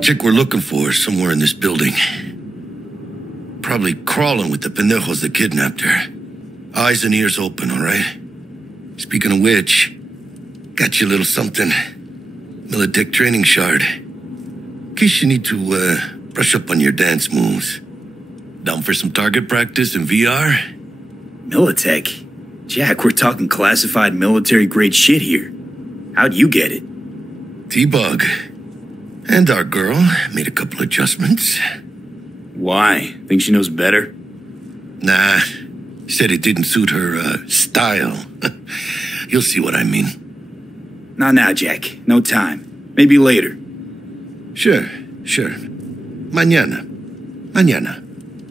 Chick we're looking for is somewhere in this building. Probably crawling with the pendejos that kidnapped her. Eyes and ears open, all right? Speaking of which, got you a little something. Militech training shard. In case you need to, brush up on your dance moves. Down for some target practice in VR? Militech? Jack, we're talking classified military-grade shit here. How'd you get it? T-Bug. And our girl made a couple adjustments. Why? Think she knows better? Nah. Said it didn't suit her, style. You'll see what I mean. Not now, Jack. No time. Maybe later. Sure. Mañana.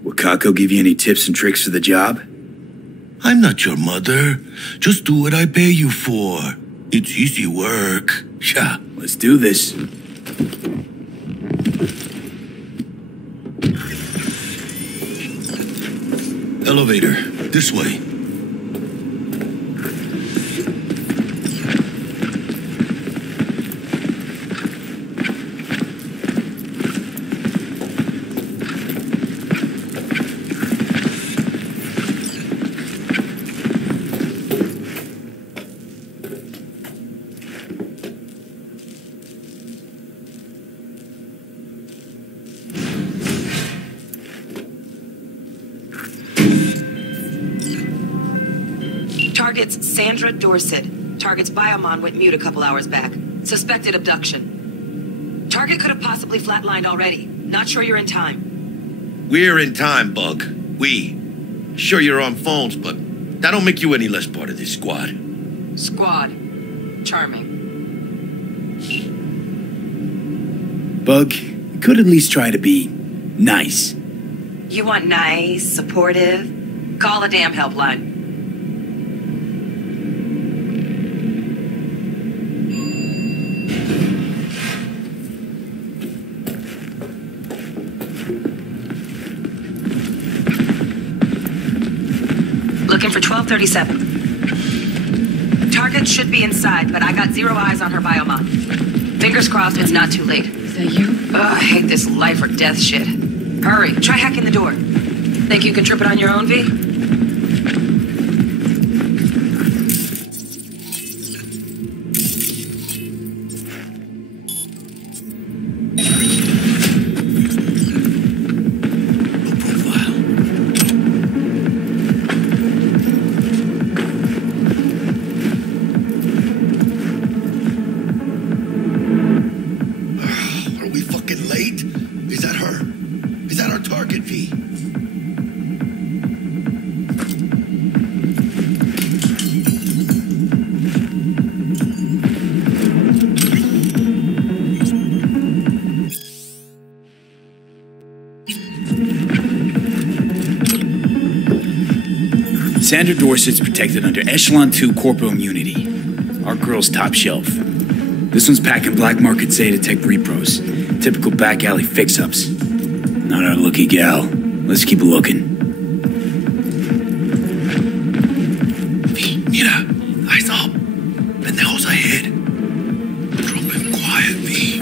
Will Kako give you any tips and tricks for the job? I'm not your mother. Just do what I pay you for. It's easy work. Yeah. Let's do this. Elevator. This way. Target's Sandra Dorset. Target's biomon went mute a couple hours back. Suspected abduction. Target could have possibly flatlined already. Not sure you're in time. We're in time, Bug. We. Sure you're on phones, but that don't make you any less part of this squad. Squad. Charming. Bug, you could at least try to be nice. You want nice, supportive? Call a damn helpline. Looking for 1237. Target should be inside, but I got 0 eyes on her biomon. Fingers crossed it's not too late. Is that you? I hate this life or death shit. Hurry, try hacking the door. Think you can trip it on your own, V? Sandra Dorset's protected under Echelon 2 corporal immunity. Our girl's top shelf. This one's packing black market Zetatech repros. Typical back alley fix-ups. Not our lucky gal. Let's keep looking. Mira, eyes up. Pendejos ahead. Drop him quiet, V.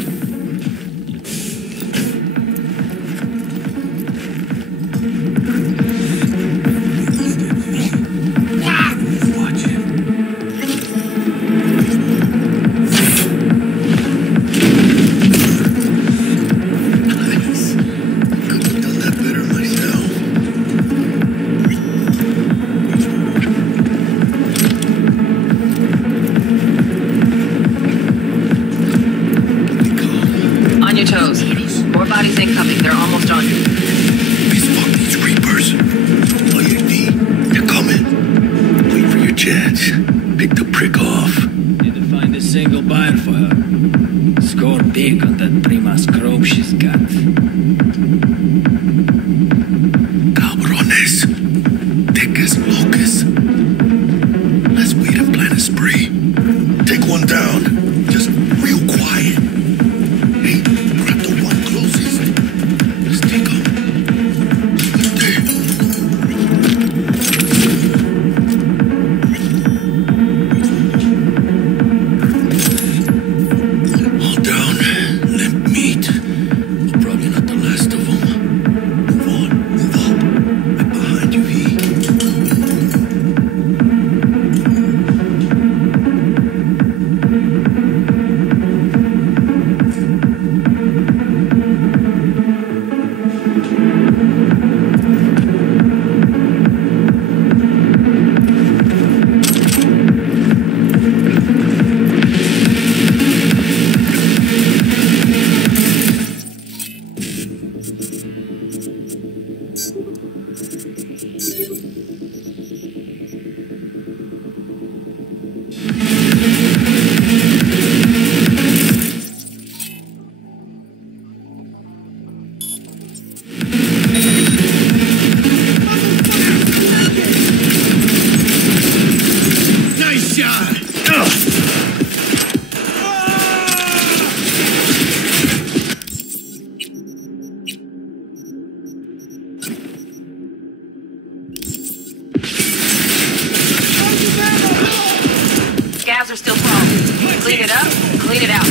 Clean it up, clean it out.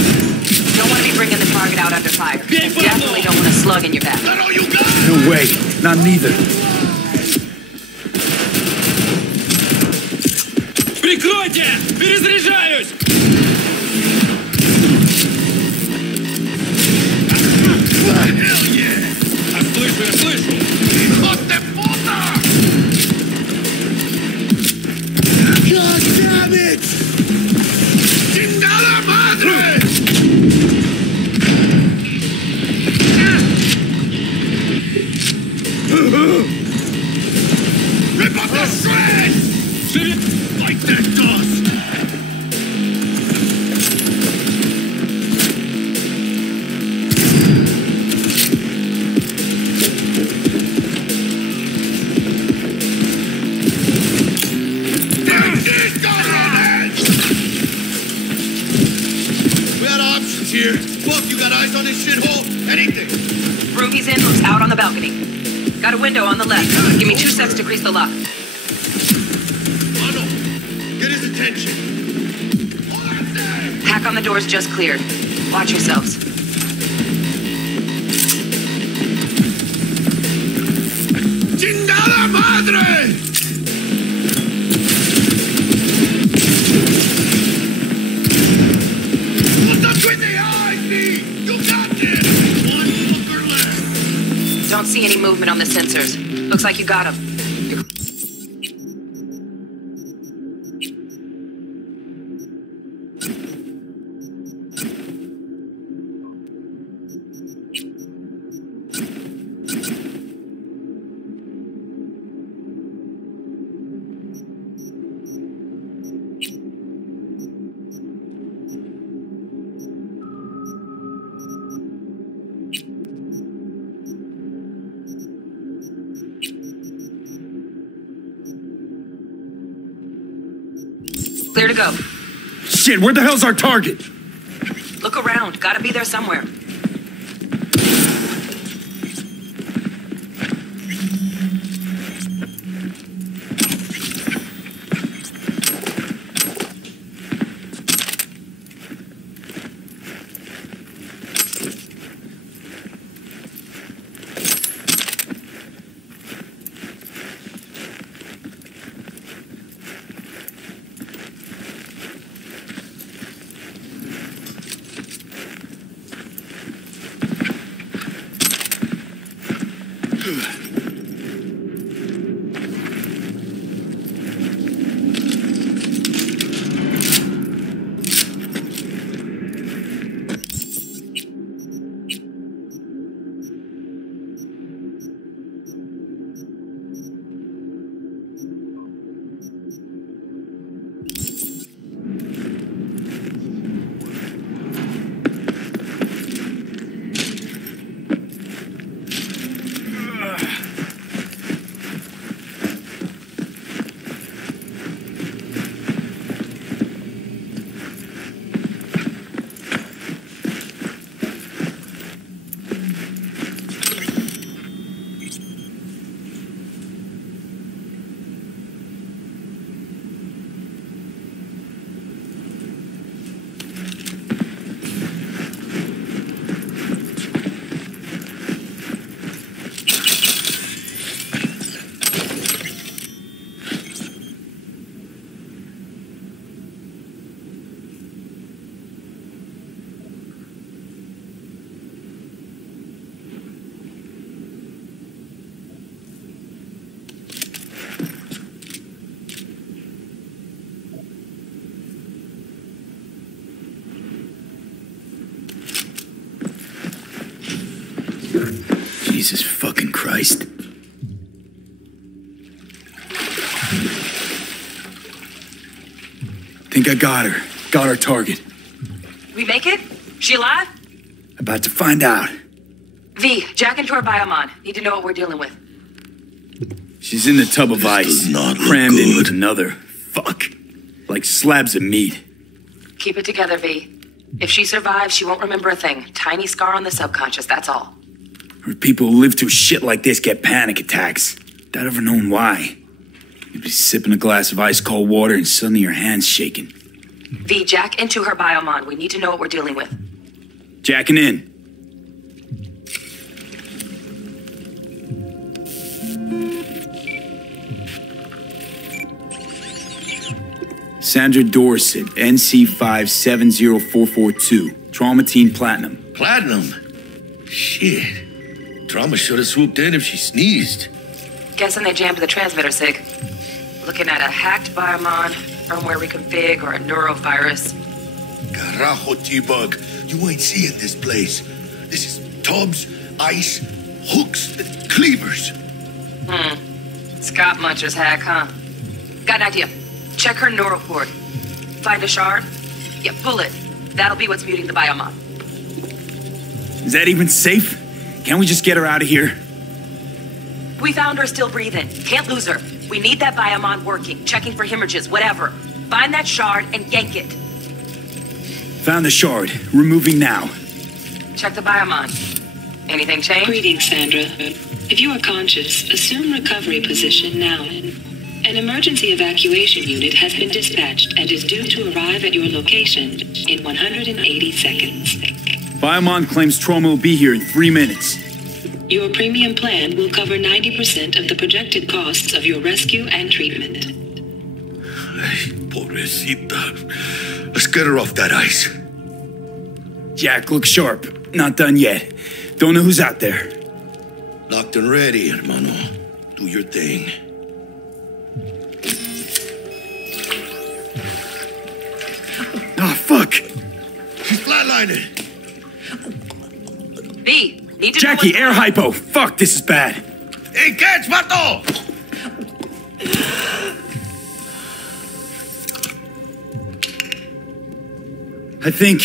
Don't want to be bringing the target out under fire. Definitely don't want a slug in your back. No way. Not neither. Прикройте! Перезаряжаюсь! Я слышу! Вот ты puta! God damn it! Chingada madre! Rip off the shreds! Like that dust! Here. Look, you got eyes on this shithole? Anything? Ruby's in, looks out on the balcony. Got a window on the left. Give me 2 seconds to crease the lock. Arnold, get his attention. Hold on there! Hack on the door's just cleared. Watch yourselves. ¡Chingada madre! Don't see any movement on the sensors. Looks like you got him. Clear to go. Shit, where the hell's our target? Look around. Gotta be there somewhere. Jesus fucking Christ. Think I got her. Got our target. We make it? She alive? About to find out. V, jack into her biomon. Need to know what we're dealing with. She's in the tub of ice, does not look crammed in good. with another. Fuck. Like slabs of meat. Keep it together, V. If she survives, she won't remember a thing. Tiny scar on the subconscious, that's all. Heard people who live through shit like this get panic attacks. Without ever knowing why. You'd be sipping a glass of ice cold water and suddenly your hand's shaking. V, jack into her biomon. We need to know what we're dealing with. Jacking in. Sandra Dorset, NC570442. Traumatine Platinum. Platinum? Shit. Trauma should have swooped in if she sneezed. Guessing they jammed the transmitter, Sig. Looking at a hacked biomon, firmware reconfig, or a neurovirus. Carajo, T-Bug. You ain't seeing this place. This is tubs, ice, hooks, cleavers. Scott Muncher's hack, huh? Got an idea. Check her neural port. Find a shard? Yeah, pull it. That'll be what's muting the biomon. Is that even safe? Can't we just get her out of here? We found her still breathing. Can't lose her. We need that biomon working, checking for hemorrhages, whatever. Find that shard and yank it. Found the shard. Removing now. Check the biomon. Anything change? Greetings, Sandra. If you are conscious, assume recovery position now. An emergency evacuation unit has been dispatched and is due to arrive at your location in 180 seconds. Biomon claims trauma will be here in 3 minutes. Your premium plan will cover 90% of the projected costs of your rescue and treatment. Ay, pobrecita. Let's get her off that ice. Jack, look sharp. Not done yet. Don't know who's out there. Locked and ready, hermano. Do your thing. Ah, fuck! She's flatlining. B, need to Jackie, know air hypo! Fuck, this is bad. Hey, catch, vato! I think...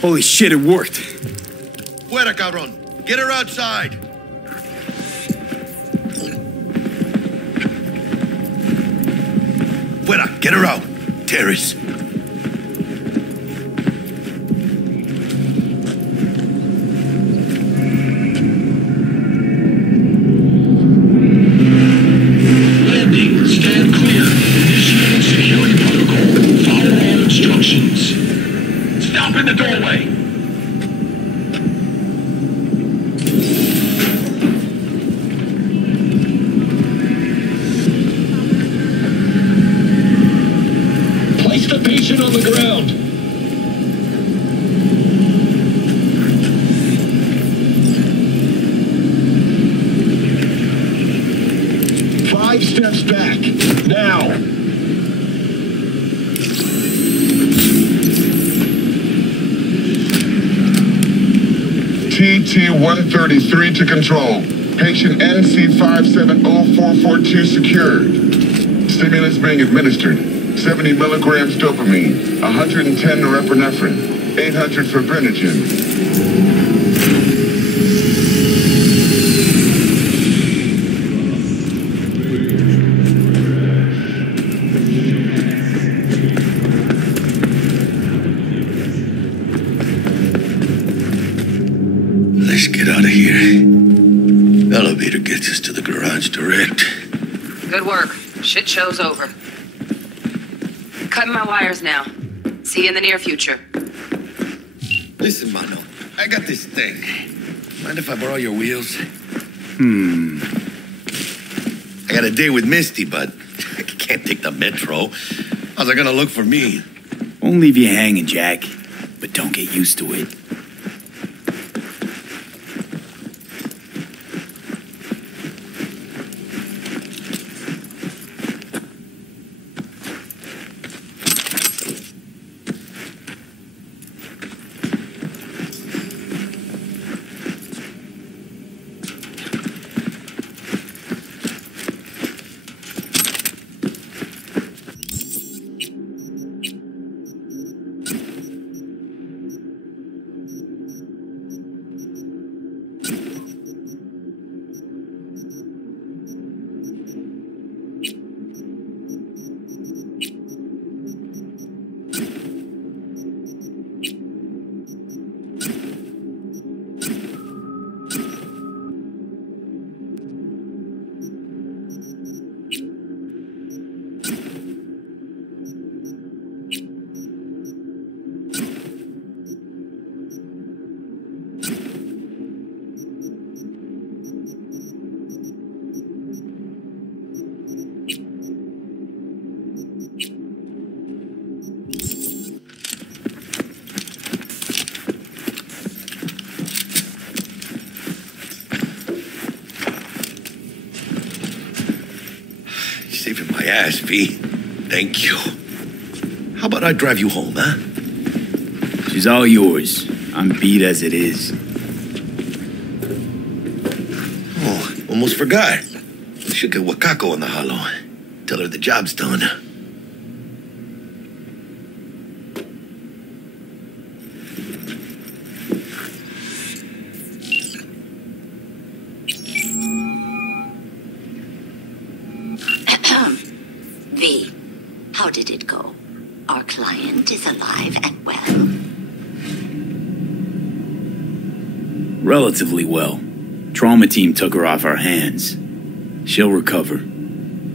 Holy shit, it worked. Fuera, cabrón. Get her outside. Fuera, get her out. Terrace. Landing. Stand clear. Initiating security protocol. Follow all instructions. Stop in the doorway. Place the patient on the ground. Five steps back. Now. TT-133 to control. Patient NC570442 secured. Stimulus being administered. 70 milligrams dopamine, 110 norepinephrine, 800 fibrinogen. Let's get out of here. Elevator gets us to the garage direct. Good work. Shit show's over. Cutting my wires now. See you in the near future. Listen, mano. I got this thing. Mind if I borrow your wheels? I got a date with Misty, but I can't take the metro. How's it gonna look for me? Won't leave you hanging, Jack. But don't get used to it. ass, V. Thank you. How about I drive you home, huh? She's all yours. I'm beat as it is. Oh, almost forgot. Should get Wakako on the holo. Tell her the job's done. V, how did it go? Our client is alive and well. Relatively well. Trauma team took her off our hands. She'll recover.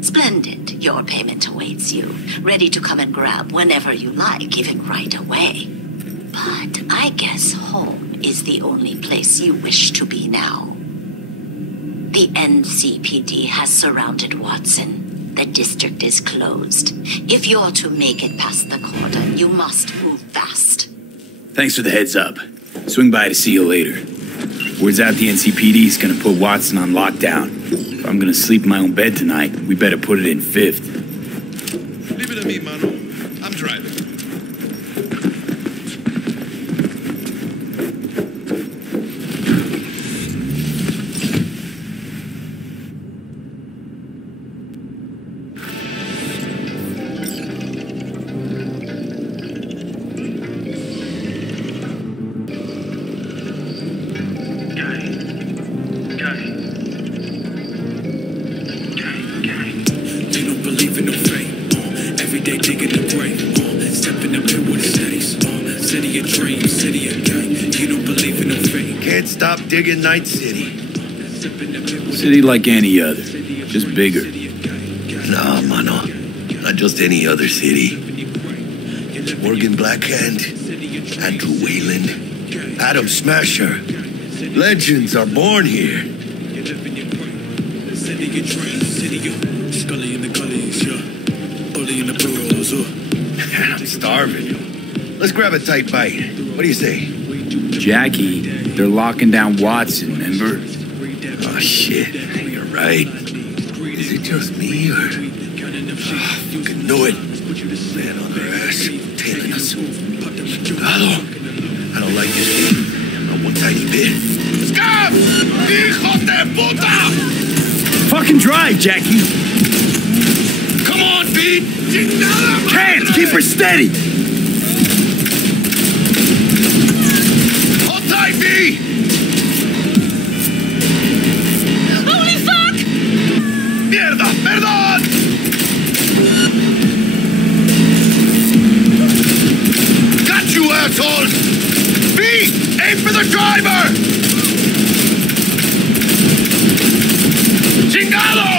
Splendid. Your payment awaits you. Ready to come and grab whenever you like, even right away. But I guess home is the only place you wish to be now. The NCPD has surrounded Watson. The district is closed. If you're to make it past the cordon, you must move fast. Thanks for the heads up. Swing by to see you later. Word's out the NCPD's gonna put Watson on lockdown. If I'm gonna sleep in my own bed tonight, we better put it in fifth. Leave it to me, mano. I'm driving. Stop digging Night City. City like any other, just bigger. Nah, mano. Not just any other city. Morgan Blackhand, Andrew Wayland, Adam Smasher. Legends are born here. I'm starving. Let's grab a tight bite. What do you say? Jackie, they're locking down Watson, remember? Oh, shit. You're right. Is it just me, or... Oh, fucking knew it. Man on their ass, tailing us. Hello. I don't like this game. Not one tiny bit. Scab! Hijo de puta! Fucking drive, Jackie! Come on, Pete! Can't! Keep her steady! Hold tight, V! Holy fuck! Mierda! Perdón! Got you, assholes! V! Aim for the driver! Chingado!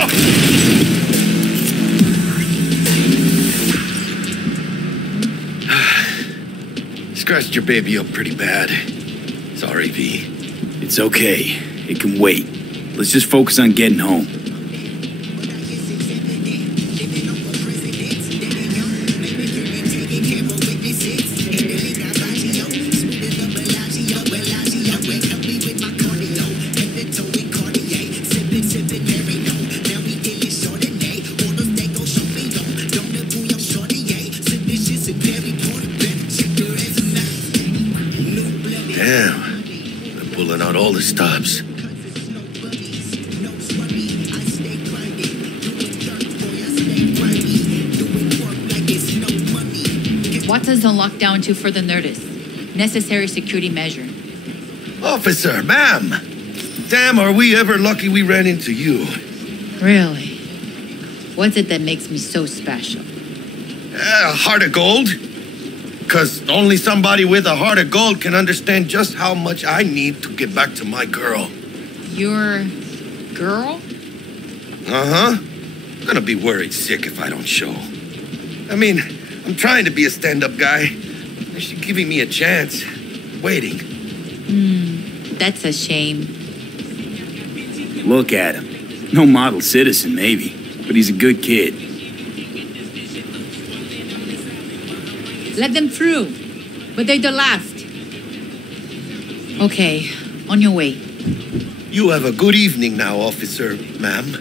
Scratched your baby up pretty bad. Sorry, V. It's okay. It can wait. Let's just focus on getting home. Damn. They're pulling out all the stops. Watson's on lockdown to further notice. Necessary security measure. Officer, ma'am. Damn, are we ever lucky we ran into you. Really? What's it that makes me so special? A heart of gold? Because only somebody with a heart of gold can understand just how much I need to get back to my girl. Your girl? Uh-huh. I'm gonna be worried sick if I don't show. I mean, I'm trying to be a stand-up guy. She's giving me a chance. Waiting. That's a shame. Look at him. No model citizen, maybe, but he's a good kid. Let them through. But they're the last. Okay, on your way. You have a good evening now, officer, ma'am.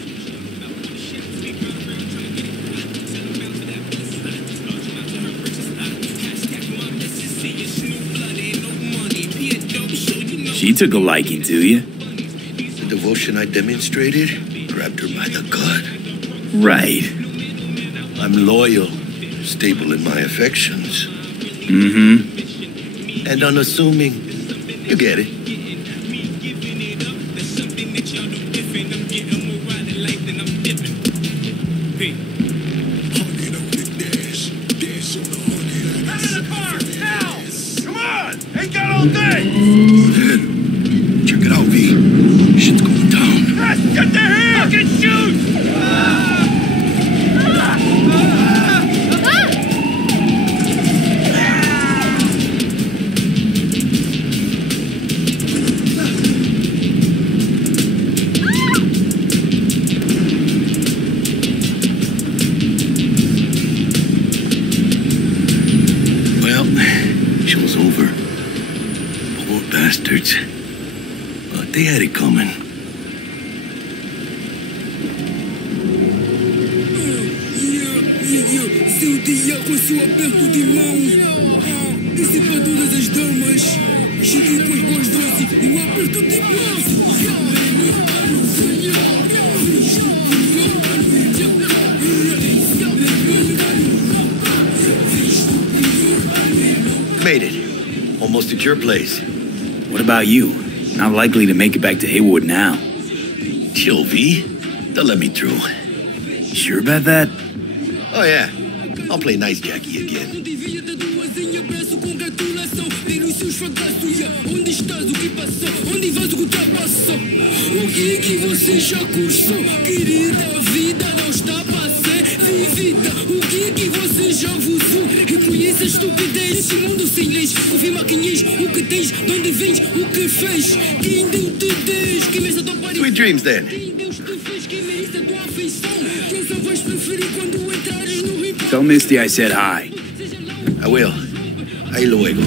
She took a liking to you. The devotion I demonstrated grabbed her by the gut. Right. I'm loyal, stable in my affections. Mm-hmm. And unassuming. You get it. Check it out, V. Shit's going down. Get the hand! Fucking shoot! Well, show's over. Poor bastards. But they had it coming. Seu dia com seu aperto de mão. Esse para todas as damas. Cheguei com as boas doces e um aperto de mão. Made it. Almost at your place. What about you? Not likely to make it back to Haywood now. Chill, V. They'll let me through. Sure about that? Oh, yeah. I'll play nice Jackie again. Onde estás, o que passou? Onde vais, o que ultrapassou? O que você já cursou? Querida, a vida não está para ser vivida. O que você já usou? Reconheça a estupidez desse mundo sem leis. Confirma quem és, o que tens, de onde vens, o que fez. Quem deu te des, quem merece a tua aparição. Sweet dreams, then. Quem Deus te fez, quem merece a tua afeição. Quem só vais preferir quando entrares no hip hop. Tell Misty I said hi. I will. Ahí luego.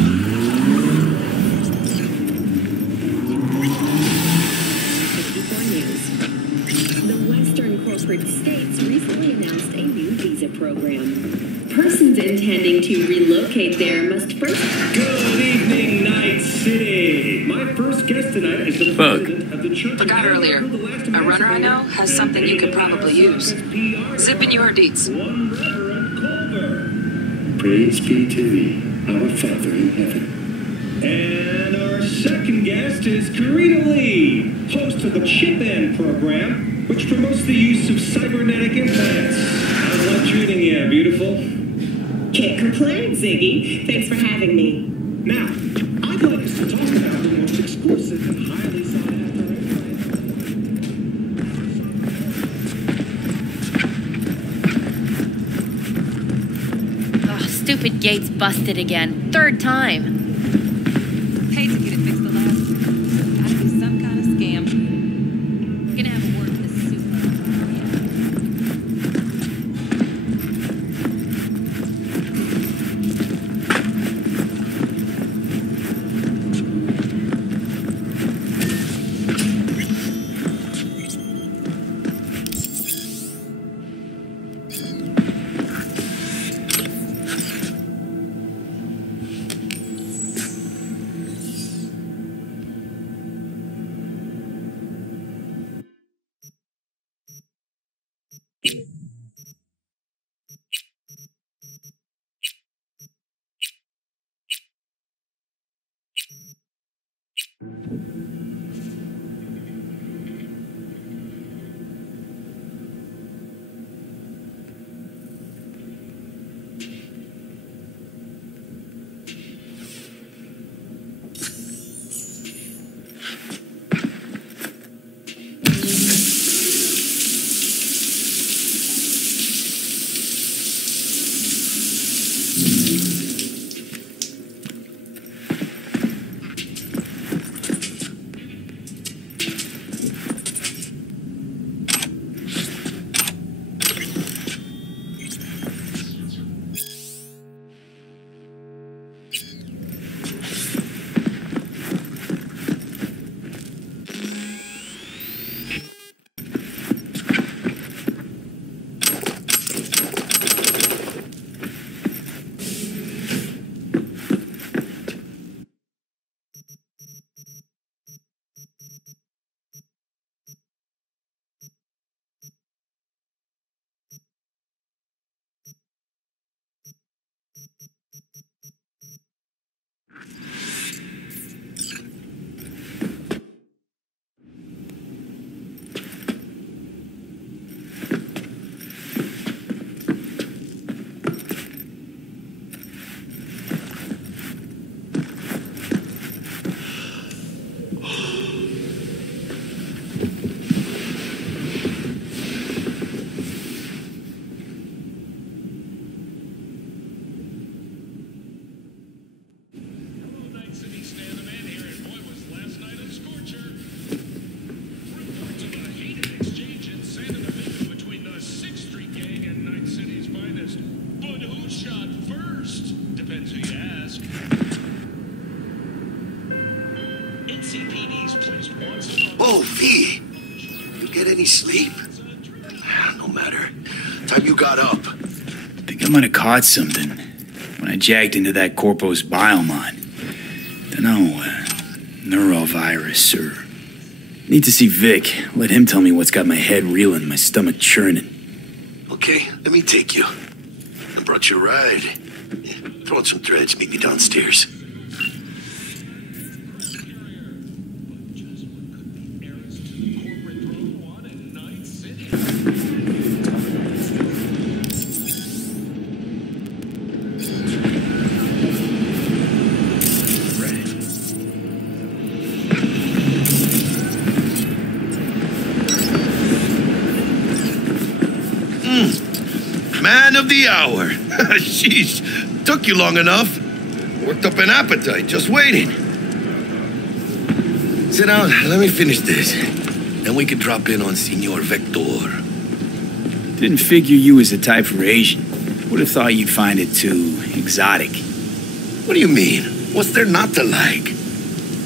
States recently announced a new visa program. Persons intending to relocate there must first... Good evening, Night City. My first guest tonight is the president of the Church. Forgot earlier. A runner I know has something you could probably use. Zip in your deets. One Reverend Culver. Praise be to thee, our Father in heaven. And our second guest is Karina Lee, host of the Chip In program, which promotes the use of cybernetic implants. How's life treating you, beautiful? Can't complain, Ziggy. Thanks for having me. Now, I'd like us to talk about the most exclusive and highly sought after implant. Ugh, stupid gate's busted again. Third time. Paid to get it fixed the last time. Gotta be some kind of scam. We're gonna have a word with this super. Oh, V! You get any sleep? No matter. Time you got up. I think I might have caught something when I jacked into that Corpo's biomon. Dunno, neurovirus or... Need to see Vic. Let him tell me what's got my head reeling, my stomach churning. Okay, let me take you. I brought you a ride. Throw on some threads, meet me downstairs. Man of the hour. Sheesh, took you long enough. Worked up an appetite, just waiting. Sit down, let me finish this. Then we can drop in on Senor Vector. Didn't figure you was the type for Asian. Would have thought you'd find it too exotic. What do you mean? What's there not to like?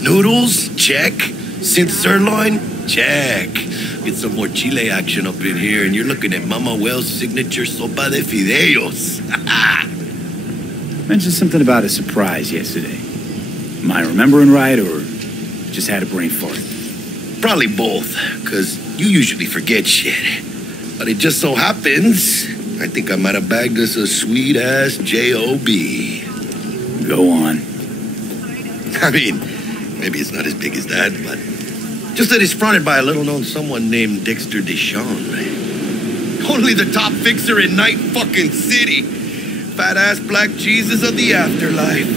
Noodles? Check. Synth sirloin? Check. Get some more Chile action up in here, and you're looking at Mama Wells' signature sopa de fideos. Mentioned something about a surprise yesterday. Am I remembering right, or just had a brain fart? Probably both, because you usually forget shit. But it just so happens, I think I might have bagged us a sweet-ass J.O.B. Go on. I mean, maybe it's not as big as that, but... just that it's fronted by a little-known someone named Dexter Deshawn. Only the top fixer in Night fucking City. Fat-ass black Jesus of the afterlife.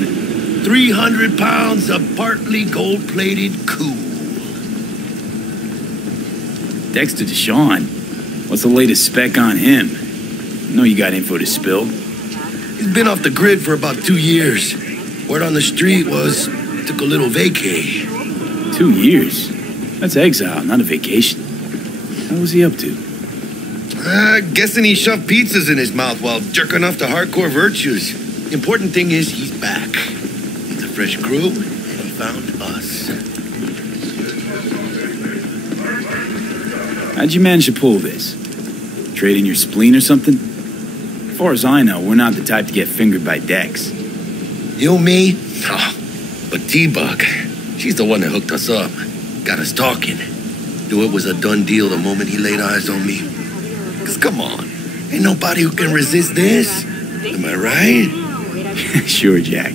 300 pounds of partly gold-plated cool. Dexter Deshawn? What's the latest spec on him? I know you got info to spill. He's been off the grid for about 2 years. Word on the street was he took a little vacay. 2 years? That's exile, not a vacation. What was he up to? Guessing he shoved pizzas in his mouth while jerking off to hardcore virtues. The important thing is he's back. It's a fresh crew, and he found us. How'd you manage to pull this? Trading your spleen or something? As far as I know, we're not the type to get fingered by Dex. You, me? Oh, but T-Bug, she's the one that hooked us up. Got us talking. Knew it was a done deal the moment he laid eyes on me. Cause come on, ain't nobody who can resist this. Am I right? Sure, Jack.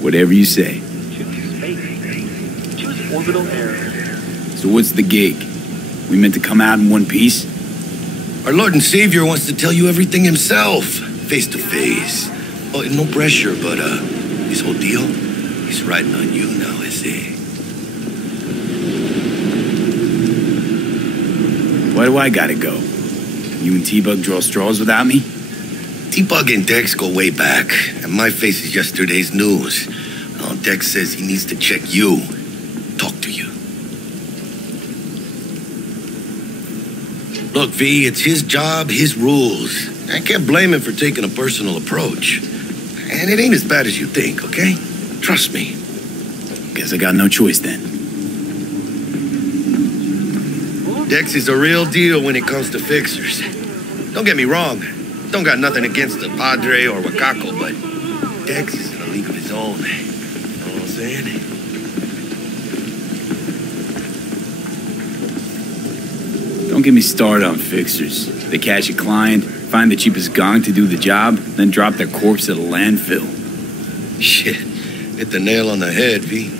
Whatever you say. Choose orbital air. So what's the gig? We meant to come out in one piece? Our Lord and Savior wants to tell you everything himself, face to face. Oh, no pressure, but this whole deal, he's riding on you now, is he? Why do I gotta go? You and T-Bug draw straws without me? T-Bug and Dex go way back, and my face is yesterday's news. Oh, Dex says he needs to check you, talk to you. Look, V, it's his job, his rules. I can't blame him for taking a personal approach. And it ain't as bad as you think, okay? Trust me. Guess I got no choice then. Dex is a real deal when it comes to fixers. Don't get me wrong. Don't got nothing against the Padre or Wakako, but Dex is in a league of his own. You know what I'm saying? Don't get me started on fixers. They catch a client, find the cheapest gong to do the job, then drop their corpse at a landfill. Shit. Hit the nail on the head, V.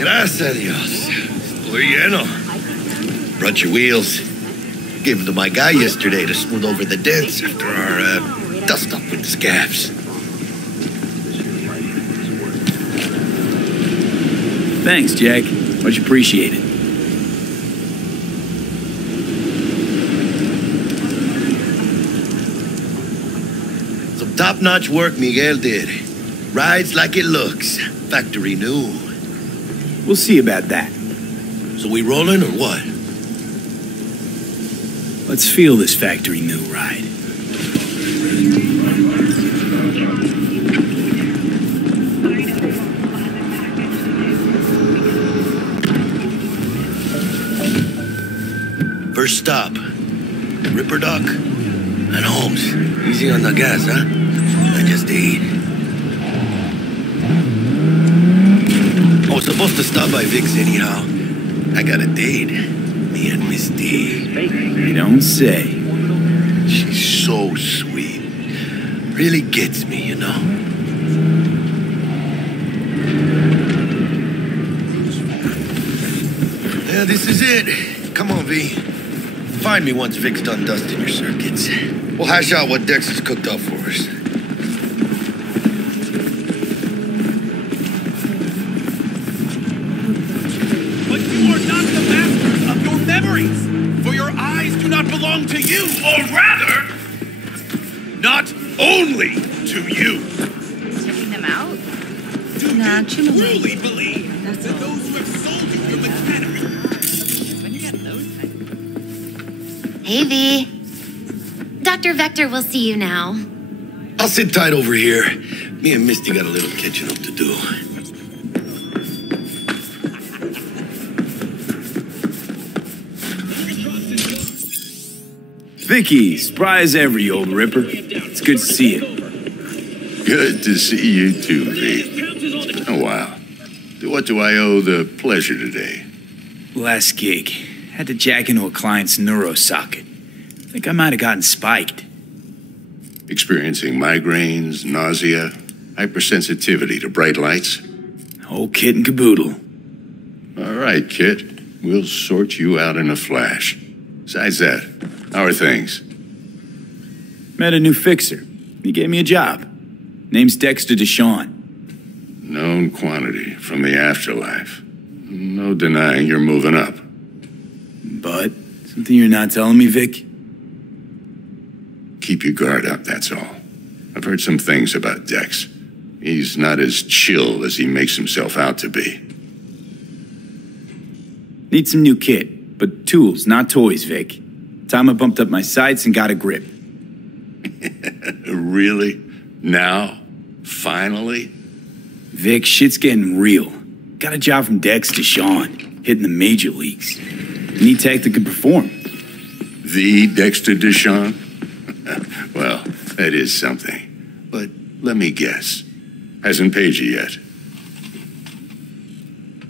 Gracias a Dios. Estoy lleno. Brought your wheels. Gave them to my guy yesterday to smooth over the dents after our dust-up with the scabs. Thanks, Jack. Much appreciated. Some top-notch work Miguel did. Rides like it looks. Factory new. We'll see about that. So we rolling or what? Let's feel this factory new ride. First stop, Ripper Doc and Holmes. Easy on the gas, huh? I just ate. I was supposed to stop by Vic's anyhow. I got a date. Me and Miss D. You don't say. She's so sweet. Really gets me, you know? Yeah, this is it. Come on, V. Find me once Vic's done dusting your circuits. We'll hash out what Dex has cooked up for us. But you are not the masters of your memories, for your eyes do not belong to you, or rather, not only to you. Checking them out? Do Nah, you trim away. truly believe That's that all. those who have sold you your mechanical... When you get those types. Hey, V. Dr. Vector will see you now. I'll sit tight over here. Me and Misty got a little catching up to do. Vicky, spry as ever, you old ripper. It's good to see you. Good to see you too, V. Oh, wow. To what do I owe the pleasure today? Last gig. Had to jack into a client's neurosocket. Think I might have gotten spiked. Experiencing migraines, nausea, hypersensitivity to bright lights? Whole kit and caboodle. All right, kid. We'll sort you out in a flash. Besides that, how are things? Met a new fixer. He gave me a job. Name's Dexter Deshawn. Known quantity from the afterlife. No denying you're moving up. But, something you're not telling me, Vic? Keep your guard up, that's all. I've heard some things about Dex. He's not as chill as he makes himself out to be. Need some new kit, but tools, not toys, Vic. Time I bumped up my sights and got a grip. Really? Now? Finally? Vic, shit's getting real. Got a job from Dex Deshawn, hitting the major leagues. Need tech that can perform. The Dexter Deshawn? Well, that is something. But let me guess. Hasn't paid you yet.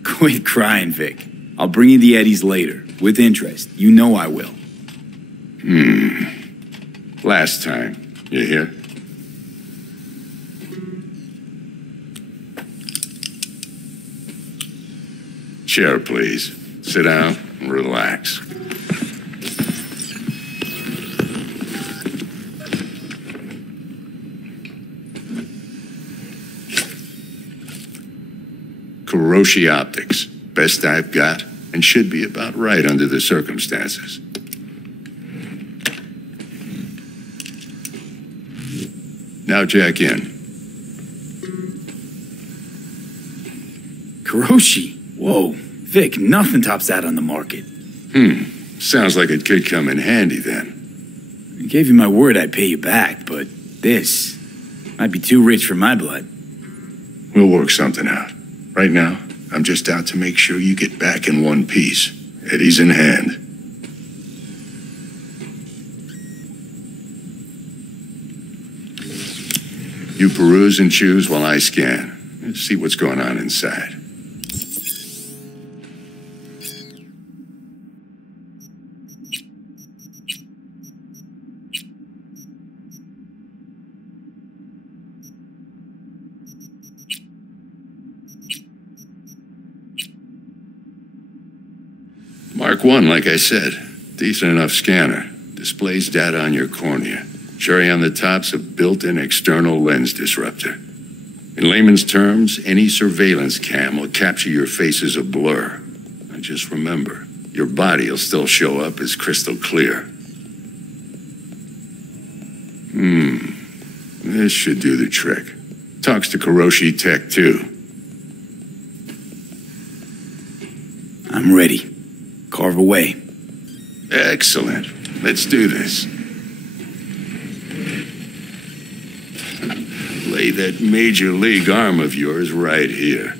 Quit crying, Vic. I'll bring you the eddies later, with interest. You know I will. Last time. You hear? Chair, please. Sit down and relax. Kuroshi Optics. Best I've got, and should be about right under the circumstances. Now jack in. Kuroshi? Whoa. Vic, nothing tops that on the market. Sounds like it could come in handy then. I gave you my word I'd pay you back, but this might be too rich for my blood. We'll work something out. Right now, I'm just out to make sure you get back in one piece. Eddie's in hand. You peruse and choose while I scan. Let's see what's going on inside. Mark 1, like I said. Decent enough scanner. Displays data on your cornea. Cherry on the top's a built-in external lens disruptor. In layman's terms, any surveillance cam will capture your face as a blur. And just remember, your body will still show up as crystal clear. This should do the trick. Talks to Kuroshi Tech, too. I'm ready. Carve away. Excellent. Let's do this. Lay that major league arm of yours right here.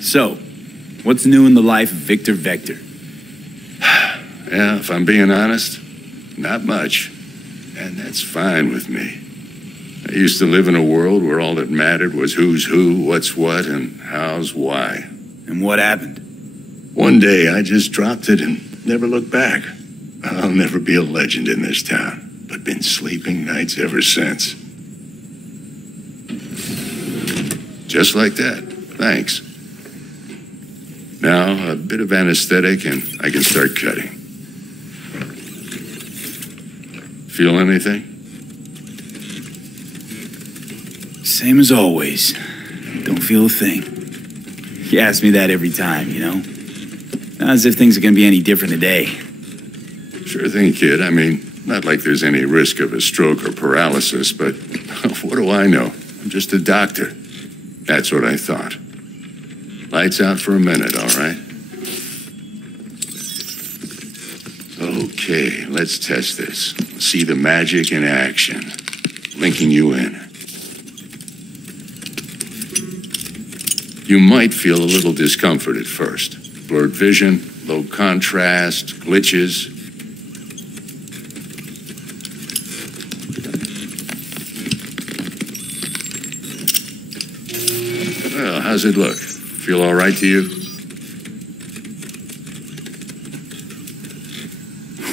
So, what's new in the life of Victor Vector? Yeah, if I'm being honest, not much. And that's fine with me. I used to live in a world where all that mattered was who's who, what's what, and how's why. And what happened? One day I just dropped it and never looked back. I'll never be a legend in this town, but been sleeping nights ever since. Just like that. Thanks. Now, a bit of anesthetic and I can start cutting. Feel anything? Same as always. Don't feel a thing. You ask me that every time, you know? Not as if things are gonna be any different today. Sure thing, kid. I mean, not like there's any risk of a stroke or paralysis, but what do I know? I'm just a doctor. That's what I thought. Lights out for a minute, all right? Okay, let's test this. See the magic in action. Linking you in. You might feel a little discomfort at first. Blurred vision, low contrast, glitches. Well, how's it look? Feel all right to you?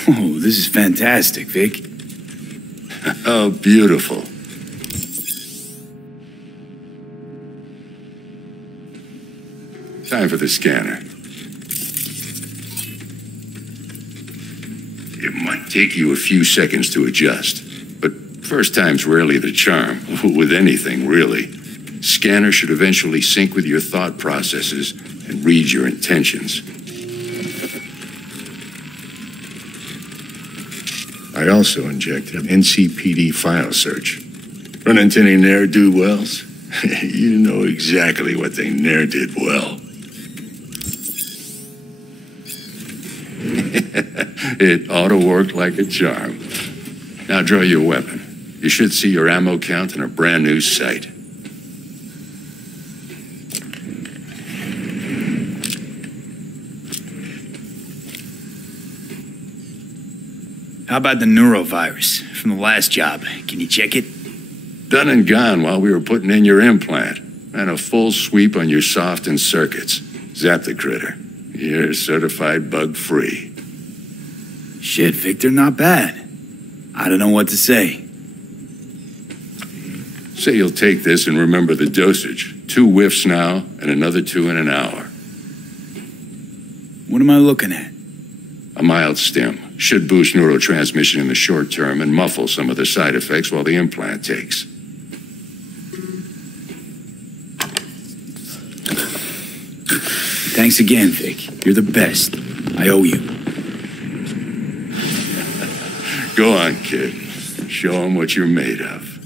Oh, this is fantastic, Vic. Oh, beautiful. Time for the scanner. It might take you a few seconds to adjust, but first time's rarely the charm, with anything, really. Scanner should eventually sync with your thought processes and read your intentions. I also injected an NCPD file search. Run into any ne'er-do-wells? You know exactly what they ne'er did well. It ought to work like a charm. Now draw your weapon. You should see your ammo count in a brand new sight. How about the neurovirus from the last job? Can you check it? Done and gone while we were putting in your implant. Ran a full sweep on your soft and circuits. Zapped the critter. You're certified bug-free. Shit, Victor, not bad. I don't know what to say. Say you'll take this and remember the dosage. 2 whiffs now, and another 2 in an hour. What am I looking at? A mild stim. Should boost neurotransmission in the short term and muffle some of the side effects while the implant takes. Thanks again, Vic. You're the best. I owe you. Go on, kid. Show them what you're made of.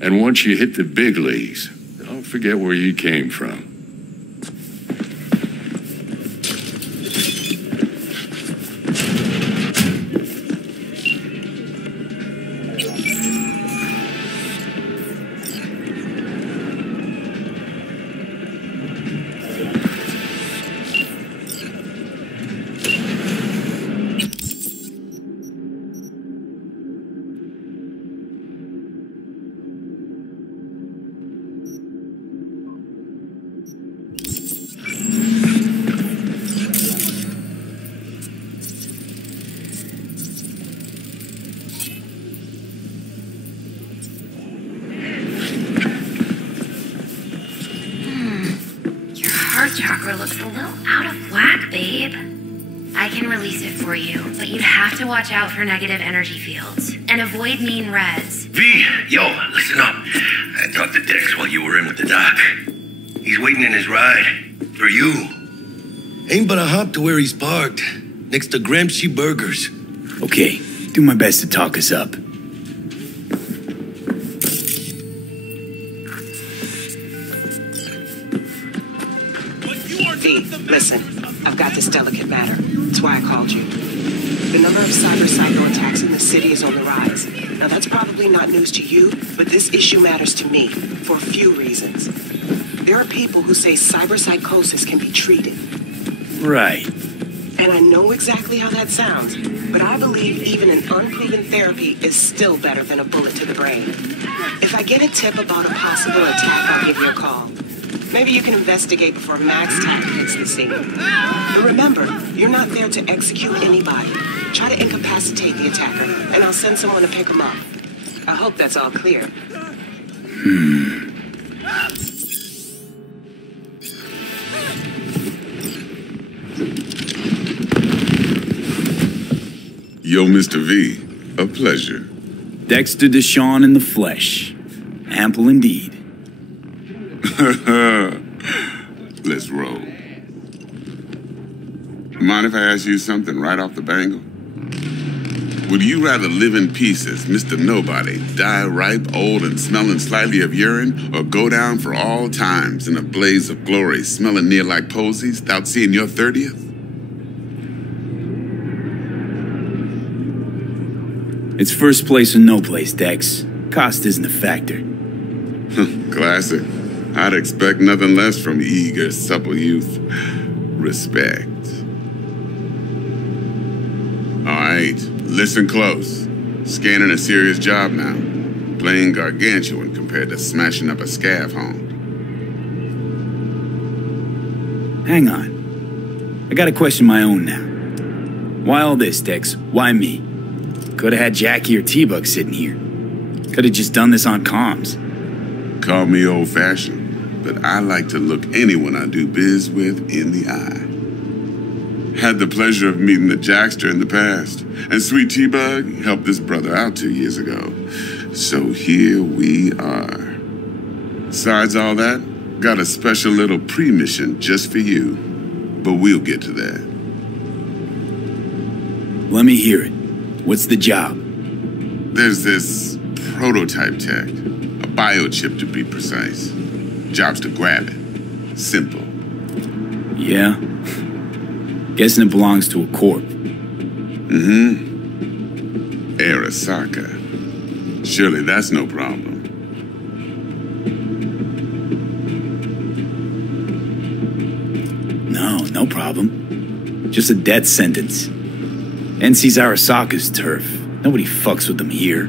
And once you hit the big leagues, don't forget where you came from. Chakra looks a little out of whack, babe. I can release it for you, but you'd have to watch out for negative energy fields and avoid mean reds. V, yo, listen up. I talked to Dex while you were in with the doc. He's waiting in his ride. For you. Ain't but a hop to where he's parked. Next to Gramsci Burgers. Okay, do my best to talk us up. V, listen. I've got this delicate matter. That's why I called you. The number of cyber attacks in the city is on the rise. Now, that's probably not news to you, but this issue matters to me for a few reasons. There are people who say cyberpsychosis can be treated. Right. And I know exactly how that sounds, but I believe even an unproven therapy is still better than a bullet to the brain. If I get a tip about a possible attack, I'll give you a call. Maybe you can investigate before Max Tack hits the scene. But remember, you're not there to execute anybody. Try to incapacitate the attacker, and I'll send someone to pick him up. I hope that's all clear. Yo, Mr. V, a pleasure. Dexter Deshawn in the flesh. Ample indeed. Let's roll. Mind if I ask you something right off the bangle? Would you rather live in peace as Mr. Nobody, die ripe, old, and smelling slightly of urine, or go down for all times in a blaze of glory, smelling near like posies, without seeing your 30th? It's first place or no place, Dex. Cost isn't a factor. Classic. I'd expect nothing less from eager, supple youth. Respect. All right, listen close. Scanning a serious job now. Playing gargantuan compared to smashing up a scav home. Hang on. I gotta question my own now. Why all this, Dex? Why me? Could've had Jackie or T-Bug sitting here. Could've just done this on comms. Call me old-fashioned, but I like to look anyone I do biz with in the eye. Had the pleasure of meeting the Jackster in the past, and sweet T-Bug helped this brother out 2 years ago. So here we are. Besides all that, got a special little pre-mission just for you, but we'll get to that. Let me hear it. What's the job? There's this prototype tech, a biochip to be precise. Job's to grab it. Simple. Yeah? Guessing it belongs to a corp. Mm-hmm. Arasaka. Surely that's no problem. No problem. Just a death sentence. NC's Arasaka's turf. Nobody fucks with them here.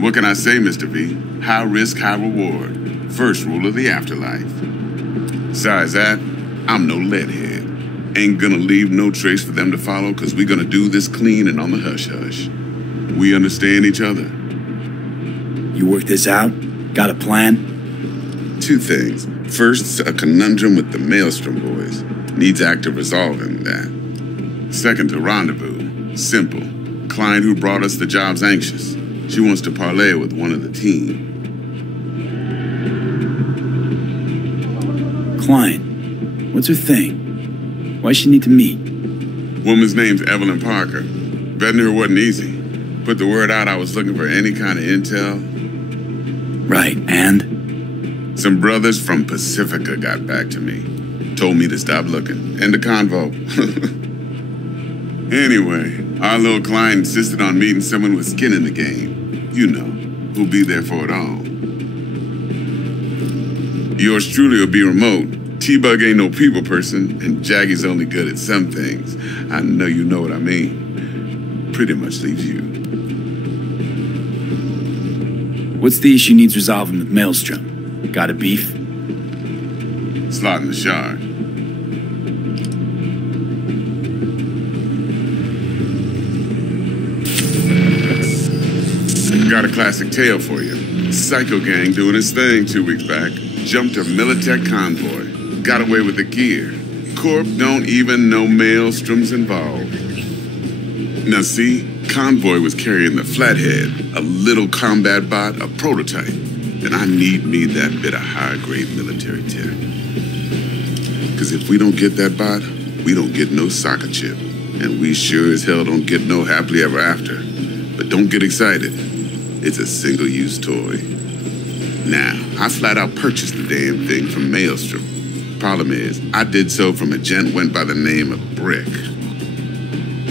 What can I say, Mr. V? High risk, high reward. First rule of the afterlife. Besides that, I'm no leadhead. Ain't gonna leave no trace for them to follow, cause we're gonna do this clean and on the hush-hush. We understand each other. You work this out? Got a plan? Two things. First, a conundrum with the Maelstrom boys. Needs active resolving that. Second, a rendezvous. Simple. Client who brought us the job's anxious. She wants to parlay with one of the team. Client? What's her thing? Why she need to meet? Woman's name's Evelyn Parker. Betting her wasn't easy. Put the word out I was looking for any kind of intel. Right, and? Some brothers from Pacifica got back to me. Told me to stop looking. End the convo. Anyway, our little client insisted on meeting someone with skin in the game. You know, who'll be there for it all. Yours truly will be remote. T-Bug ain't no people person, and Jaggy's only good at some things. I know you know what I mean. Pretty much leaves you. What's the issue needs resolving with Maelstrom? Got a beef? Slot in the shard. Got a classic tale for you. Psycho gang doing his thing 2 weeks back. Jumped a Militech convoy. Got away with the gear. Corp don't even know Maelstrom's involved. Now see, convoy was carrying the Flathead, a little combat bot, a prototype. And I need me that bit of high-grade military tech. Because if we don't get that bot, we don't get no soccer chip. And we sure as hell don't get no happily ever after. But don't get excited. It's a single-use toy. Now, I flat out purchased the damn thing from Maelstrom. Problem is, I did so from a gent went by the name of Brick.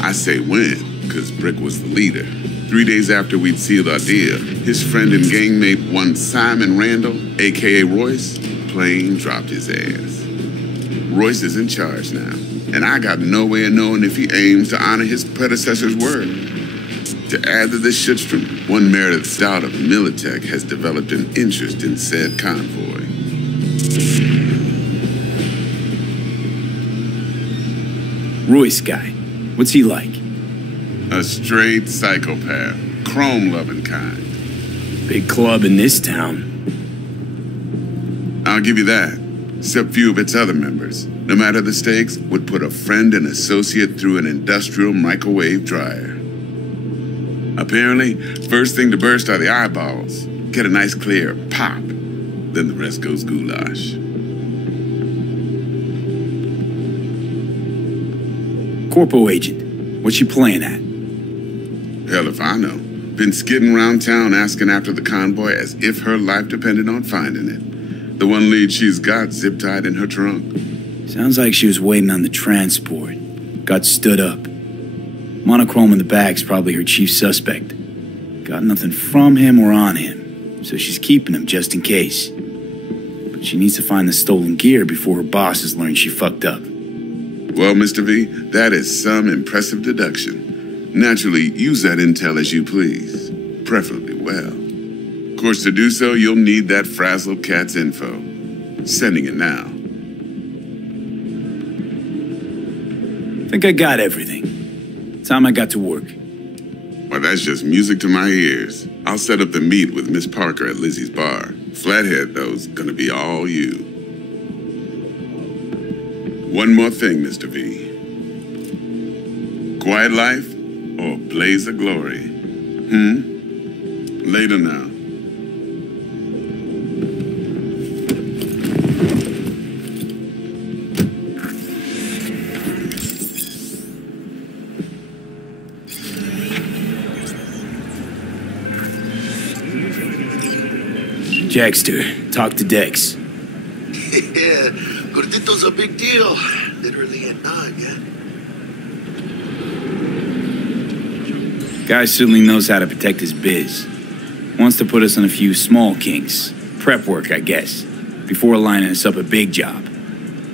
I say when, because Brick was the leader. 3 days after we'd sealed our deal, his friend and gangmate, one Simon Randall, a.k.a. Royce, plain dropped his ass. Royce is in charge now. and I got no way of knowing if he aims to honor his predecessor's word. To add to this shitstrom, one Meredith Stout of Militech has developed an interest in said convoy. Royce guy. What's he like? A straight psychopath. Chrome-loving kind. Big club in this town. I'll give you that. Except few of its other members, no matter the stakes, would put a friend and associate through an industrial microwave dryer. Apparently, first thing to burst are the eyeballs. Get a nice clear pop. Then the rest goes goulash. Corpo agent. What's she playing at? Hell if I know. Been skidding around town asking after the convoy as if her life depended on finding it. The one lead she's got zip-tied in her trunk. Sounds like she was waiting on the transport. Got stood up. Monochrome in the bag's probably her chief suspect. Got nothing from him or on him, so she's keeping him just in case. But she needs to find the stolen gear before her bosses learn she fucked up. Well, Mr. V, that is some impressive deduction. Naturally, use that intel as you please. Preferably well. Of course, to do so, you'll need that frazzled cat's info. Sending it now. Think I got everything. Time I got to work. Well, that's just music to my ears. I'll set up the meet with Miss Parker at Lizzie's bar. Flathead, though's gonna be all you. One more thing, Mr. V. Quiet life or blaze of glory? Later now. Jackster, talk to Dex. Yeah, Gordito's a big deal. Literally at 9, yeah. Guy certainly knows how to protect his biz. Wants to put us on a few small kinks. Prep work, I guess. Before lining us up a big job.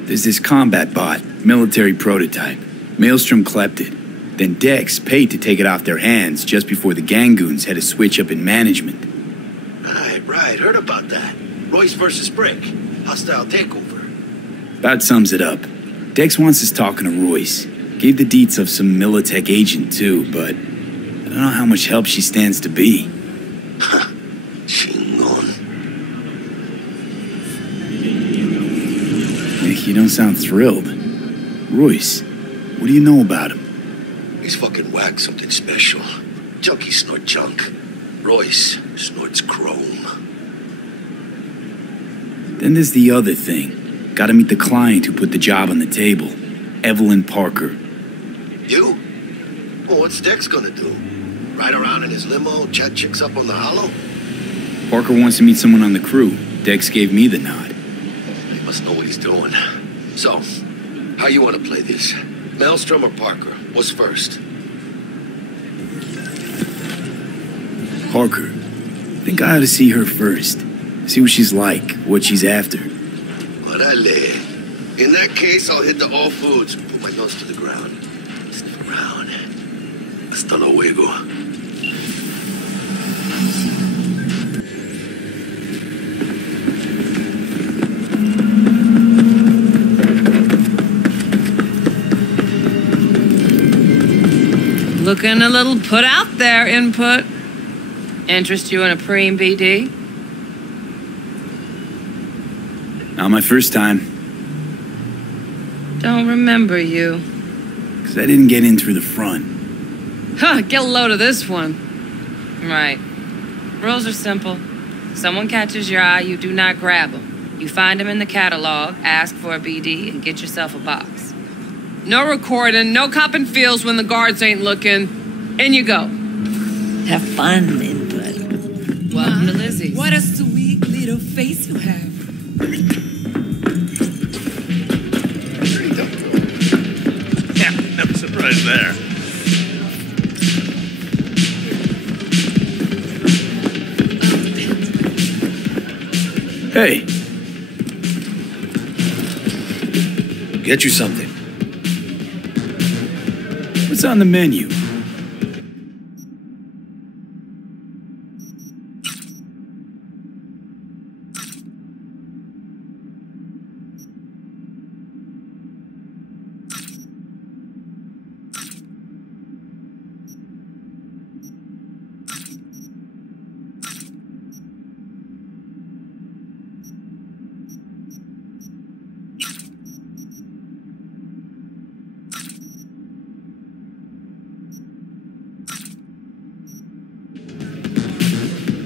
There's this combat bot, military prototype. Maelstrom clept it. Then Dex paid to take it off their hands just before the Gangoons had a switch up in management. Right, heard about that. Royce versus Brick. Hostile takeover. About sums it up. Dex wants us talking to Royce. Gave the deets of some Militech agent too, but I don't know how much help she stands to be. Chingon. Nick, you don't sound thrilled. Royce, what do you know about him? He's fucking whacked something special. Junkies snort junk. Royce snorts chrome. Then there's the other thing. Gotta meet the client who put the job on the table. Evelyn Parker. You? Well, what's Dex gonna do? Ride around in his limo, chat chicks up on the hollow? Parker wants to meet someone on the crew. Dex gave me the nod. He must know what he's doing. So, how you want to play this? Maelstrom or Parker? What's first? Parker. Think I ought to see her first. See what she's like, what she's after. Orale. In that case, I'll hit the all foods. Put my nose to the ground. Sniff around. Hasta luego. Looking a little put out there, Input. Interest you in a preem BD? Not my first time. Don't remember you. Because I didn't get in through the front. Huh, get a load of this one. Right. Rules are simple. Someone catches your eye, you do not grab them. You find them in the catalog, ask for a BD, and get yourself a box. No recording, no copping feels when the guards ain't looking. In you go. Have fun, Input. Welcome to Lizzie's. What a sweet little face you have. Yeah, never surprised there. Hey. Get you something. What's on the menu?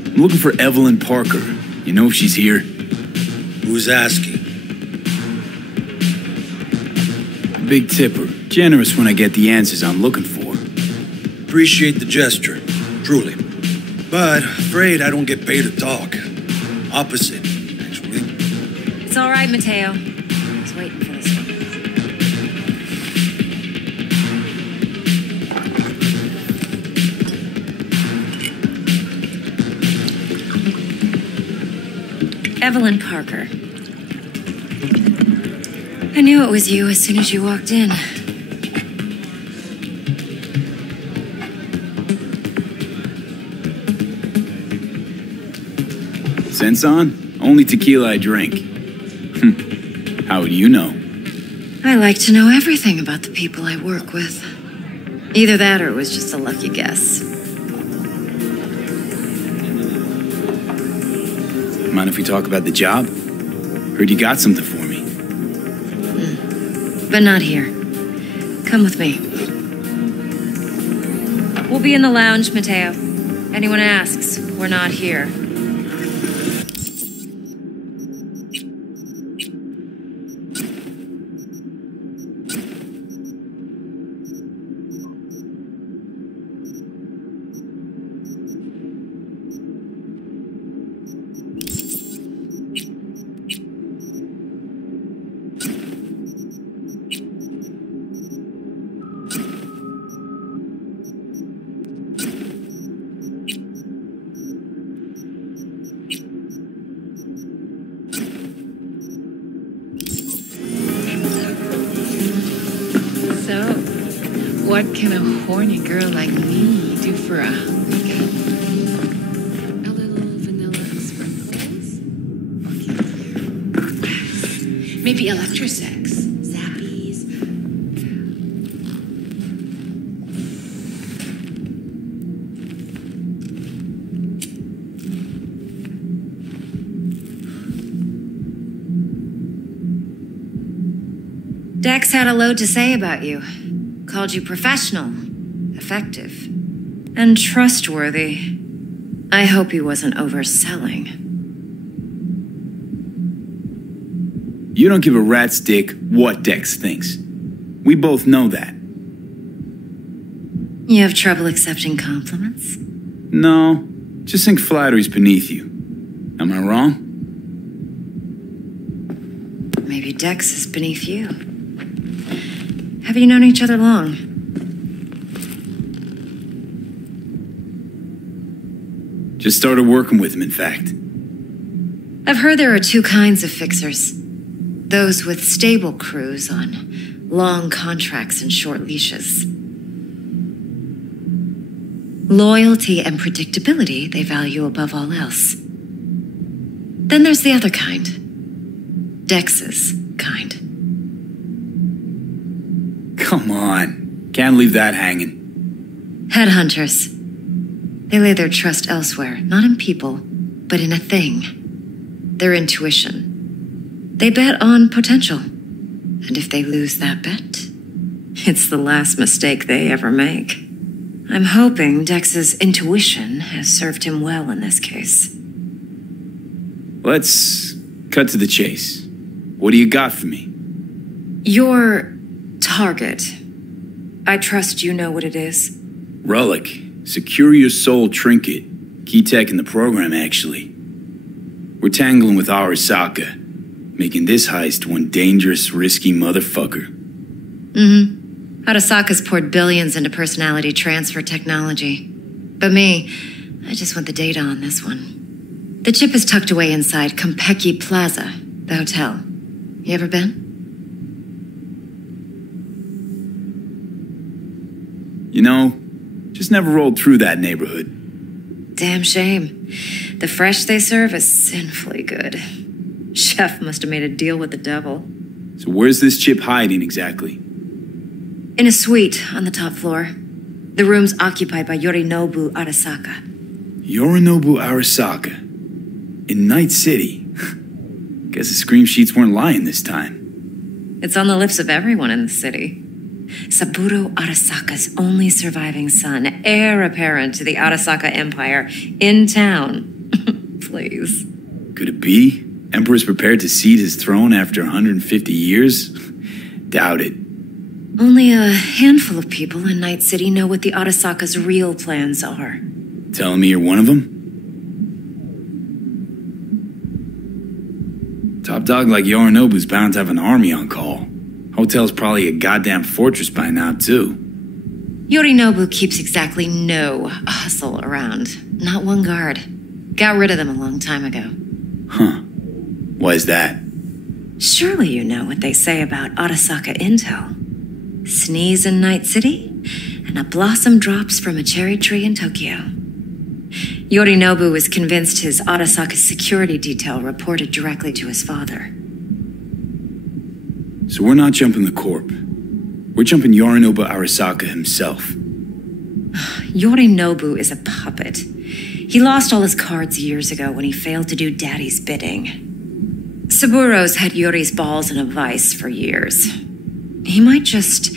I'm looking for Evelyn Parker. You know if she's here? Who's asking? Big tipper. Generous when I get the answers I'm looking for. Appreciate the gesture, truly. But afraid I don't get paid to talk. Opposite, actually. It's all right, Mateo. I was waiting for this one. Evelyn Parker. I knew it was you as soon as you walked in. Sense on? Only tequila I drink. How would you know? I like to know everything about the people I work with. Either that or it was just a lucky guess. Mind if we talk about the job? Heard you got something for me. But not here. Come with me. We'll be in the lounge, Mateo. Anyone asks, we're not here. What can a horny girl like me do for a hungry guy? A little vanilla sprinkles? Okay. Maybe electrosex. Zappies. Dex had a load to say about you. Called you professional, effective, and trustworthy. I hope he wasn't overselling. You don't give a rat's dick what Dex thinks. We both know that. You have trouble accepting compliments? No, just think flattery's beneath you. Am I wrong? Maybe Dex is beneath you. Have you known each other long? Just started working with him, in fact. I've heard there are two kinds of fixers. Those with stable crews on long contracts and short leashes. Loyalty and predictability they value above all else. Then there's the other kind. Dex's kind. Come on. Can't leave that hanging. Headhunters. They lay their trust elsewhere, not in people, but in a thing. Their intuition. They bet on potential. And if they lose that bet, it's the last mistake they ever make. I'm hoping Dex's intuition has served him well in this case. Let's cut to the chase. What do you got for me? Your target. I trust you know what it is. Relic. Secure your soul trinket. Key tech in the program, actually. We're tangling with Arasaka, making this heist one dangerous, risky motherfucker. Arasaka's poured billions into personality transfer technology. But me, I just want the data on this one. The chip is tucked away inside Compeki Plaza, the hotel. You ever been? You know, just never rolled through that neighborhood. Damn shame. The fresh they serve is sinfully good. Chef must have made a deal with the devil. So where's this chip hiding exactly? In a suite on the top floor. The room's occupied by Yorinobu Arasaka. Yorinobu Arasaka? In Night City? Guess the scream sheets weren't lying this time. It's on the lips of everyone in the city. Saburo Arasaka's only surviving son, heir apparent to the Arasaka Empire, in town. Please. Could it be? Emperor's prepared to cede his throne after 150 years? Doubt it. Only a handful of people in Night City know what the Arasaka's real plans are. Telling me you're one of them? Top dog like Yorinobu's bound to have an army on call. Hotel's probably a goddamn fortress by now, too. Yorinobu keeps exactly no hustle around. Not one guard. Got rid of them a long time ago. Huh. Why is that? Surely you know what they say about Arasaka intel. Sneeze in Night City, and a blossom drops from a cherry tree in Tokyo. Yorinobu was convinced his Arasaka security detail reported directly to his father. So we're not jumping the corp. We're jumping Yorinobu Arasaka himself. Yorinobu is a puppet. He lost all his cards years ago when he failed to do Daddy's bidding. Saburo's had Yori's balls in a vice for years. He might just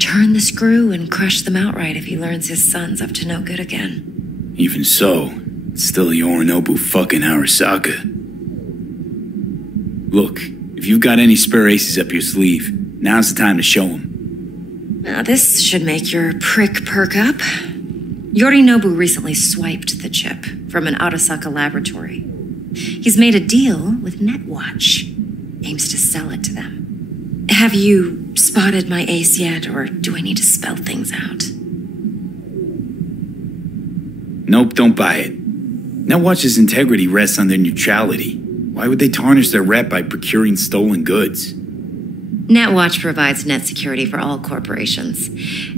turn the screw and crush them outright if he learns his son's up to no good again. Even so, it's still Yorinobu fucking Arasaka. Look, if you've got any spare aces up your sleeve, now's the time to show them. Now this should make your prick perk up. Yorinobu recently swiped the chip from an Arasaka laboratory. He's made a deal with Netwatch. Aims to sell it to them. Have you spotted my ace yet, or do I need to spell things out? Nope, don't buy it. Netwatch's integrity rests on their neutrality. Why would they tarnish their rep by procuring stolen goods? Netwatch provides net security for all corporations,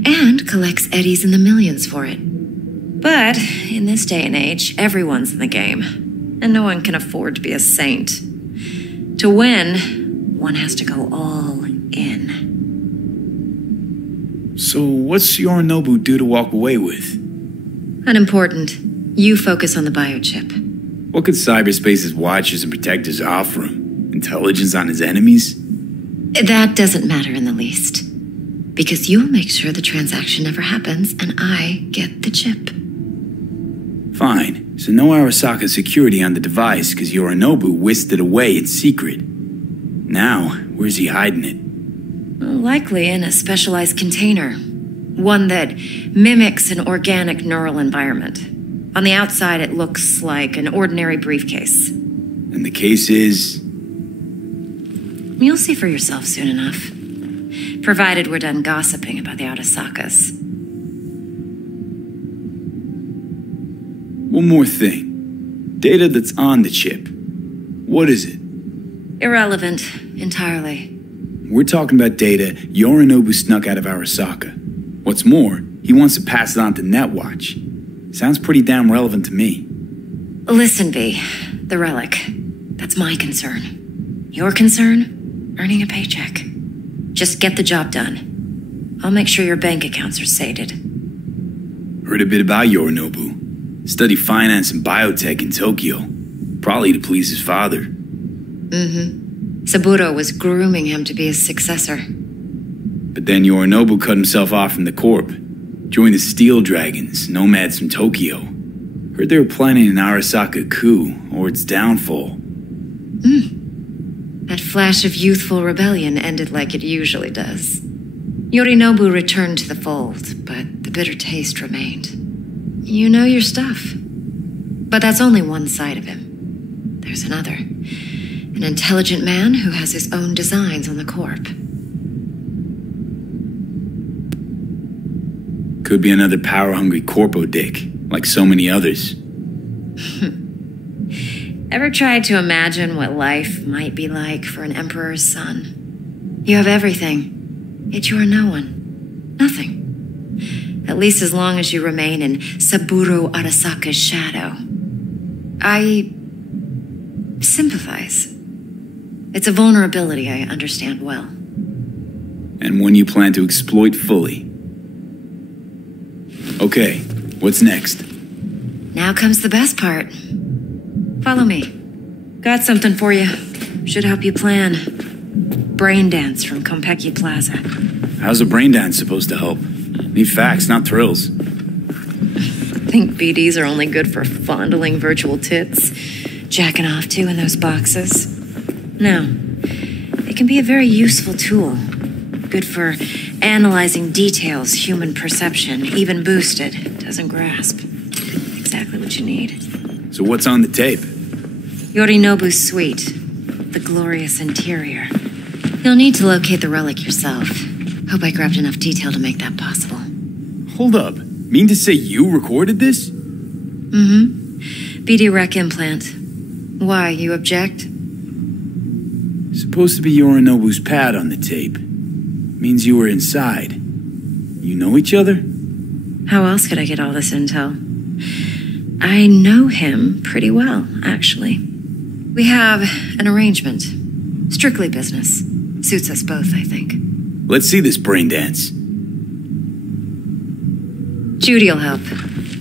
and collects eddies in the millions for it. But in this day and age, everyone's in the game, and no one can afford to be a saint. To win, one has to go all in. So what's Yorinobu due to walk away with? Unimportant. You focus on the biochip. What could cyberspace's watchers and protectors offer him? Intelligence on his enemies? That doesn't matter in the least. Because you'll make sure the transaction never happens, and I get the chip. Fine. So no Arasaka security on the device because Yorinobu whisked it away in secret. Now, where's he hiding it? Likely in a specialized container. One that mimics an organic neural environment. On the outside, it looks like an ordinary briefcase. And the case is? You'll see for yourself soon enough. Provided we're done gossiping about the Arasakas. One more thing. Data that's on the chip. What is it? Irrelevant, entirely. We're talking about data Yorinobu snuck out of Arasaka. What's more, he wants to pass it on to Netwatch. Sounds pretty damn relevant to me. Listen, V. The relic. That's my concern. Your concern? Earning a paycheck. Just get the job done. I'll make sure your bank accounts are sated. Heard a bit about Yorinobu. Studied finance and biotech in Tokyo. Probably to please his father. Mm-hmm. Saburo was grooming him to be his successor. But then Yorinobu cut himself off from the corp. Joined the Steel Dragons, nomads from Tokyo. Heard they were planning an Arasaka coup, or its downfall. That flash of youthful rebellion ended like it usually does. Yorinobu returned to the fold, but the bitter taste remained. You know your stuff. But that's only one side of him. There's another. An intelligent man who has his own designs on the corp. Could be another power-hungry corpo dick, like so many others. Ever tried to imagine what life might be like for an emperor's son? You have everything, yet you are no one. Nothing. At least as long as you remain in Saburo Arasaka's shadow. I sympathize. It's a vulnerability I understand well. And one you plan to exploit fully. Okay, what's next? Now comes the best part. Follow me. Got something for you. Should help you plan. Brain dance from Konpeki Plaza. How's a brain dance supposed to help? Need facts, not thrills. Think BDs are only good for fondling virtual tits? Jacking off to in those boxes? No. It can be a very useful tool. Good for analyzing details human perception, even boosted, doesn't grasp. Exactly what you need. So what's on the tape? Yorinobu's suite. The glorious interior. You'll need to locate the relic yourself. Hope I grabbed enough detail to make that possible. Hold up. Mean to say you recorded this? Mm-hmm. BD rec implant. Why, you object? Supposed to be Yorinobu's pad on the tape. Means you were inside. You know each other? How else could I get all this intel? I know him pretty well, actually. We have an arrangement. Strictly business. Suits us both, I think. Let's see this brain dance. Judy'll help.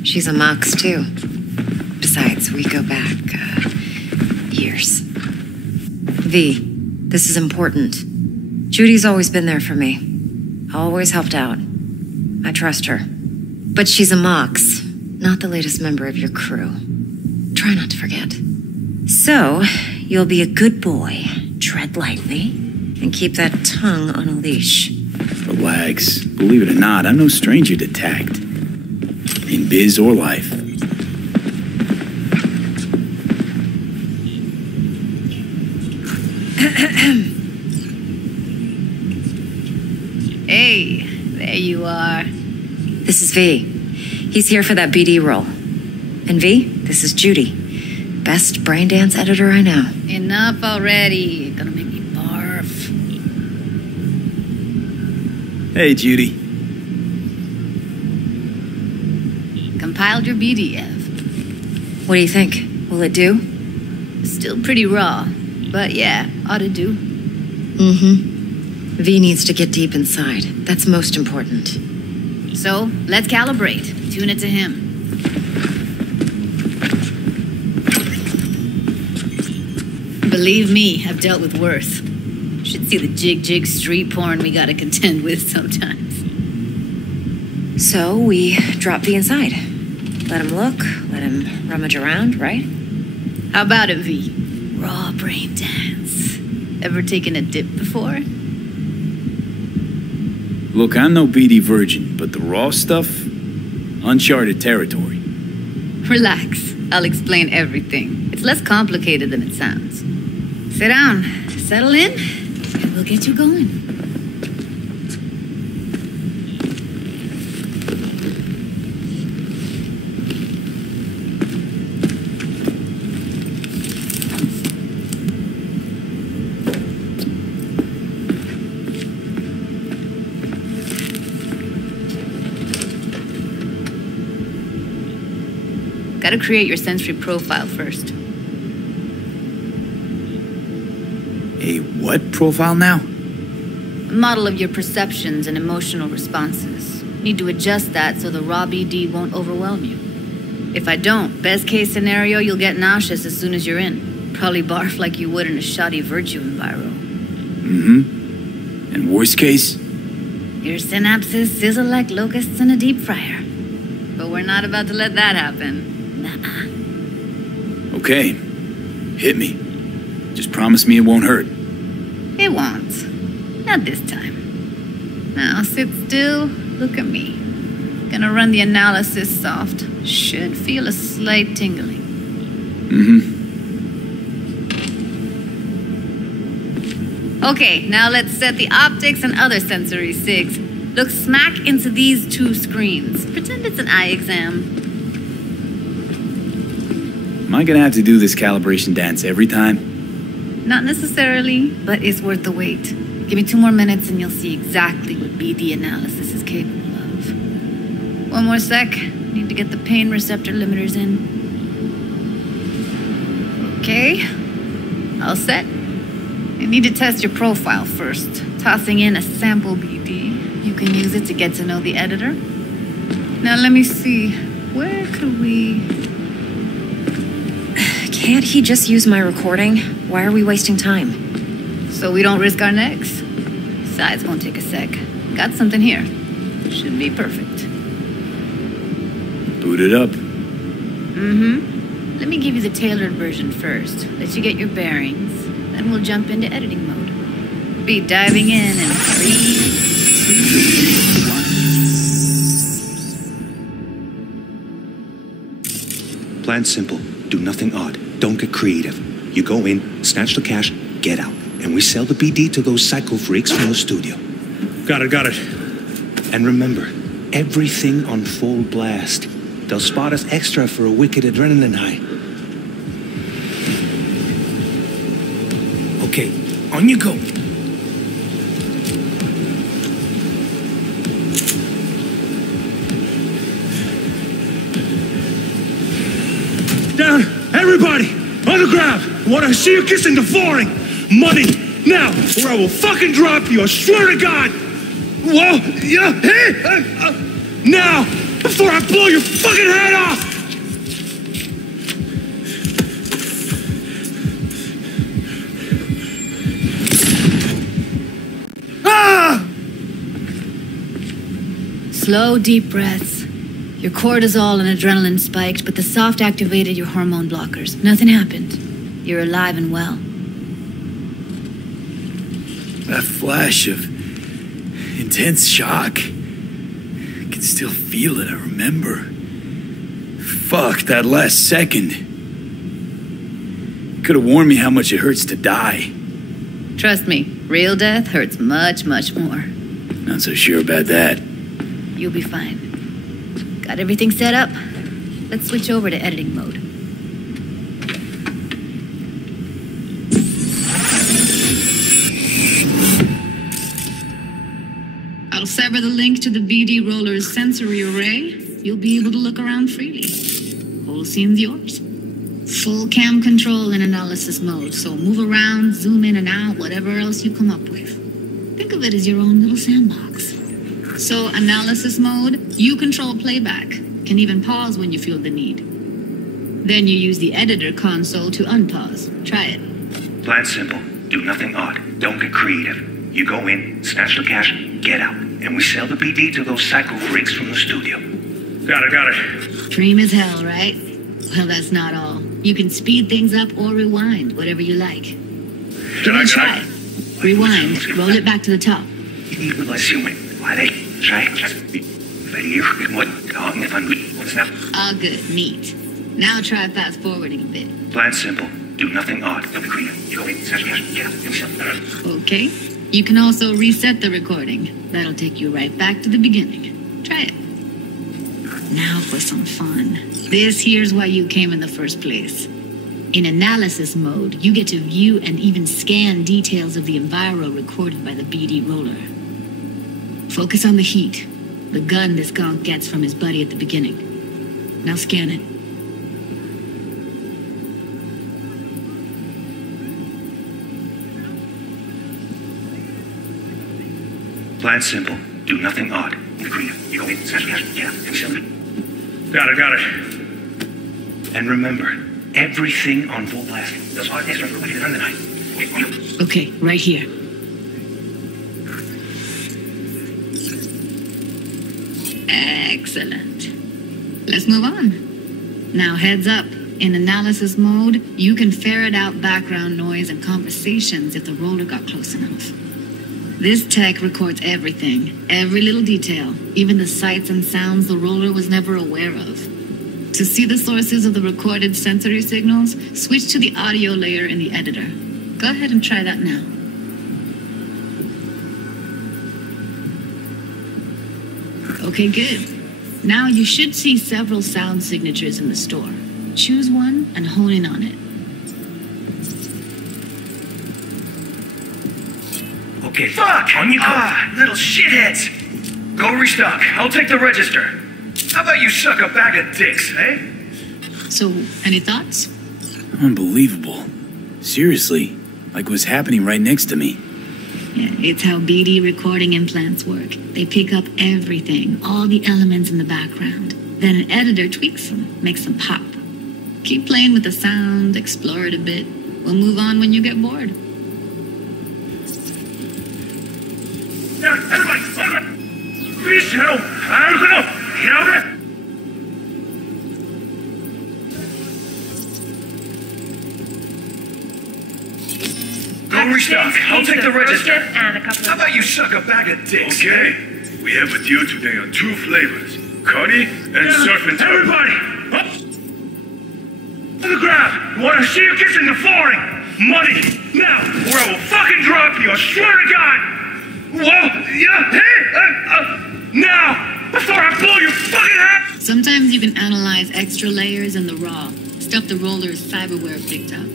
She's a Mox, too. Besides, we go back, years. V, this is important. Judy's always been there for me. Always helped out. I trust her. But she's a Mox, not the latest member of your crew. Try not to forget. So, you'll be a good boy, tread lightly, and keep that tongue on a leash. Relax. Believe it or not, I'm no stranger to tact. In biz or life. Hey, there you are. This is V. He's here for that BD role. And V, this is Judy. Best brain dance editor I know. Enough already. Gonna make me barf. Hey, Judy. Compiled your BDF. What do you think? Will it do? Still pretty raw, but yeah, ought to do. Mm-hmm. V needs to get deep inside. That's most important. So, let's calibrate. Tune it to him. Believe me, I've dealt with worse. Should see the jig street porn we gotta contend with sometimes. So, we drop V inside. Let him look, let him rummage around, right? How about it, V? Raw brain dance. Ever taken a dip before? Look, I'm no BD virgin, but the raw stuff, uncharted territory. Relax. I'll explain everything. It's less complicated than it sounds. Sit down, settle in, and we'll get you going. Gotta create your sensory profile first. A what profile now? A model of your perceptions and emotional responses. Need to adjust that so the raw BD won't overwhelm you. If I don't, best case scenario, you'll get nauseous as soon as you're in. Probably barf like you would in a shoddy virtue enviro. Mm-hmm. And worst case? Your synapses sizzle like locusts in a deep fryer. But we're not about to let that happen. Nuh-uh. Okay. Hit me. Just promise me it won't hurt. It won't. Not this time. Now sit still, look at me. Gonna run the analysis soft. Should feel a slight tingling. Mm-hmm. Okay, now let's set the optics and other sensory sigs. Look smack into these two screens. Pretend it's an eye exam. Am I gonna have to do this calibration dance every time? Not necessarily, but it's worth the wait. Give me 2 more minutes and you'll see exactly what BD analysis is capable of. One more sec. Need to get the pain receptor limiters in. Okay. All set. I need to test your profile first. Tossing in a sample BD. You can use it to get to know the editor. Now let me see. Where could we... Can't he just use my recording? Why are we wasting time? So we don't risk our necks? Besides, won't take a sec. Got something here. Should be perfect. Boot it up. Mm-hmm. Let me give you the tailored version first. Let you get your bearings. Then we'll jump into editing mode. Be diving in 3, 2, 1. Plan simple. Do nothing odd. Don't get creative. You go in, snatch the cash, get out. And we sell the BD to those psycho freaks from the studio. Got it. And remember, everything on full blast. They'll spot us extra for a wicked adrenaline high. Okay, on you go. Down, everybody, on the ground. I want to see you kissing the flooring. Money, now, or I will fucking drop you, I swear to God. Whoa, yeah, hey, now, before I blow your fucking head off. Slow, deep breaths. Your cortisol and adrenaline spiked, but the soft activated your hormone blockers. Nothing happened. You're alive and well. That flash of intense shock. I can still feel it, I remember. Fuck, that last second. Could have warned me how much it hurts to die. Trust me, real death hurts much, much more. Not so sure about that. You'll be fine. Got everything set up? Let's switch over to editing mode. I'll sever the link to the BD roller's sensory array. You'll be able to look around freely. Whole scene's yours. Full cam control in analysis mode, so move around, zoom in and out, whatever else you come up with. Think of it as your own little sandbox. So, analysis mode, you control playback. Can even pause when you feel the need. Then you use the editor console to unpause. Try it. Plan simple. Do nothing odd. Don't get creative. You go in, snatch the cash, get out. And we sell the BD to those psycho freaks from the studio. Got it. Dream as hell, right? Well, that's not all. You can speed things up or rewind, whatever you like. Try it. Rewind, roll it back to the top. All good, neat. Now try fast forwarding a bit. Plan simple. Do nothing odd. Don't be creative. You go in, snatch the cash, get out. Okay. You can also reset the recording. That'll take you right back to the beginning. Try it. Now for some fun. This here's why you came in the first place. In analysis mode, you get to view and even scan details of the enviro recorded by the BD roller. Focus on the heat, the gun this gonk gets from his buddy at the beginning. Now scan it. Plan simple. Do nothing odd. You go in, snatch the cash, get out. Got it. And remember, everything on full blast. Those are extra for the night. Okay, right here. Excellent. Let's move on. Now heads up. In analysis mode, you can ferret out background noise and conversations if the roller got close enough. This tech records everything, every little detail, even the sights and sounds the roller was never aware of. To see the sources of the recorded sensory signals, switch to the audio layer in the editor. Go ahead and try that now. Okay, good. Now you should see several sound signatures in the store. Choose one and hone in on it. Okay, fuck! On you go! Little shitheads! Go restock. I'll take the register. How about you suck a bag of dicks, eh? So, any thoughts? Unbelievable. Seriously, like what's happening right next to me. Yeah, it's how BD recording implants work. They pick up everything, all the elements in the background. Then an editor tweaks them, makes them pop. Keep playing with the sound, explore it a bit. We'll move on when you get bored. Don't restock. I'll take the register. How about you suck a bag of dicks? Okay. We have a deal today on 2 flavors. Cuddy and surfing. Everybody! Up! To the ground! You wanna see you kissing the flooring? Money! Now! Or I will fucking drop you! I swear to God! Whoa! Yeah! Hey! Now! Before I blow your fucking head! Sometimes you can analyze extra layers in the raw. Stuff the roller's cyberware picked up.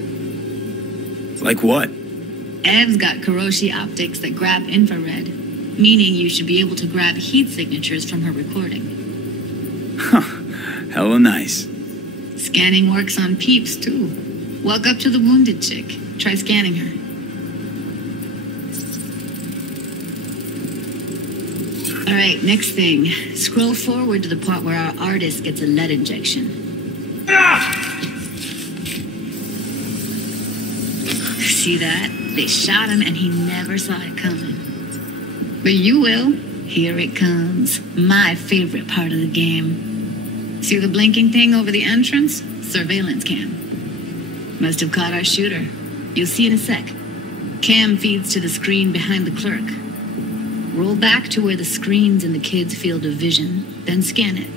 Like what? Ev's got Kuroshi optics that grab infrared, meaning you should be able to grab heat signatures from her recording. Huh. Hella nice. Scanning works on peeps, too. Walk up to the wounded chick. Try scanning her. All right, next thing. Scroll forward to the part where our artist gets a lead injection. See that? They shot him and he never saw it coming. But you will. Here it comes. My favorite part of the game. See the blinking thing over the entrance? Surveillance cam. Must have caught our shooter. You'll see in a sec. Cam feeds to the screen behind the clerk. Roll back to where the screen's in the kid's field of vision, then scan it.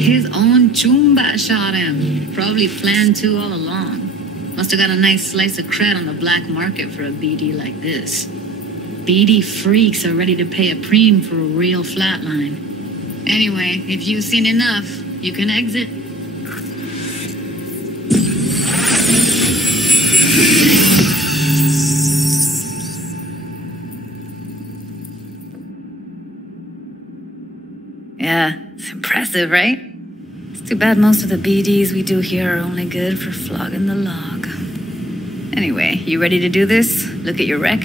His own Chumba shot him. Probably planned to all along. Must have got a nice slice of cred on the black market for a BD like this. BD freaks are ready to pay a preem for a real flatline. Anyway, if you've seen enough, you can exit. Yeah, it's impressive, right? It's too bad most of the BDs we do here are only good for flogging the log. Anyway, you ready to do this? Look at your rec?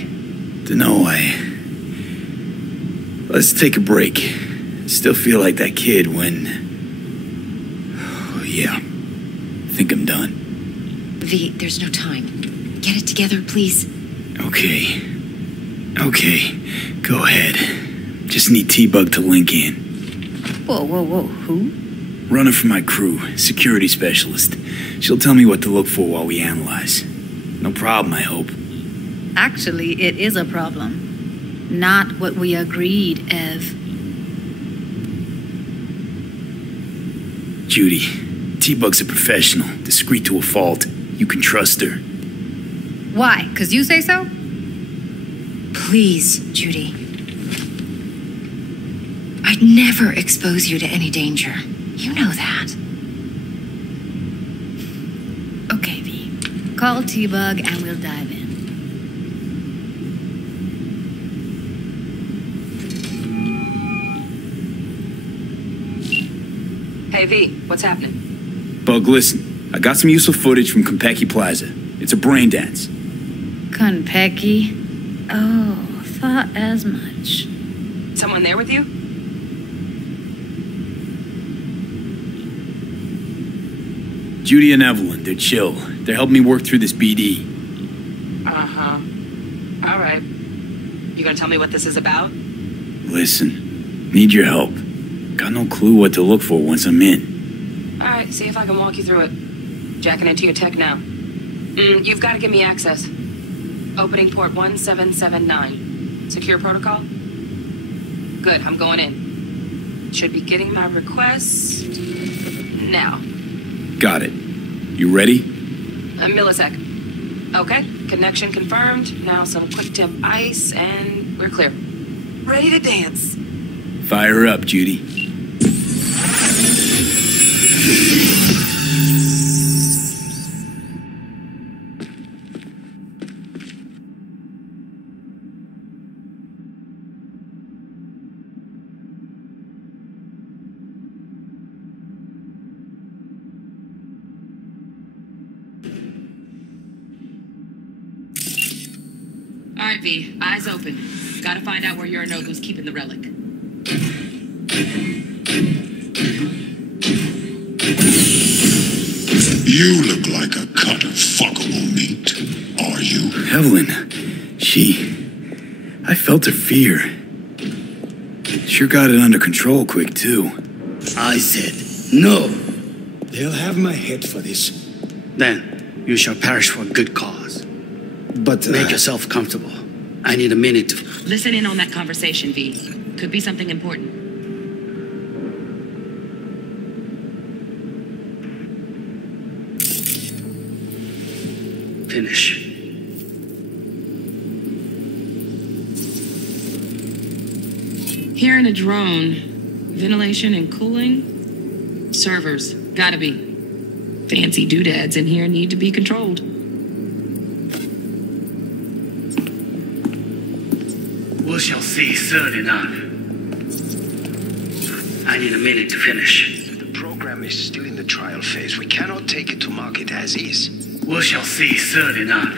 Dunno, Let's take a break. Still feel like that kid when... Oh, yeah. Think I'm done. V, there's no time. Get it together, please. Okay. Okay. Go ahead. Just need T-Bug to link in. Whoa, whoa, whoa. Who? Runner for my crew. Security specialist. She'll tell me what to look for while we analyze. No problem, I hope. Actually, it is a problem. Not what we agreed, Ev. Judy, T-Bug's a professional, discreet to a fault. You can trust her. Why? 'Cause you say so? Please, Judy. I'd never expose you to any danger. You know that. Okay, V. Call T-Bug and we'll dive in. Hey, V, what's happening? Bug, listen. I got some useful footage from Konpeki Plaza. It's a brain dance. Konpeki? Oh, thought as much. Someone there with you? Judy and Evelyn, they're chill. They're helping me work through this BD. Uh-huh. All right. You gonna tell me what this is about? Listen, need your help. Got no clue what to look for once I'm in. Alright, see if I can walk you through it. Jacking into your tech now. You've got to give me access. Opening port 1779. Secure protocol? Good, I'm going in. Should be getting my request now. Got it. You ready? A millisec. Okay, connection confirmed. Now some quick tip ice and we're clear. Ready to dance. Fire up, Judy. All right, V. Eyes open. Gotta find out where Yorinobu's keeping the relic. You look like a cut of fuckable meat. Are you? Evelyn, I felt her fear. Sure got it under control quick, too. I said, no. They'll have my head for this. Then, you shall perish for a good cause. But make yourself comfortable. I need a minute to... Listen in on that conversation, V. Could be something important. Finish. Hearing a drone. Ventilation and cooling? Servers. Gotta be. Fancy doodads in here need to be controlled. We shall see soon enough. I need a minute to finish. The program is still in the trial phase. We cannot take it to market as is. We shall see soon enough.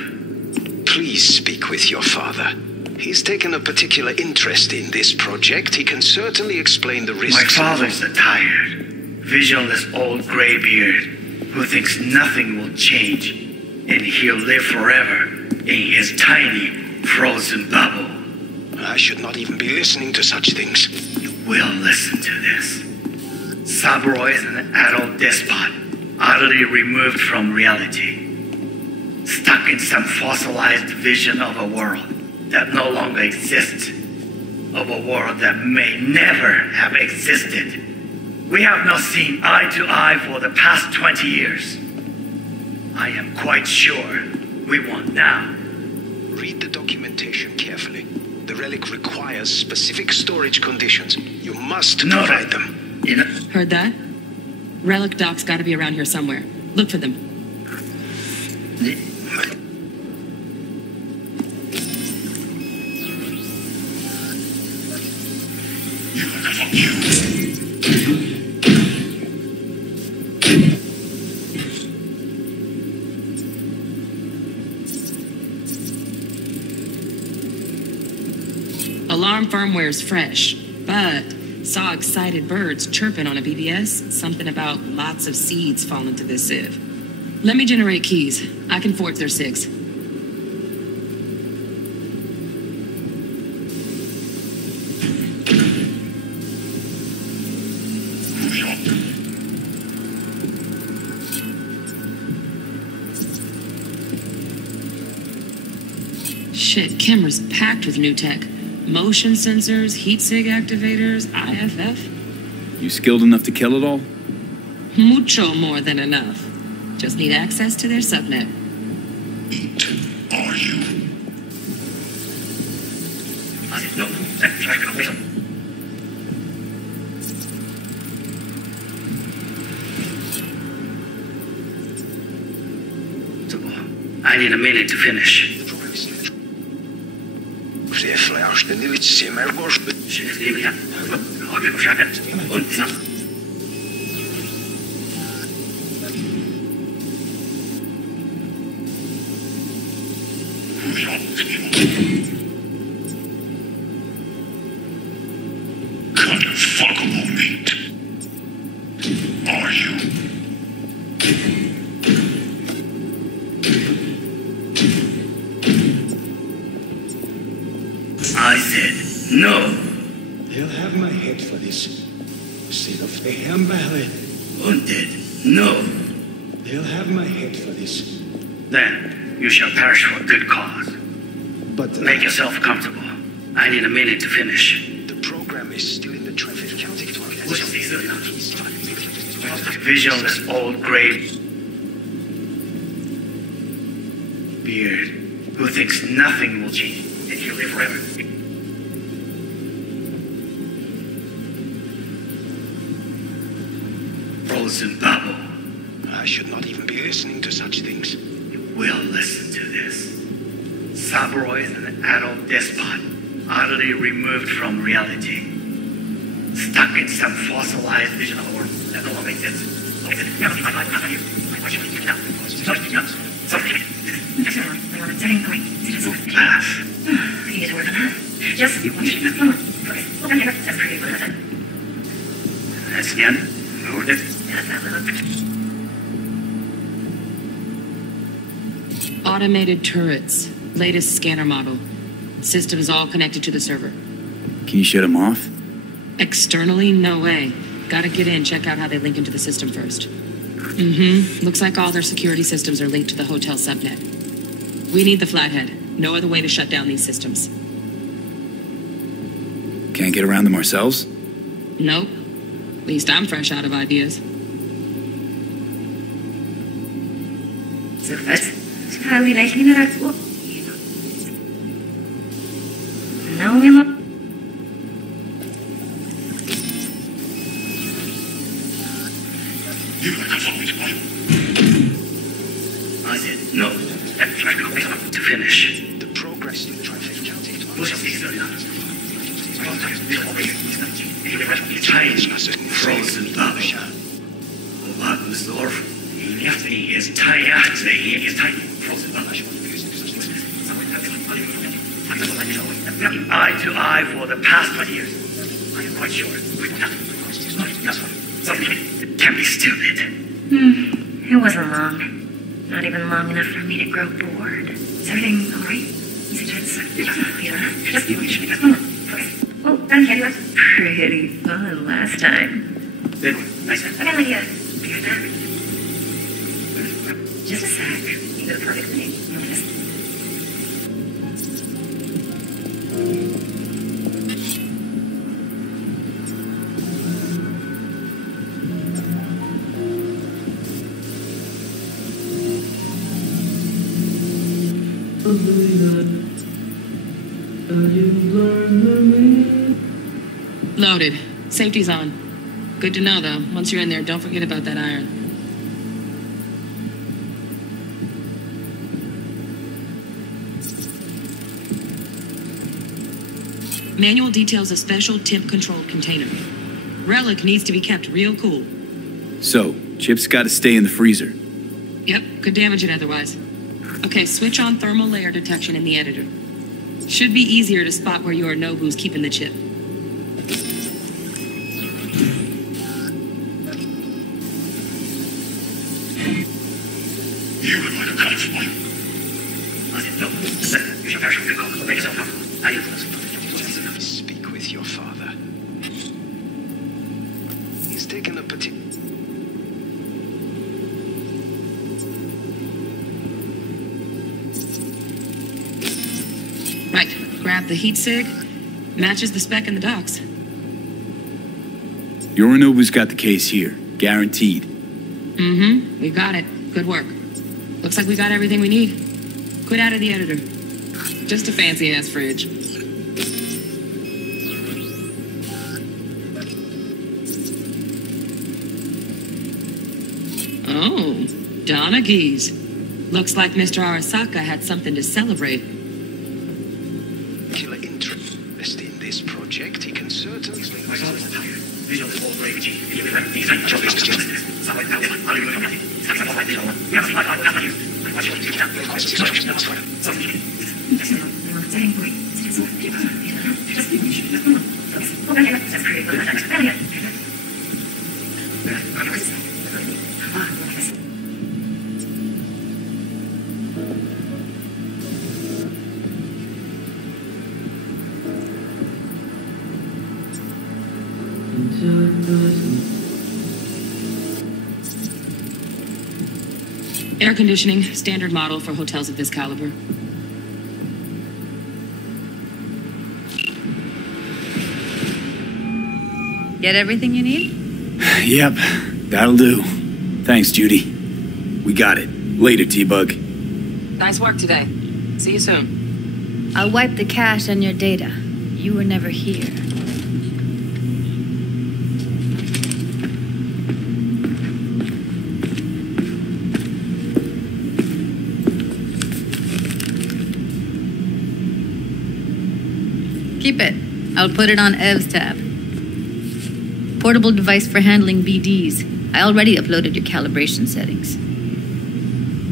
Please speak with your father. He's taken a particular interest in this project. He can certainly explain the risks. My father's a tired, visionless old graybeard who thinks nothing will change, and he'll live forever in his tiny, frozen bubble. I should not even be listening to such things. You will listen to this. Saburo is an adult despot, utterly removed from reality. Stuck in some fossilized vision of a world that no longer exists. Of a world that may never have existed. We have not seen eye to eye for the past 20 years. I am quite sure we won't now. Read the documentation carefully. The relic requires specific storage conditions. You must provide them. Heard that? Relic docs gotta be around here somewhere. Look for them. Alarm firmware's fresh, but saw excited birds chirping on a BBS. Something about lots of seeds falling to this sieve. Let me generate keys. I can forge their SIGs. Shit, camera's packed with new tech. Motion sensors, heat sig activators, IFF. You skilled enough to kill it all? Mucho more than enough. Just need access to their subnet. Are you? No, I need a minute to finish. Cut of fuckable meat. Are you? I said no. They'll have my head for this. Wounded? No. They'll have my head for this. Then you shall perish for a good cause. But make yourself comfortable. I need a minute to finish. The program is still in the traffic counting. Visionless old gray beard who thinks nothing will change and he'll live forever. Frozen bubble. I should not even be listening to such things. You will listen to this. Cyberroy is an adult despot, utterly removed from reality. Stuck in some fossilized vision of a world that no longer exists. Class. That's the end. Hold it. Automated turrets. Latest scanner model. System is all connected to the server. Can you shut them off? Externally, no way. Gotta get in, check out how they link into the system first. Looks like all their security systems are linked to the hotel subnet. We need the flathead. No other way to shut down these systems. Can't get around them ourselves? Nope. At least I'm fresh out of ideas. I did no. To finish. The progress in traffic counting. Frozen bubble. He is tired. He is tired. Frozen bubble. Eye to eye for the past 20 years. I am quite sure. It can be stupid. It wasn't long. Not even long enough for me to grow bored. Is everything alright? Oh, that was pretty fun last time. Good. Nice. I got an idea. Just a sec. You did a perfect thing. Loaded. Safety's on. Good to know, though. Once you're in there, don't forget about that iron. Manual details a special temp-controlled container. Relic needs to be kept real cool. So, Chip's gotta stay in the freezer. Yep, could damage it otherwise. Okay, switch on thermal layer detection in the editor. Should be easier to spot where Yorinobu's keeping the chip. You would like a cut for me. Speak with your father. He's taken a particular... Right, grab the heat sig. Matches the spec in the docs. Yorinobu's got the case here. Guaranteed. We got it. Good work. Looks like we got everything we need. Quit out of the editor. Just a fancy-ass fridge. Oh, Donaghys. Looks like Mr. Arasaka had something to celebrate. Killer interest in this project, he can certainly... Air conditioning, standard model for hotels of this caliber. Get everything you need? Yep, that'll do. Thanks, Judy. We got it. Later, T-Bug. Nice work today. See you soon. I'll wipe the cache on your data. You were never here. Keep it. I'll put it on Ev's tab. Portable device for handling BDs. I already uploaded your calibration settings.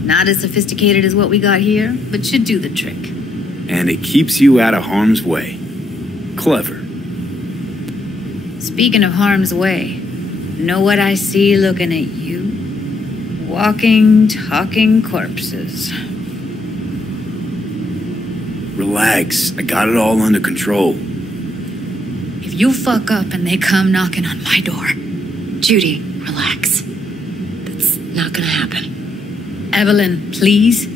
Not as sophisticated as what we got here, but should do the trick. And it keeps you out of harm's way. Clever. Speaking of harm's way, know what I see looking at you? Walking, talking corpses. Relax. I got it all under control. If you fuck up and they come knocking on my door... Judy, relax. That's not gonna happen. Evelyn, please.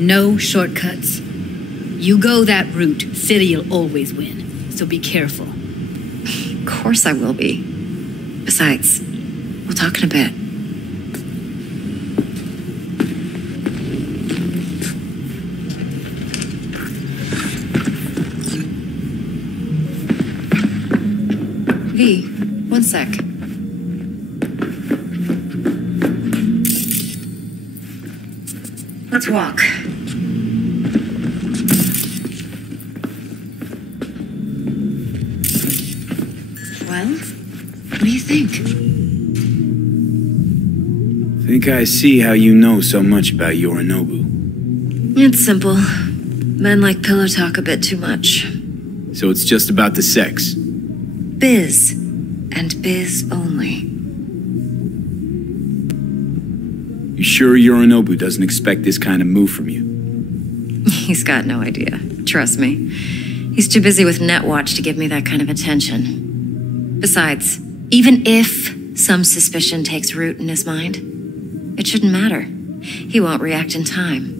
No shortcuts. You go that route, City'll always win. So be careful. Of course I will be. Besides, we'll talk in a bit. V, one sec. Let's walk. Well, what do you think? Think I see how you know so much about Yorinobu. It's simple. Men like pillow talk a bit too much. So it's just about the sex. Biz. And biz only. You sure Yorinobu doesn't expect this kind of move from you? He's got no idea. Trust me. He's too busy with Netwatch to give me that kind of attention. Besides, even if some suspicion takes root in his mind, it shouldn't matter. He won't react in time.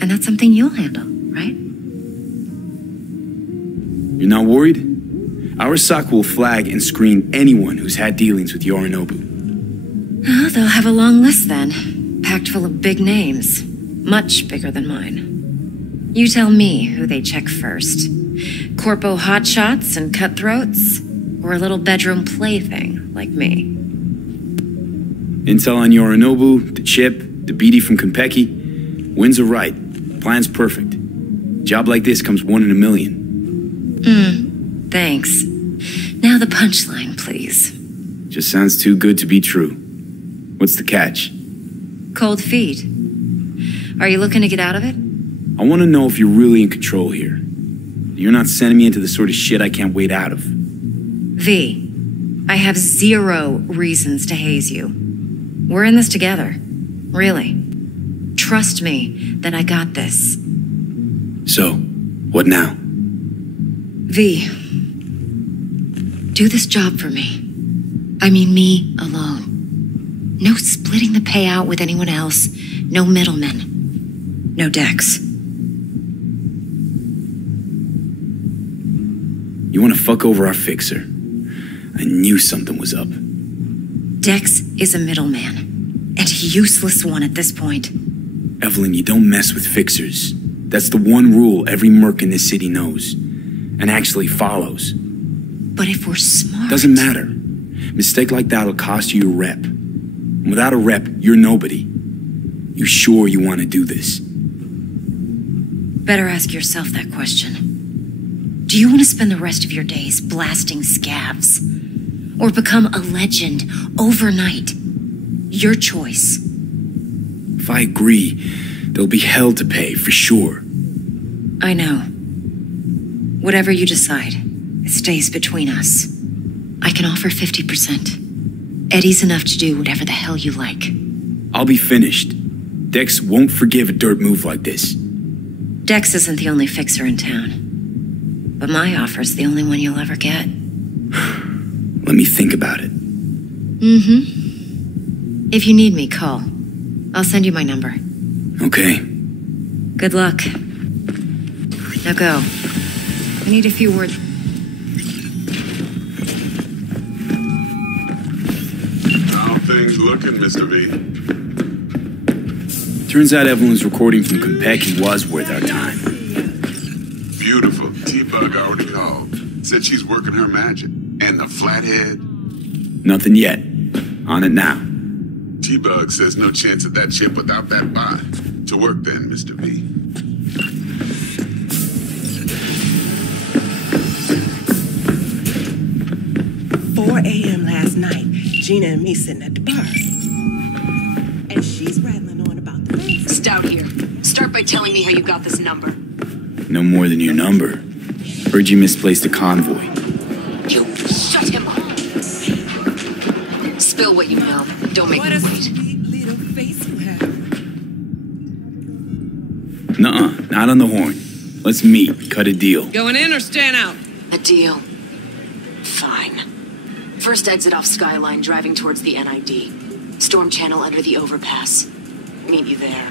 And that's something you'll handle, right? You're not worried? Arasaka will flag and screen anyone who's had dealings with Yorinobu. Oh, they'll have a long list then, packed full of big names, much bigger than mine. You tell me who they check first. Corpo hotshots and cutthroats, or a little bedroom plaything like me? Intel on Yorinobu, the chip, the BD from Konpeki. Winds are right. Plan's perfect. Job like this comes 1 in a million. Thanks. Now the punchline, please. Just sounds too good to be true. What's the catch? Cold feet. Are you looking to get out of it? I want to know if you're really in control here. You're not sending me into the sort of shit I can't wait out of. V, I have 0 reasons to haze you. We're in this together. Really. Trust me that I got this. So, what now? V, do this job for me. I mean me alone. No splitting the payout with anyone else. No middlemen. No Dex. You want to fuck over our fixer? I knew something was up. Dex is a middleman. And a useless one at this point. Evelyn, you don't mess with fixers. That's the one rule every merc in this city knows. And actually follows. But if we're smart... Doesn't matter. Mistake like that'll cost you your rep. And without a rep, you're nobody. You sure you want to do this? Better ask yourself that question. Do you want to spend the rest of your days blasting scavs? Or become a legend overnight? Your choice. If I agree, there'll be hell to pay, for sure. I know. Whatever you decide, it stays between us. I can offer 50%. Eddie's enough to do whatever the hell you like. I'll be finished. Dex won't forgive a dirt move like this. Dex isn't the only fixer in town. But my offer's the only one you'll ever get. Let me think about it. Mm-hmm. If you need me, call. I'll send you my number. Okay. Good luck. Now go. I need a few words. How things looking, Mr. V? Turns out Evelyn's recording from Konpeki was worth our time. Beautiful. T-Bug already called. Said she's working her magic. And the flathead? Nothing yet. On it now. T-Bug says no chance of that ship without that bot. To work then, Mr. V. 4 a.m. last night, Gina and me sitting at the bar. And she's rattling on about the things. Stout here. Start by telling me how you got this number. No more than your number. Heard you misplaced a convoy. You shut him up. Spill what you know. Don't make me wait. Nuh-uh, not on the horn. Let's meet, cut a deal. Going in or staying out? A deal. Fine. First exit off Skyline, driving towards the NID. Storm channel under the overpass. Meet you there.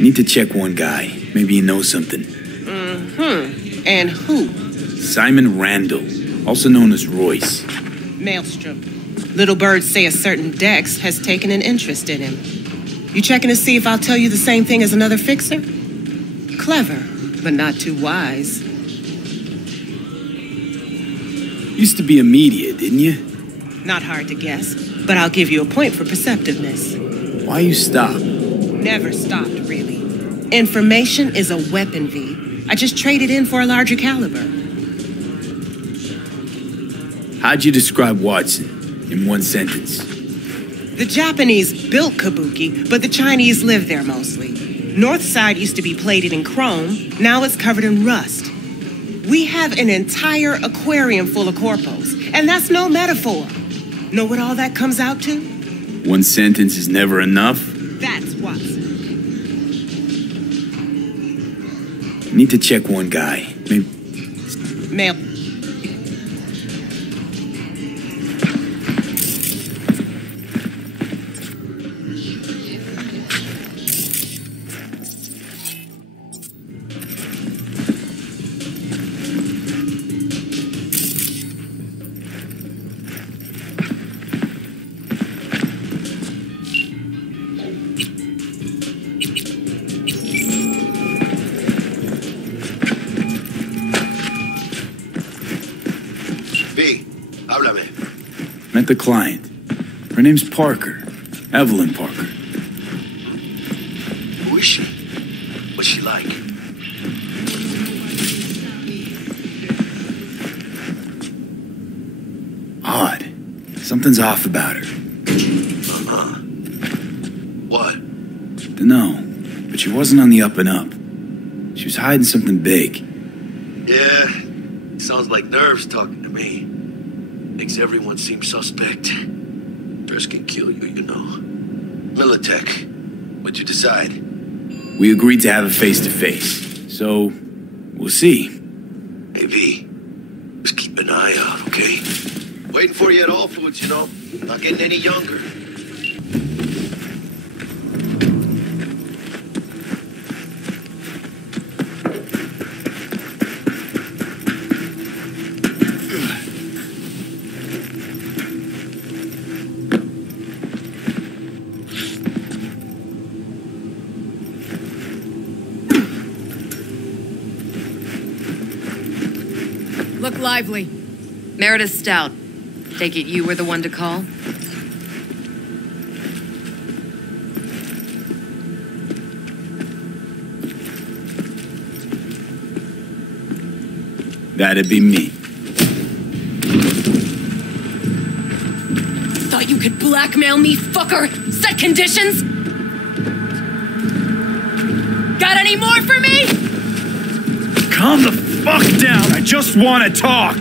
Need to check one guy. Maybe he knows something. Mm-hmm. And who? Simon Randall, also known as Royce. Maelstrom. Little birds say a certain Dex has taken an interest in him. You checking to see if I'll tell you the same thing as another fixer? Clever, but not too wise. Used to be a media, didn't you? Not hard to guess, but I'll give you a point for perceptiveness. Why you stop? Never stopped, really. Information is a weapon, V. I just traded in for a larger caliber. How'd you describe Watson in one sentence? The Japanese built Kabuki, but the Chinese live there mostly. North side used to be plated in chrome, now it's covered in rust. We have an entire aquarium full of corpos, and that's no metaphor. Know what all that comes out to? One sentence is never enough? That's Watson. Need to check one guy. Maybe... Mail. Met the client. Her name's Parker. Evelyn Parker. Who is she? What's she like? Odd. Something's off about her. What? Dunno. But she wasn't on the up and up. She was hiding something big. Yeah. Sounds like nerves talking to me. Makes everyone seem suspect. Nerves can kill you, you know. Militech. What'd you decide? We agreed to have a face-to-face. So, we'll see. Hey, V. Just keep an eye out, okay? Waiting for you at All Foods, you know. Not getting any younger. Look lively. Meredith Stout. Take it you were the one to call? That'd be me. Thought you could blackmail me, fucker? Set conditions? Got any more for me? Calm the fuck down. I just want to talk.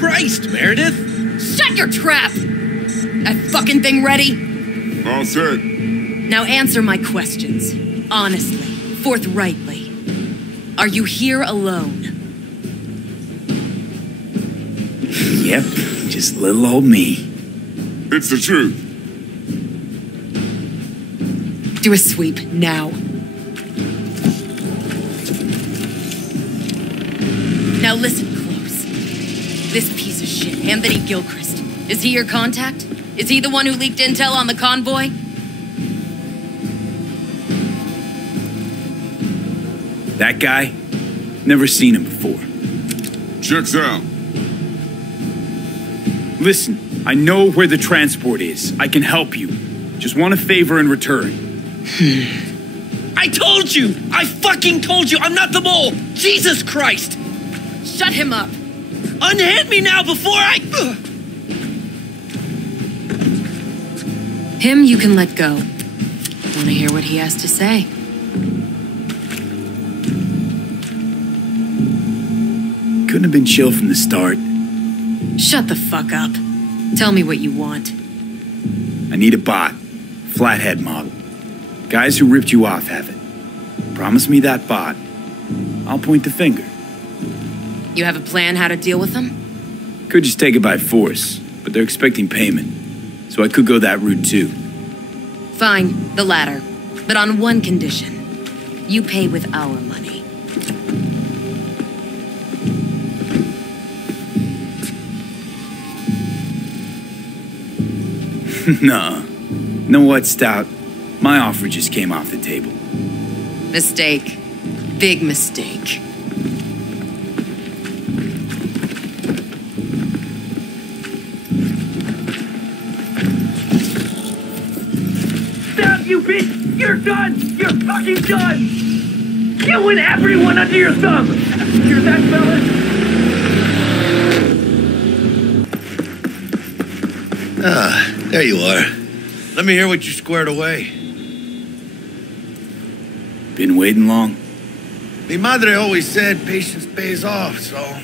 Christ, Meredith! Shut your trap! That fucking thing ready? All set. Now answer my questions. Honestly, forthrightly. Are you here alone? Yep, just little old me. It's the truth. Do a sweep, now. Now listen close. This piece of shit, Anthony Gilchrist, is he your contact? Is he the one who leaked intel on the convoy? That guy? Never seen him before. Checks out. Listen, I know where the transport is. I can help you. Just want a favor in return. I told you! I fucking told you! I'm not the mole! Jesus Christ! Shut him up! Unhand me now before I... Him you can let go. Wanna hear what he has to say? Couldn't have been chill from the start. Shut the fuck up. Tell me what you want. I need a bot. Flathead model. Guys who ripped you off have it. Promise me that bot. I'll point the finger. You have a plan how to deal with them? Could just take it by force, but they're expecting payment. So I could go that route too. Fine, the latter. But on one condition. You pay with our money. Nah. Know what, Stout? My offer just came off the table. Mistake. Big mistake. Stop, you bitch! You're done! You're fucking done! You and everyone under your thumb! Hear that, fellas? Ah, there you are. Let me hear what you squared away. Been waiting long? Mi madre always said patience pays off, so...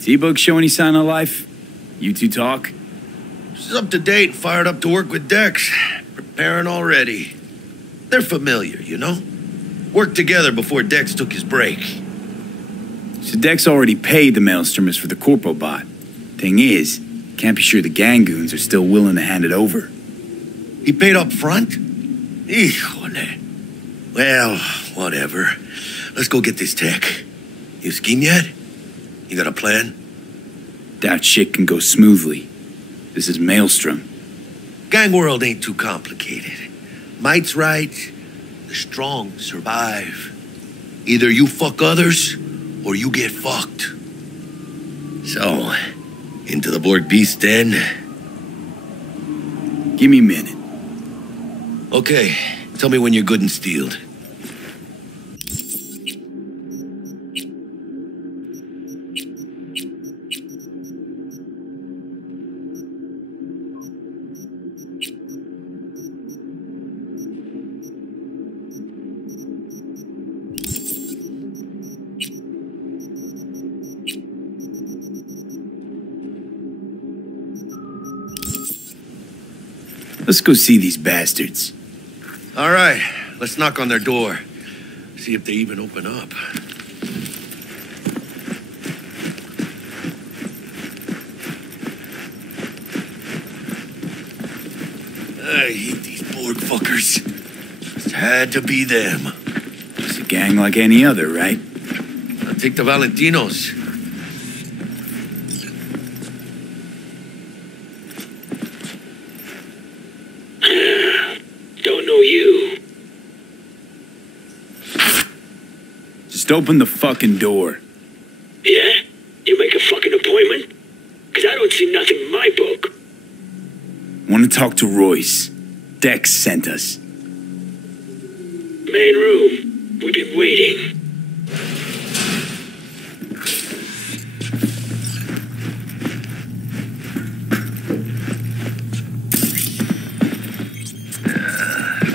T-Bug show any sign of life? You two talk? She's up to date and fired up to work with Dex. Preparing already. They're familiar, you know? Worked together before Dex took his break. So Dex already paid the maelstromers for the corpo bot. Thing is, can't be sure the gang goons are still willing to hand it over. He paid up front? Híjole. Well, whatever. Let's go get this tech. You scheme yet? You got a plan? Doubt shit can go smoothly. This is Maelstrom. Gang world ain't too complicated. Might's right. The strong survive. Either you fuck others, or you get fucked. So, into the Borg Beast den? Give me a minute. Okay, tell me when you're good and steeled. Let's go see these bastards. All right, let's knock on their door. See if they even open up. I hate these Borg fuckers. Just had to be them. Just a gang like any other, right? I'll take the Valentinos. Don't know you. Just open the fucking door. Yeah? You make a fucking appointment? Because I don't see nothing in my book. Want to talk to Royce. Dex sent us. Main room. We've been waiting.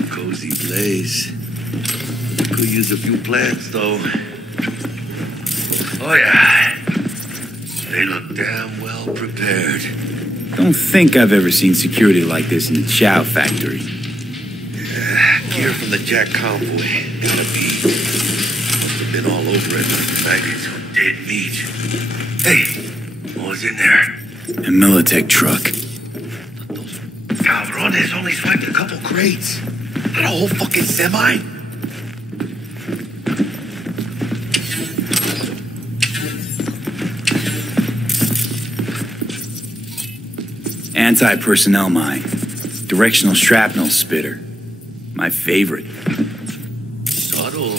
Cozy place. Could use a few plants, though. Oh, yeah. They look damn well prepared. Don't think I've ever seen security like this in the Chow factory. Yeah, gear from the Jack convoy. Gotta be. They've been all over it like maggots on dead meat. Hey, what was in there? A Militech truck. Cabrones only swiped a couple crates. Not a whole fucking semi. Anti-personnel mine. Directional shrapnel spitter. My favorite. Subtle.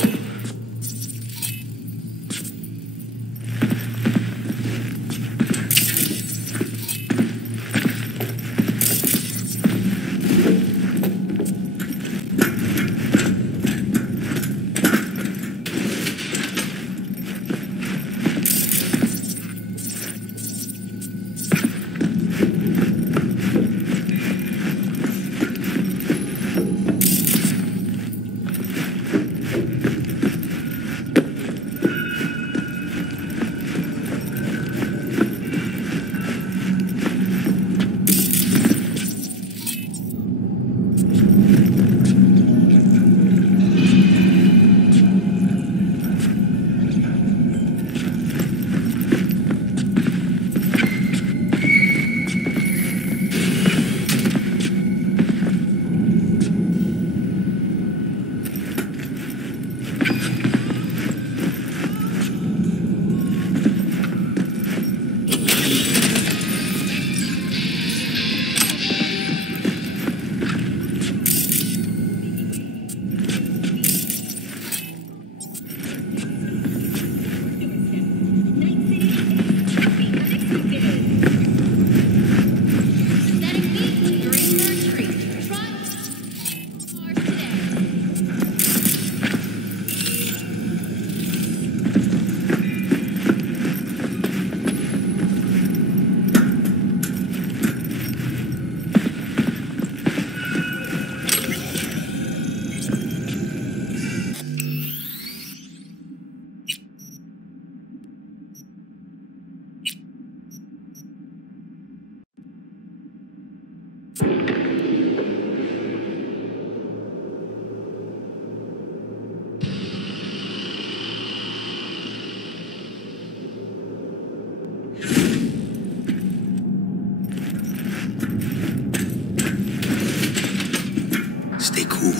Stay cool.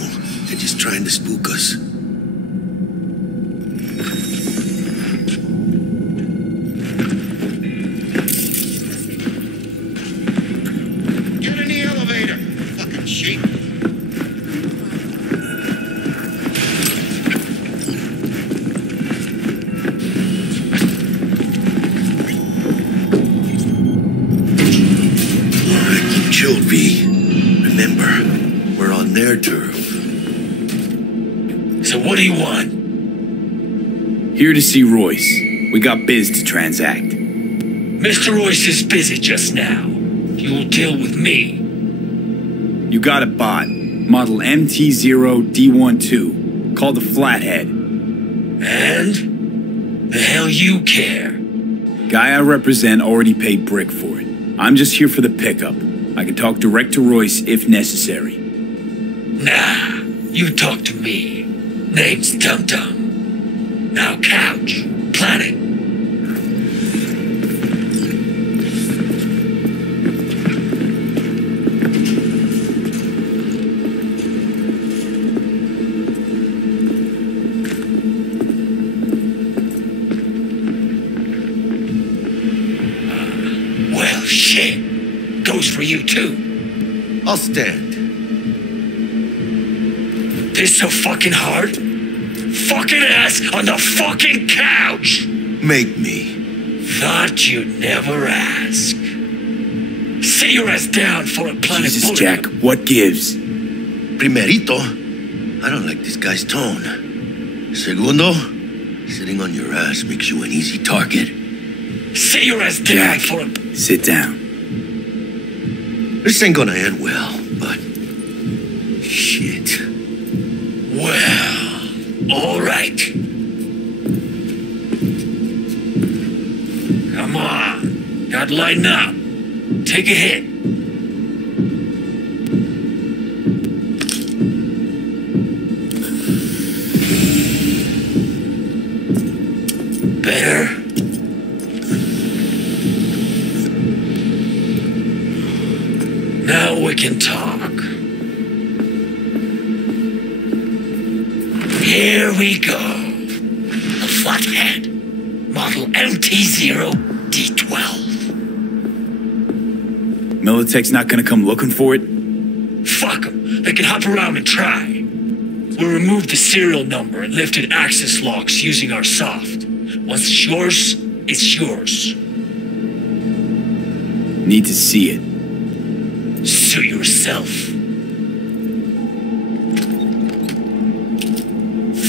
They're just trying to spook us. Get in the elevator, fucking sheep. All right, keep chilled, V. Remember, we're on their turf. So what do you want? Here to see Royce. We got biz to transact. Mr. Royce is busy just now. You'll deal with me. You got a bot. Model MT0D12. Called the Flathead. And? The hell you care? Guy I represent already paid brick for it. I'm just here for the pickup. I can talk direct to Royce if necessary. Nah, you talk to me. Name's Tum Tum. Now couch. Planet. Well, shit. Goes for you too. I'll stand. This so fucking hard? fucking ass on the fucking couch! Make me. Thought you'd never ask. Sit your ass down for a planet. Jesus, Jack, what gives? Primerito, I don't like this guy's tone. Segundo, sitting on your ass makes you an easy target. Sit your ass down Jack, for a... sit down. This ain't gonna end well, but... Shit. Well, all right. Come on. Gotta lighten up. Take a hit. Better? Now we can talk. Here we go. The flathead. Model MT0D12. Militech's not gonna come looking for it? Fuck them. They can hop around and try. We removed the serial number and lifted access locks using our soft. Once it's yours, it's yours. Need to see it. Suit yourself.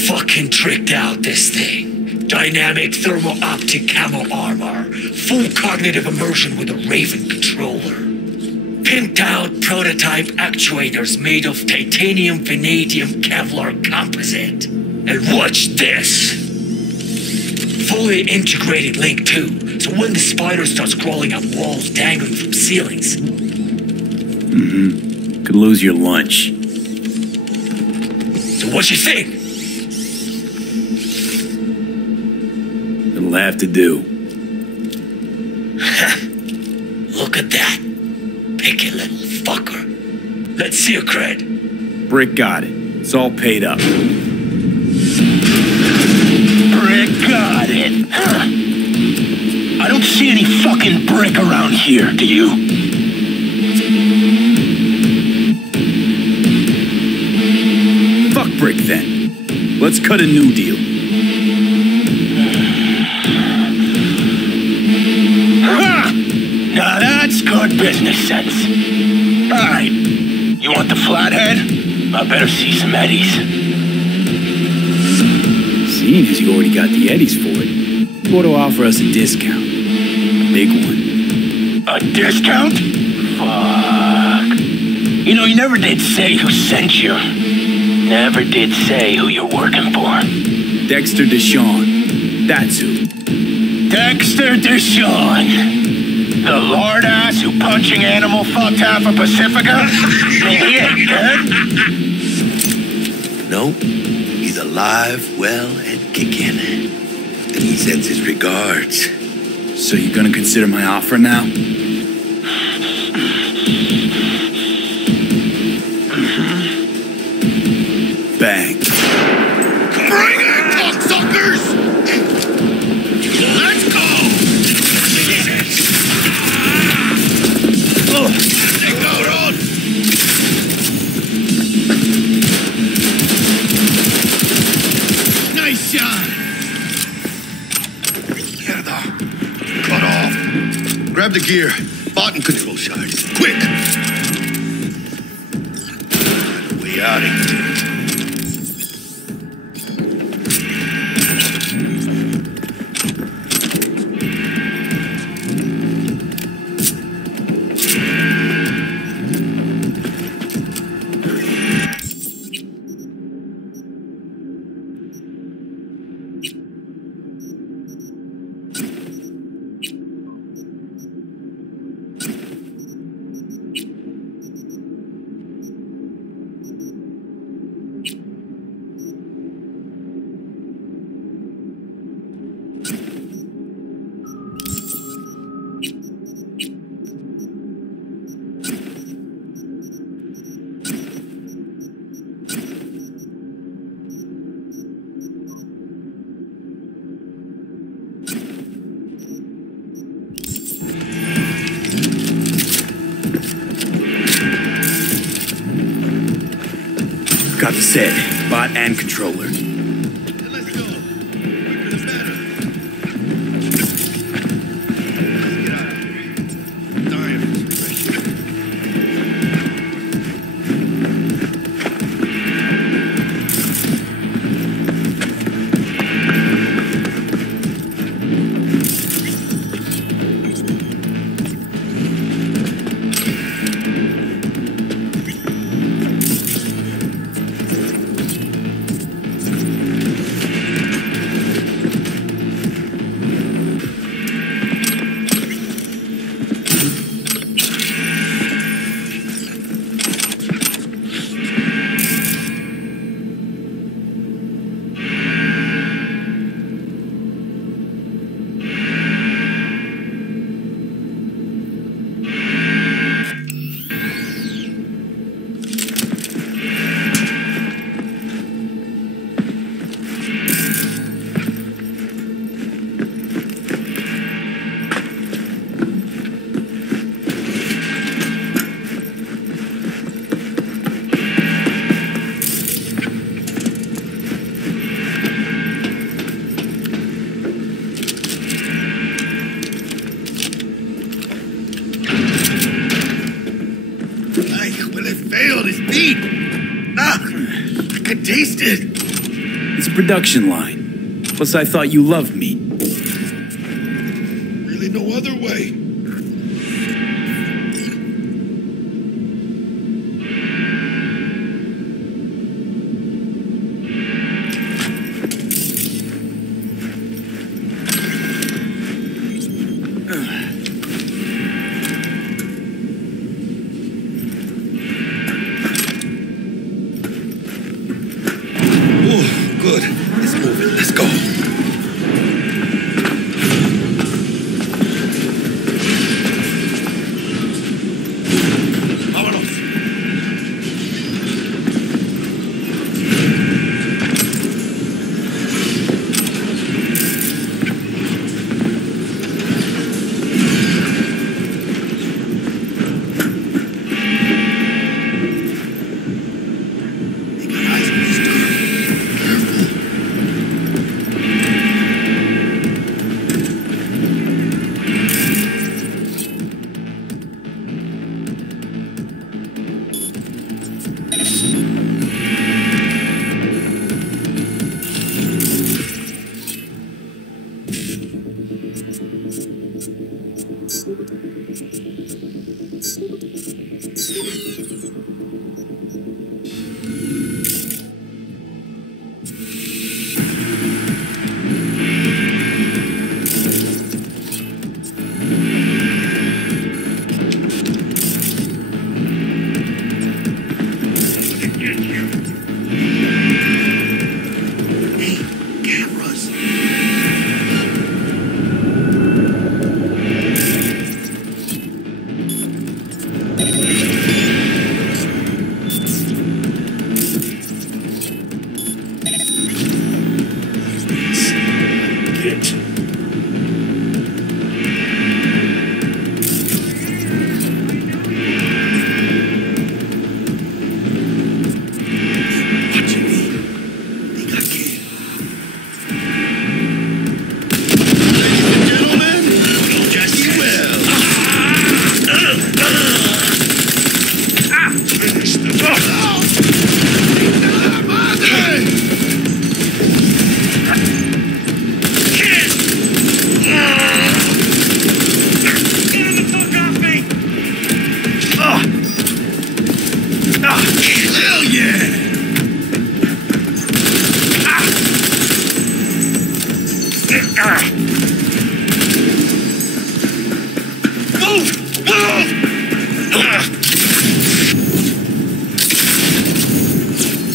Fucking tricked out this thing. Dynamic thermo-optic camo armor. Full cognitive immersion with a Raven controller. Pimped out prototype actuators made of titanium, vanadium, Kevlar composite. And watch this. Fully integrated link too, so when the spider starts crawling up walls dangling from ceilings. Could lose your lunch. So what you think? It'll have to do. Look at that. Picky little fucker. Let's see your cred. Brick got it. It's all paid up. Brick got it. Huh. I don't see any fucking brick around here, do you? Fuck Brick then. Let's cut a new deal. Now that's good business sense. Alright, you want the flathead? I better see some eddies. Seeing as you already got the eddies for it, you ought to offer us a discount. A big one. A discount? Fuck. You know, you never did say who sent you. Never did say who you're working for. Dexter Deshawn. That's who. Dexter Deshawn. The lord ass who punching animal fucked half of Pacifica? He ain't dead. Nope. He's alive, well, and kicking. And he sends his regards. So you're gonna consider my offer now? Bang. Bring it, cocksuckers! Let's go! Take out on! Nice shot! Mierda. Cut off. Grab the gear. Button control shards. Quick! Way out of here. Got the set, bot and controller. I taste it. It's a production line. Plus, I thought you loved meat. Really no other way. Good. Let's move it. Let's go. Vámonos.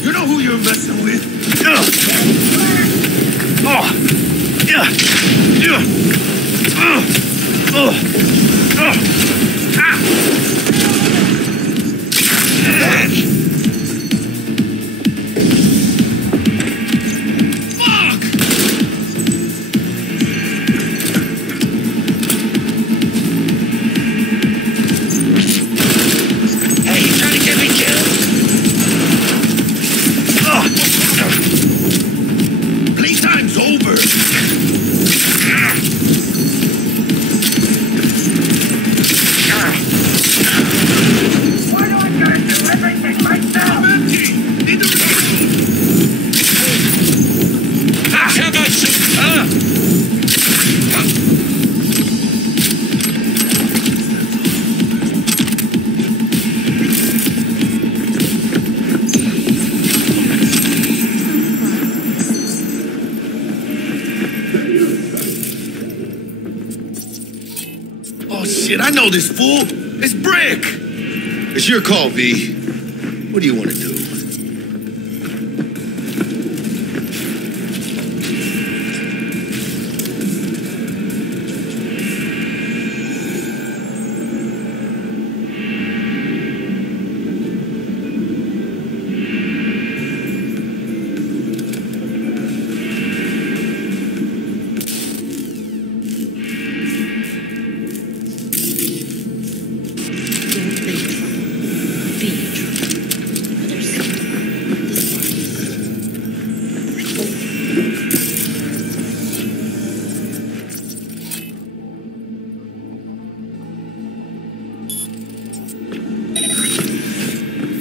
You know who you're messing with. Oh shit, I know this fool. It's Brick. It's your call, V. What do you want to do?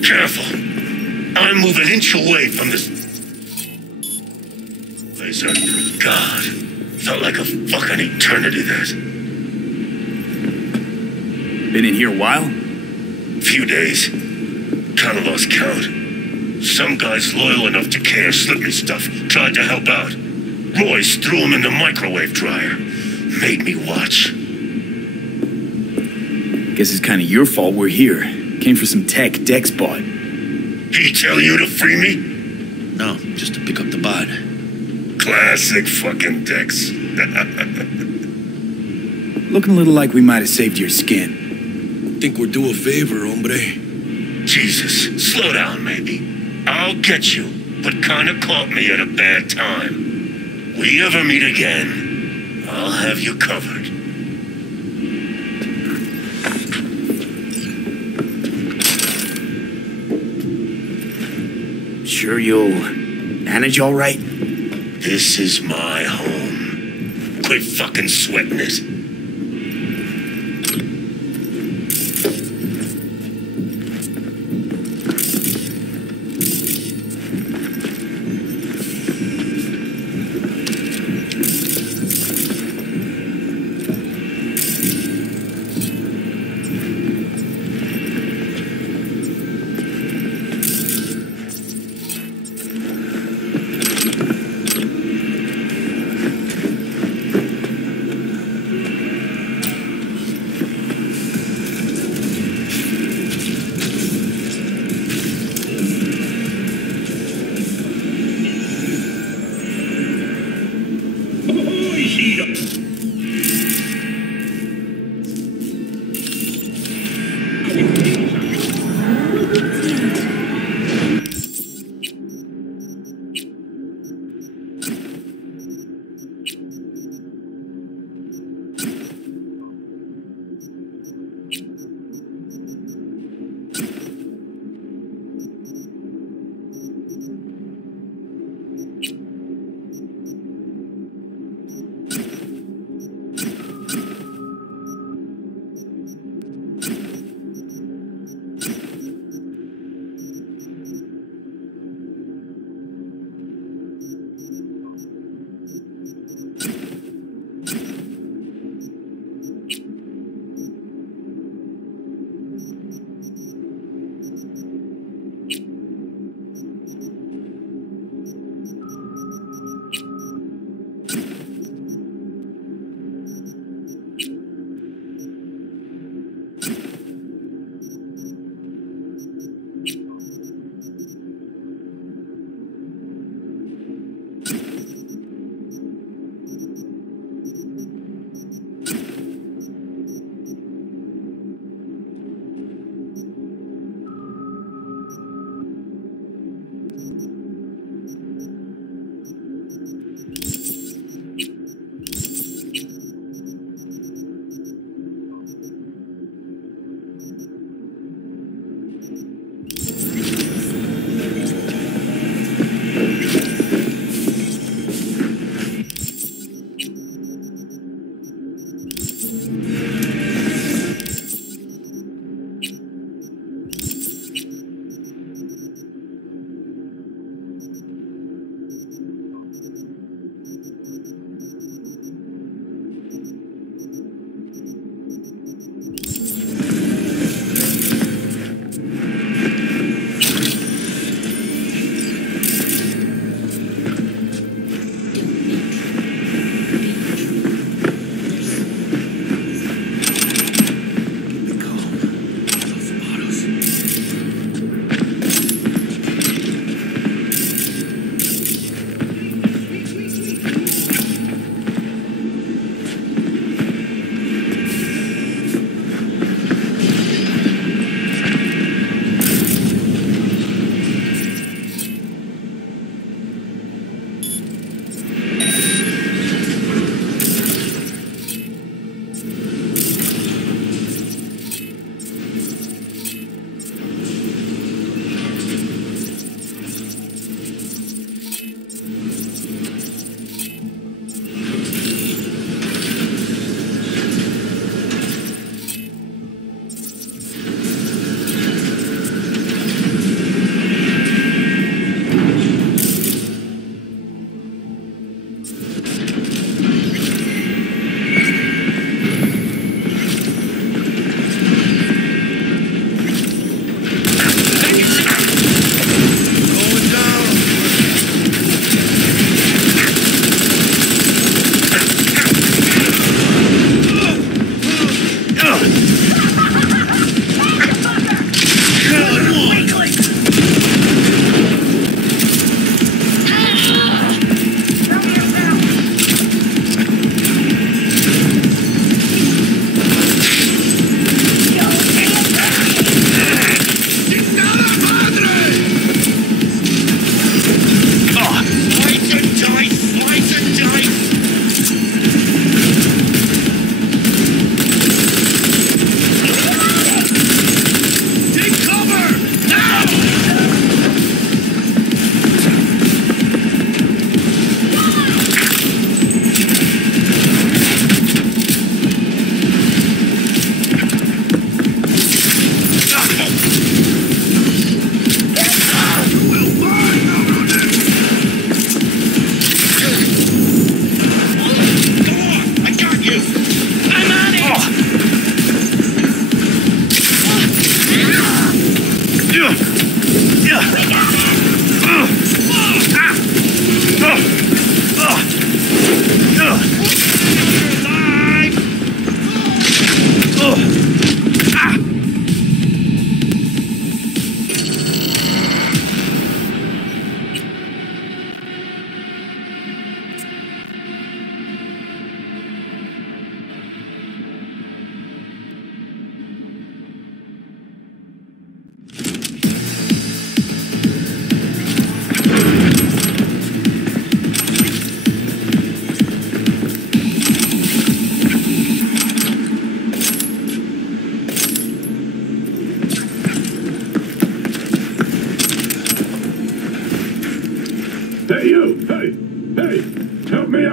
Careful. I move an inch away from this laser. God, felt like a fucking eternity there. Been in here a while? Few days. Kinda lost count. Some guy's loyal enough to care slipped me stuff. Tried to help out. Royce threw him in the microwave dryer. Made me watch. Guess it's kinda your fault we're here. Came for some tech Dex bought. He tell you to free me? No, just to pick up the bot. Classic fucking Dex. Looking a little like we might have saved your skin. Think we're due a favor, hombre? Jesus, slow down, maybe. I'll get you, but kinda caught me at a bad time. We ever meet again, I'll have you covered. Sure you'll manage all right? This is my home. Quit fucking sweating it.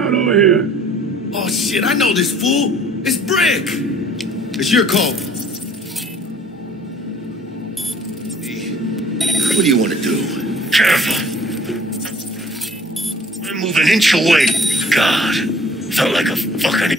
out over here. Oh shit, I know this fool. It's Brick. It's your call. What do you want to do? Careful. I move an inch away. God, felt like a fucking...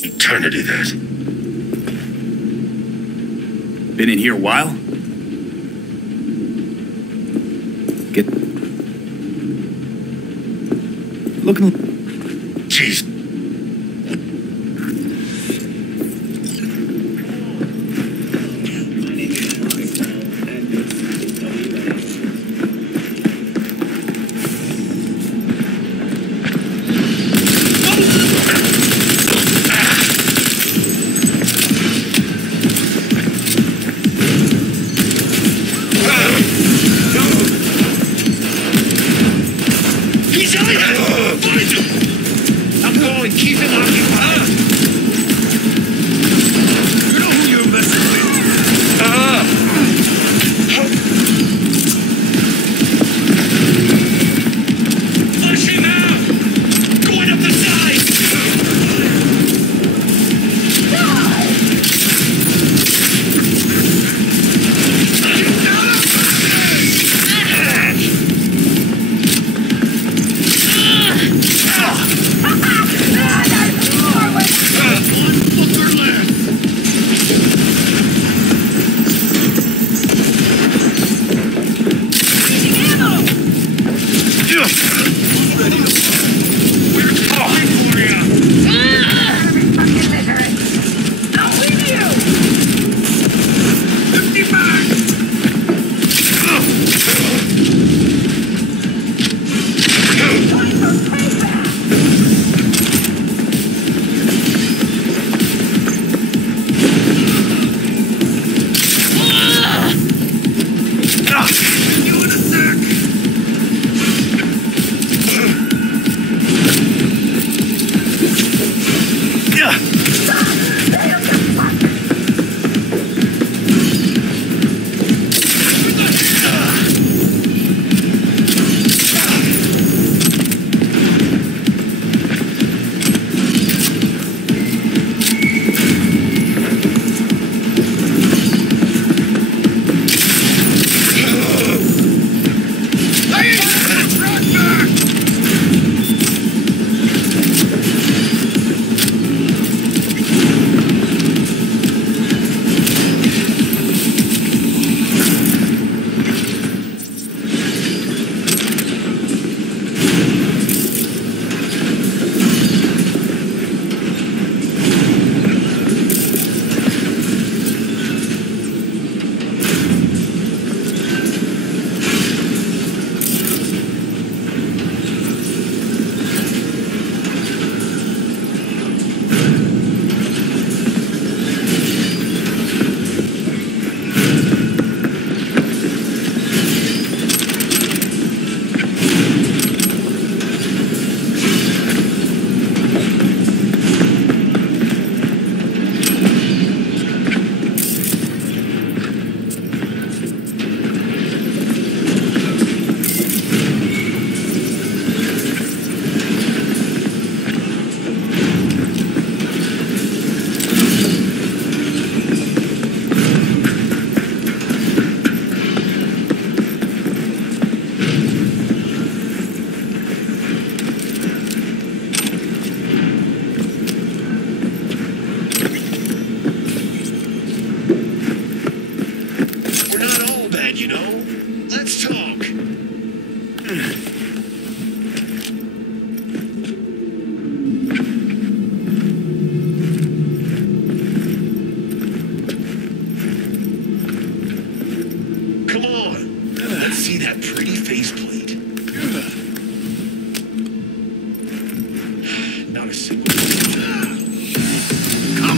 Eternity, that. Been in here a while? Get... Looking... Jeez. Come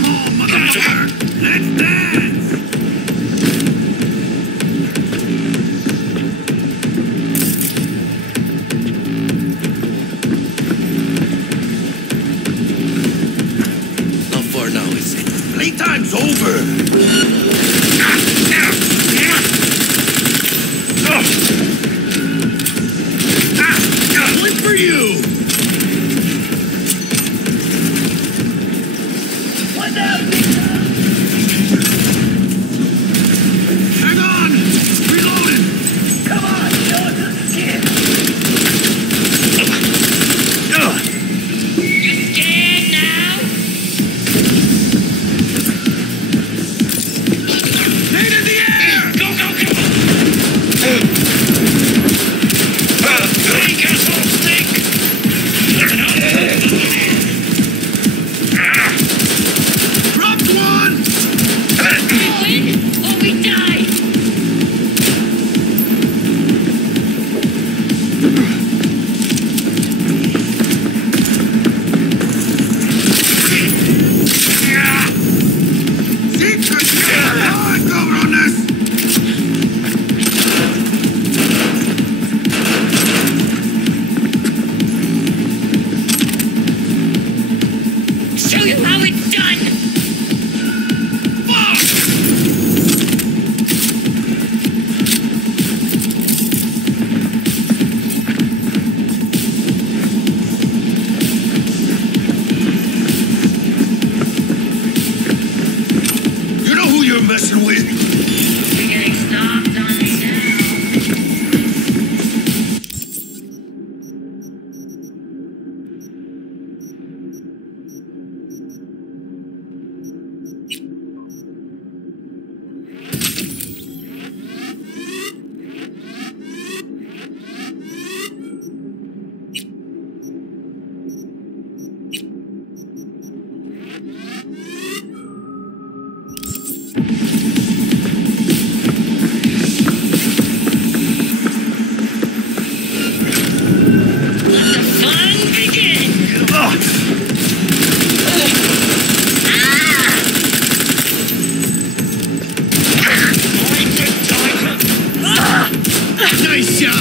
Успокойся!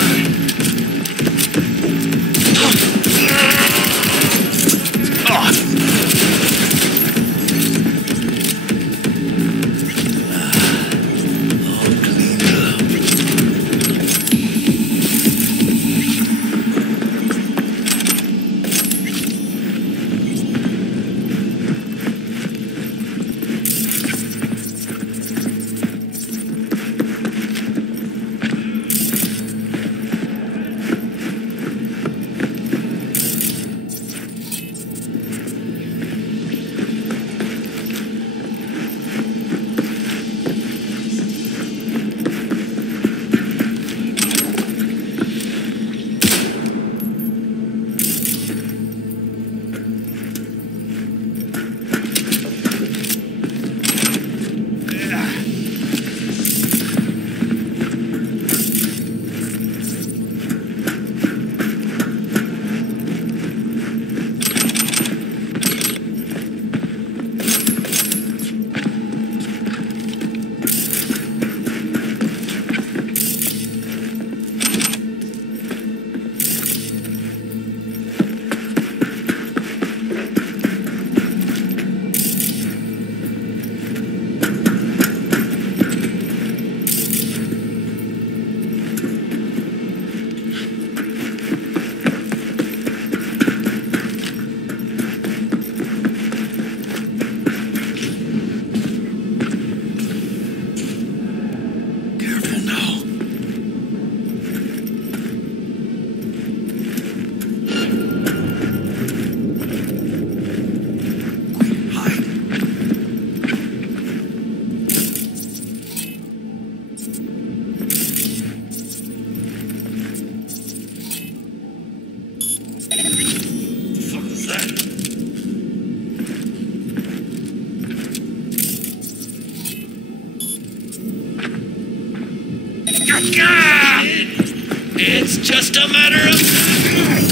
It's just a matter of time.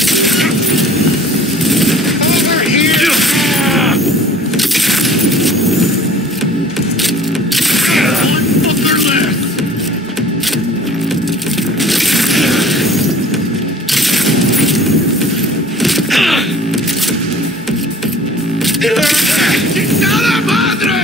Over here! One fucker left! ¡Chingada madre!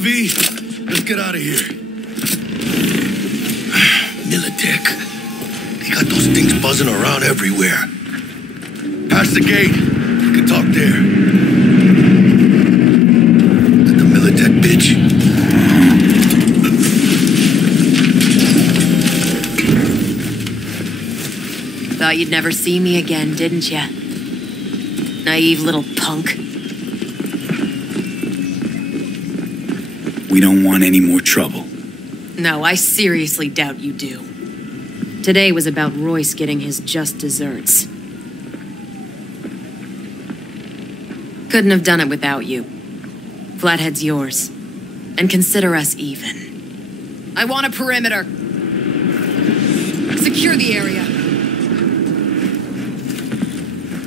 V. Let's get out of here. Militech. They got those things buzzing around everywhere. Past the gate. We can talk there. That the Militech bitch? Thought you'd never see me again, didn't ya? Naive little punk. We don't want any more trouble. No, I seriously doubt you do. Today was about Royce getting his just desserts. Couldn't have done it without you. Flathead's yours. And consider us even. I want a perimeter. Secure the area.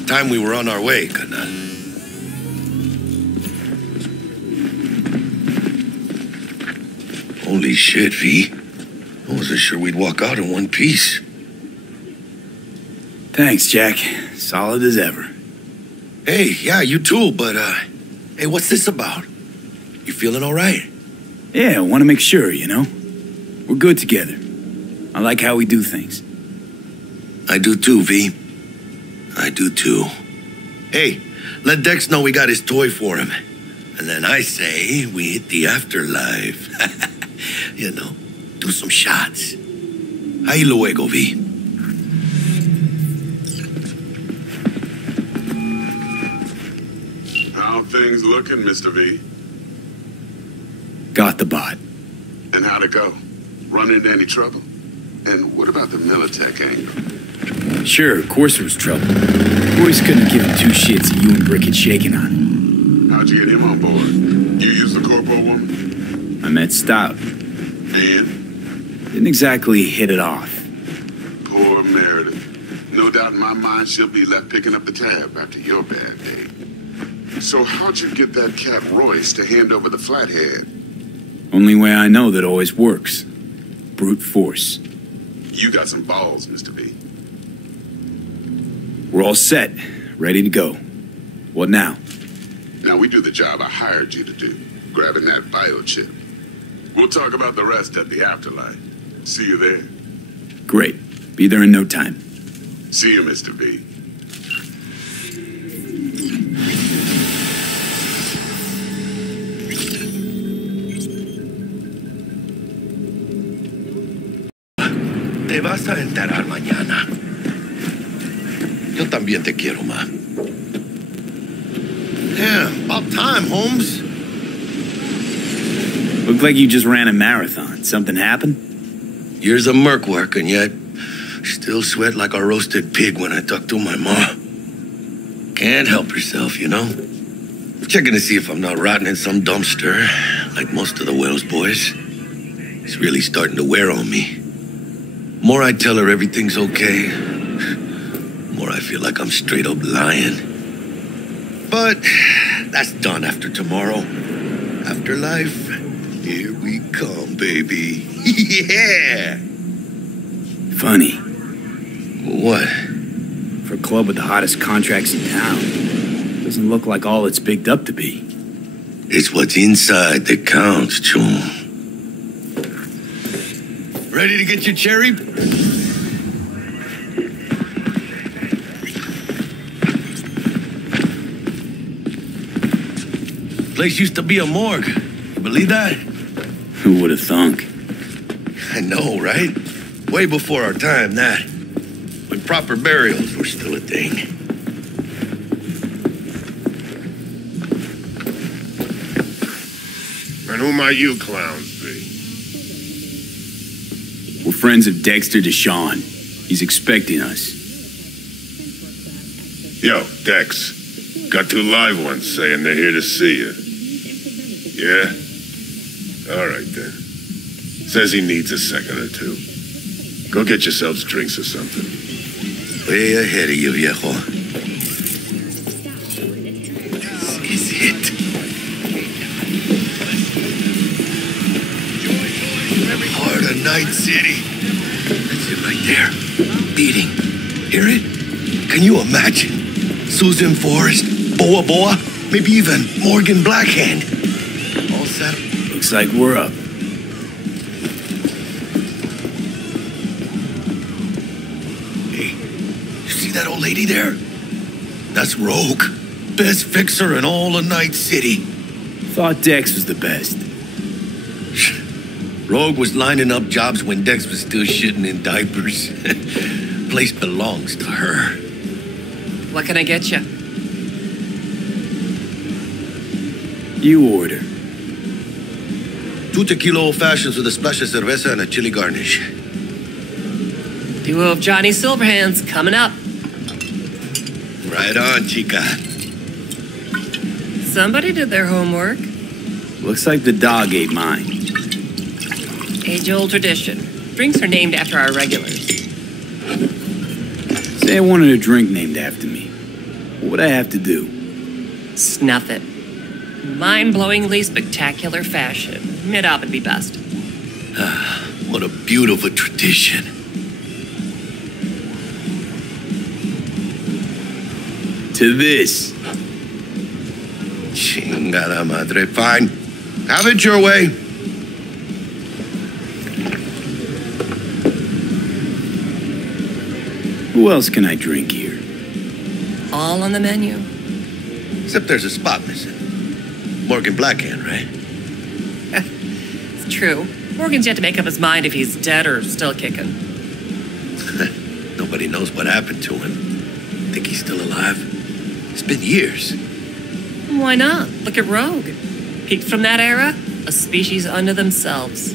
Time we were on our way, Kana. Holy shit, V. I wasn't sure we'd walk out in one piece. Thanks, Jack. Solid as ever. Hey, yeah, you too, but, hey, what's this about? You feeling all right? Yeah, I want to make sure, you know? We're good together. I like how we do things. I do too, V. I do too. Hey, let Dex know we got his toy for him. And then I say we hit the afterlife. You know, do some shots. Ahí luego, V. How things looking, Mr. V? Got the bot. And how'd it go? Run into any trouble? And what about the Militech angle? Sure, of course there was trouble. Royce couldn't have given two shits that you and Brick had shaken on him. How'd you get him on board? You used the corpo woman? I met Stout. And? Didn't exactly hit it off. Poor Meredith. No doubt in my mind she'll be left picking up the tab after your bad day. So how'd you get that cat Royce to hand over the Flathead? Only way I know that always works. Brute force. You got some balls, Mr. B. We're all set. Ready to go. What now? Now we do the job I hired you to do. Grabbing that biochip. We'll talk about the rest at the afterlife. See you there. Great. Be there in no time. See you, Mr. B. Te vas a enterar mañana. Yo también te quiero, ma. Yeah, about time, Holmes. Looked like you just ran a marathon. Something happened? Years of merc work, and yet still sweat like a roasted pig when I talk to my ma. Can't help herself, you know? Checking to see if I'm not rotting in some dumpster, like most of the Wells boys. It's really starting to wear on me. More I tell her everything's okay, more I feel like I'm straight up lying. But that's done after tomorrow. Afterlife, here we come, baby. Yeah! Funny. What? For a club with the hottest contracts in town, doesn't look like all it's bigged up to be. It's what's inside that counts, Chum. Ready to get your cherry? Place used to be a morgue. You believe that? Who would have thunk? I know, right? Way before our time, that. When proper burials were still a thing. And who might you clowns be? We're friends of Dexter Deshawn. He's expecting us. Yo, Dex. Got two live ones saying they're here to see you. Yeah? All right, then. Says he needs a second or two. Go get yourselves drinks or something. Way ahead of you, viejo. This is it. Heart of Night City. That's it right there. Beating. Hear it? Can you imagine? Susan Forrest, Boa Boa, maybe even Morgan Blackhand. All set up. Looks like we're up. Hey, you see that old lady there? That's Rogue. Best fixer in all of Night City. Thought Dex was the best. Rogue was lining up jobs when Dex was still shitting in diapers. Place belongs to her. What can I get you? You order. 2 tequila old fashions with a splash of cerveza and a chili garnish. Duo of Johnny Silverhands coming up. Right on, chica. Somebody did their homework. Looks like the dog ate mine. Age-old tradition. Drinks are named after our regulars. Say I wanted a drink named after me. What would I have to do? Snuff it. Mind-blowingly spectacular fashion. Mid-op would be best. What a beautiful tradition. To this. Chingada madre. Fine. Have it your way. Who else can I drink here? All on the menu. Except there's a spot missing. Morgan Blackhand, right? It's true. Morgan's yet to make up his mind if he's dead or still kicking. Nobody knows what happened to him. Think he's still alive? It's been years. Why not? Look at Rogue. Peaked from that era, a species unto themselves.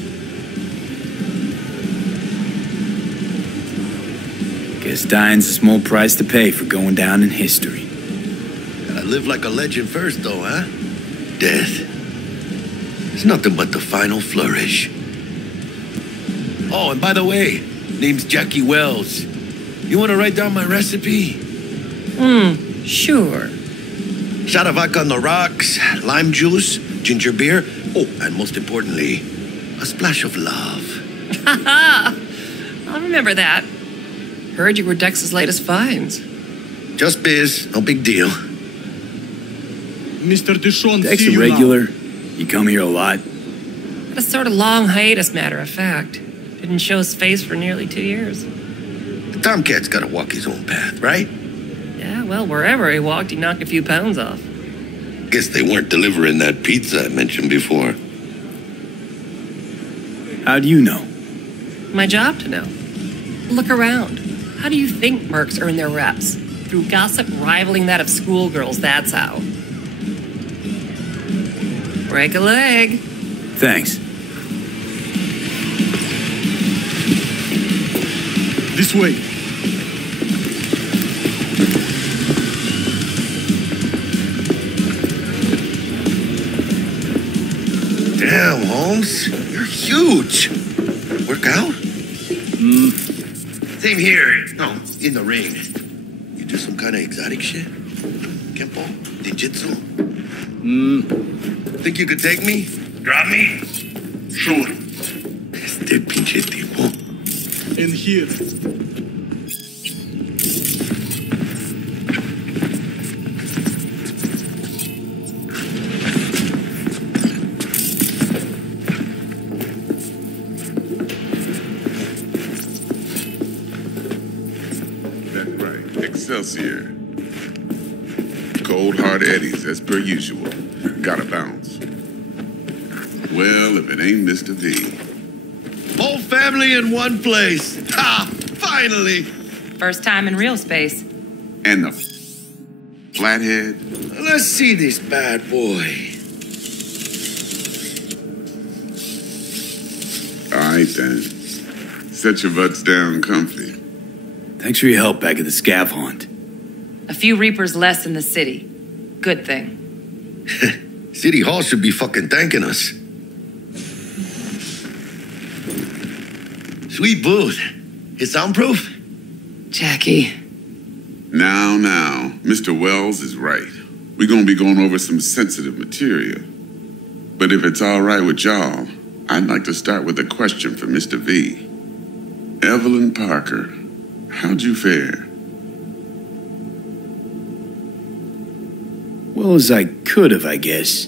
Guess dying's a small price to pay for going down in history. Gotta live like a legend first, though, huh? Death. It's nothing but the final flourish. Oh, and by the way, name's Jackie Wells. You want to write down my recipe? Sure. Shot of vodka on the rocks, lime juice, ginger beer. Oh, and most importantly, a splash of love. Haha! I'll remember that. Heard you were Dex's latest finds. Just biz, no big deal. Mr. Dishon, Dex a regular? You come here a lot? Had a sort of long hiatus, matter of fact. Didn't show his face for nearly 2 years. The Tomcat's gotta walk his own path, right? Yeah, well, wherever he walked, he knocked a few pounds off. Guess they weren't delivering that pizza I mentioned before. How do you know? My job to know. Look around. How do you think mercs earn their reps? Through gossip rivaling that of schoolgirls, that's how. Break a leg. Thanks. This way. Damn, Holmes. You're huge. Work out? Same here. No, in the ring. You do some kind of exotic shit? Kempo? Ninjutsu? Think you could take me? Drop me? Sure. Este pinche tipo. In here. Excelsior. Cold hard eddies as per usual. Gotta bounce. Well, if it ain't Mr. V. Whole family in one place. Ha! Finally! First time in real space. And the flathead. Let's see this bad boy. All right, then. Set your butts down comfy. Thanks for your help back at the scav haunt. A few Reapers less in the city. Good thing. City Hall should be fucking thanking us. Sweet booth. It's soundproof? Jackie. Now, Mr. Wells is right. We're gonna be going over some sensitive material. But if it's all right with y'all, I'd like to start with a question for Mr. V. Evelyn Parker, how'd you fare? Well as I could have, I guess.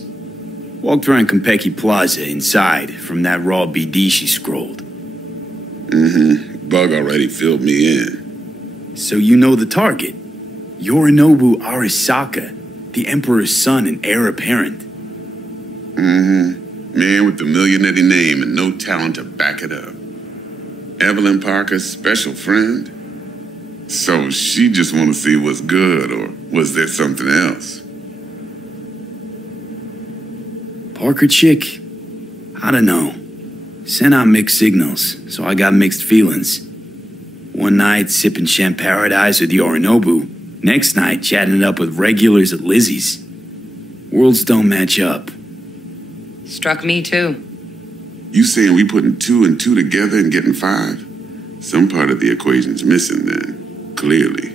Walked around Konpeki Plaza inside from that raw BD she scrolled. Bug already filled me in. So you know the target. Yorinobu Arasaka, the Emperor's son and heir apparent. Man with the millionaire name and no talent to back it up. Evelyn Parker's special friend? So she just want to see what's good, or was there something else? Parker chick? I don't know. Sent out mixed signals, so I got mixed feelings. One night, sipping Champaradise with Yorinobu. Next night, chatting it up with regulars at Lizzie's. Worlds don't match up. Struck me too. You saying we putting 2 and 2 together and getting 5? Some part of the equation's missing then, clearly.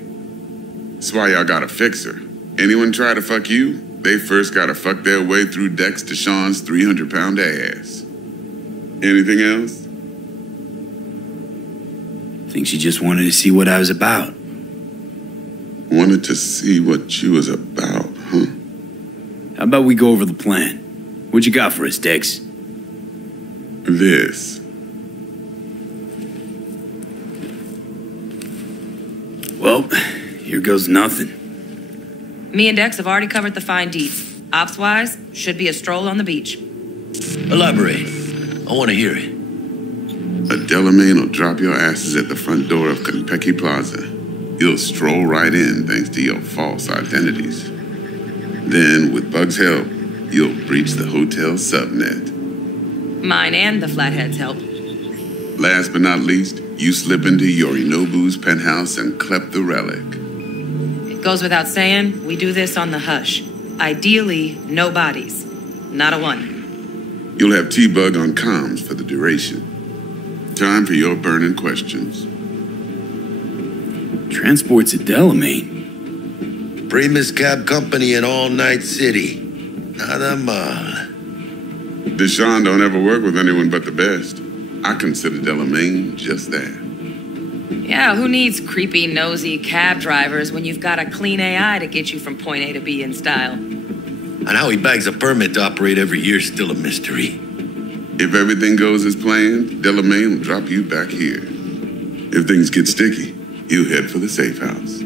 That's why y'all gotta fix her. Anyone try to fuck you, they first gotta fuck their way through Dex to Sean's 300-pound ass. Anything else? Think she just wanted to see what I was about. Wanted to see what you was about, huh? How about we go over the plan? What you got for us, Dex? This. Well, here goes nothing. Me and Dex have already covered the fine deets. Ops-wise, should be a stroll on the beach. Elaborate. I want to hear it. A Delamain will drop your asses at the front door of Konpeki Plaza. You'll stroll right in thanks to your false identities. Then, with Bug's help, you'll breach the hotel subnet. Mine and the Flathead's help. Last but not least, you slip into Yorinobu's penthouse and clep the relic. It goes without saying, we do this on the hush. Ideally, no bodies. Not a one. You'll have T-Bug on comms for the duration. Time for your burning questions. Transport's a Delamain. Primus cab company in All Night City. Nada mal. Deshaun don't ever work with anyone but the best. I consider Delamain just that. Yeah, who needs creepy, nosy cab drivers when you've got a clean AI to get you from point A to B in style? And how he bags a permit to operate every year is still a mystery. If everything goes as planned, Delamain will drop you back here. If things get sticky, he'll head for the safe house.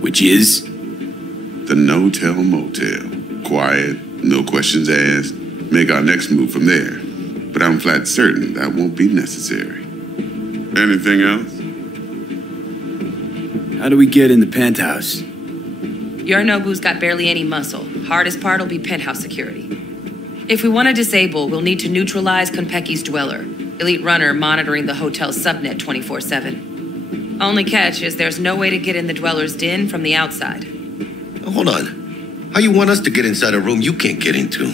Which is? The no-tell motel. Quiet, no questions asked. Make our next move from there. But I'm flat certain that won't be necessary. Anything else? How do we get in the penthouse? Yorinobu's got barely any muscle. Hardest part will be penthouse security. If we want to disable, we'll need to neutralize Konpeki's dweller. Elite runner monitoring the hotel's subnet 24/7. Only catch is there's no way to get in the dweller's den from the outside. Hold on. How you want us to get inside a room you can't get into?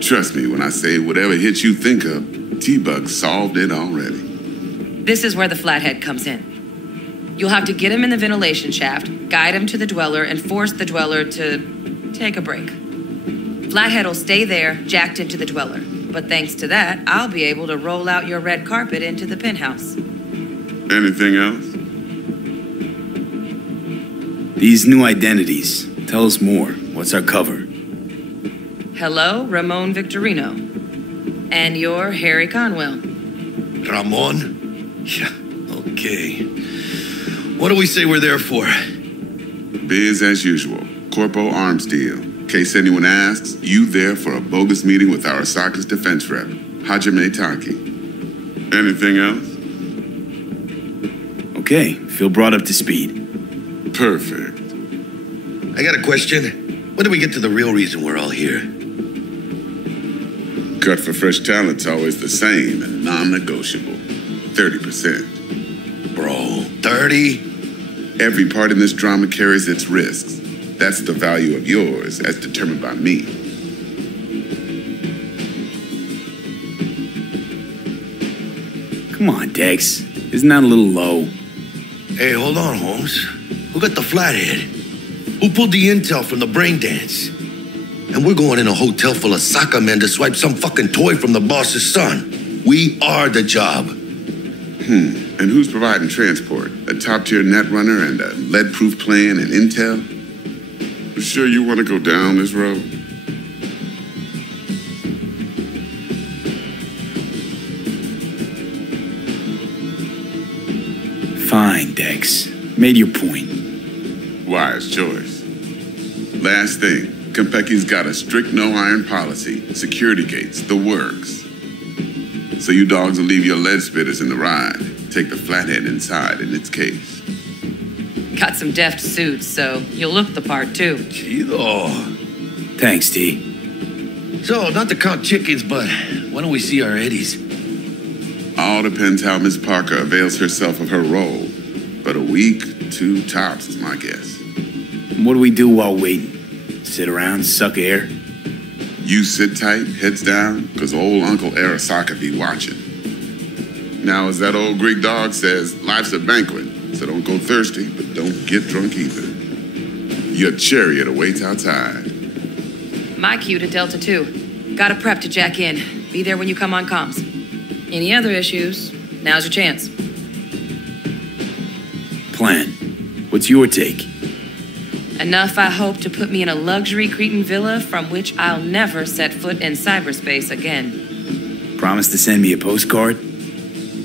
Trust me when I say whatever hit you think of, T-Bug solved it already. This is where the Flathead comes in. You'll have to get him in the ventilation shaft, guide him to the dweller, and force the dweller to take a break. Flathead will stay there, jacked into the dweller. But thanks to that, I'll be able to roll out your red carpet into the penthouse. Anything else? These new identities. Tell us more. What's our cover? Hello, Ramon Victorino. And you're Harry Conwell. Ramon? Yeah, okay. What do we say we're there for? Biz as usual. Corpo arms deal. In case anyone asks, you there for a bogus meeting with Arasaka's defense rep, Hajime Taki. Anything else? Okay, feel brought up to speed. Perfect. I got a question. When do we get to the real reason we're all here? Cut for fresh talent's always the same and non-negotiable. 30%. Bro, 30? Every part in this drama carries its risks. That's the value of yours, as determined by me. Come on, Dex. Isn't that a little low? Hey, hold on, Holmes. Who got the Flathead? Who pulled the intel from the brain dance? And we're going in a hotel full of soccer men to swipe some fucking toy from the boss's son. We are the job. And who's providing transport? A top-tier netrunner and a lead-proof plan and intel? Sure you want to go down this road? Made your point. Wise choice. Last thing, Konpeki's got a strict no-iron policy, security gates, the works. So you dogs will leave your lead spitters in the ride. Take the flathead inside in its case. Got some deft suits, so you'll look the part, too. Chido. Thanks, T. So, not to count chickens, but why don't we see our Eddies? All depends how Miss Parker avails herself of her role. But a week, 2 tops is my guess. What do we do while waiting? Sit around, suck air? You sit tight, heads down, because old Uncle Arasaka be watching. Now, as that old Greek dog says, life's a banquet, so don't go thirsty, but don't get drunk either. Your chariot awaits outside. My cue to Delta 2. Gotta prep to jack in. Be there when you come on comms. Any other issues? Now's your chance. Plan. What's your take? Enough, I hope, to put me in a luxury Cretan villa from which I'll never set foot in cyberspace again. Promise to send me a postcard?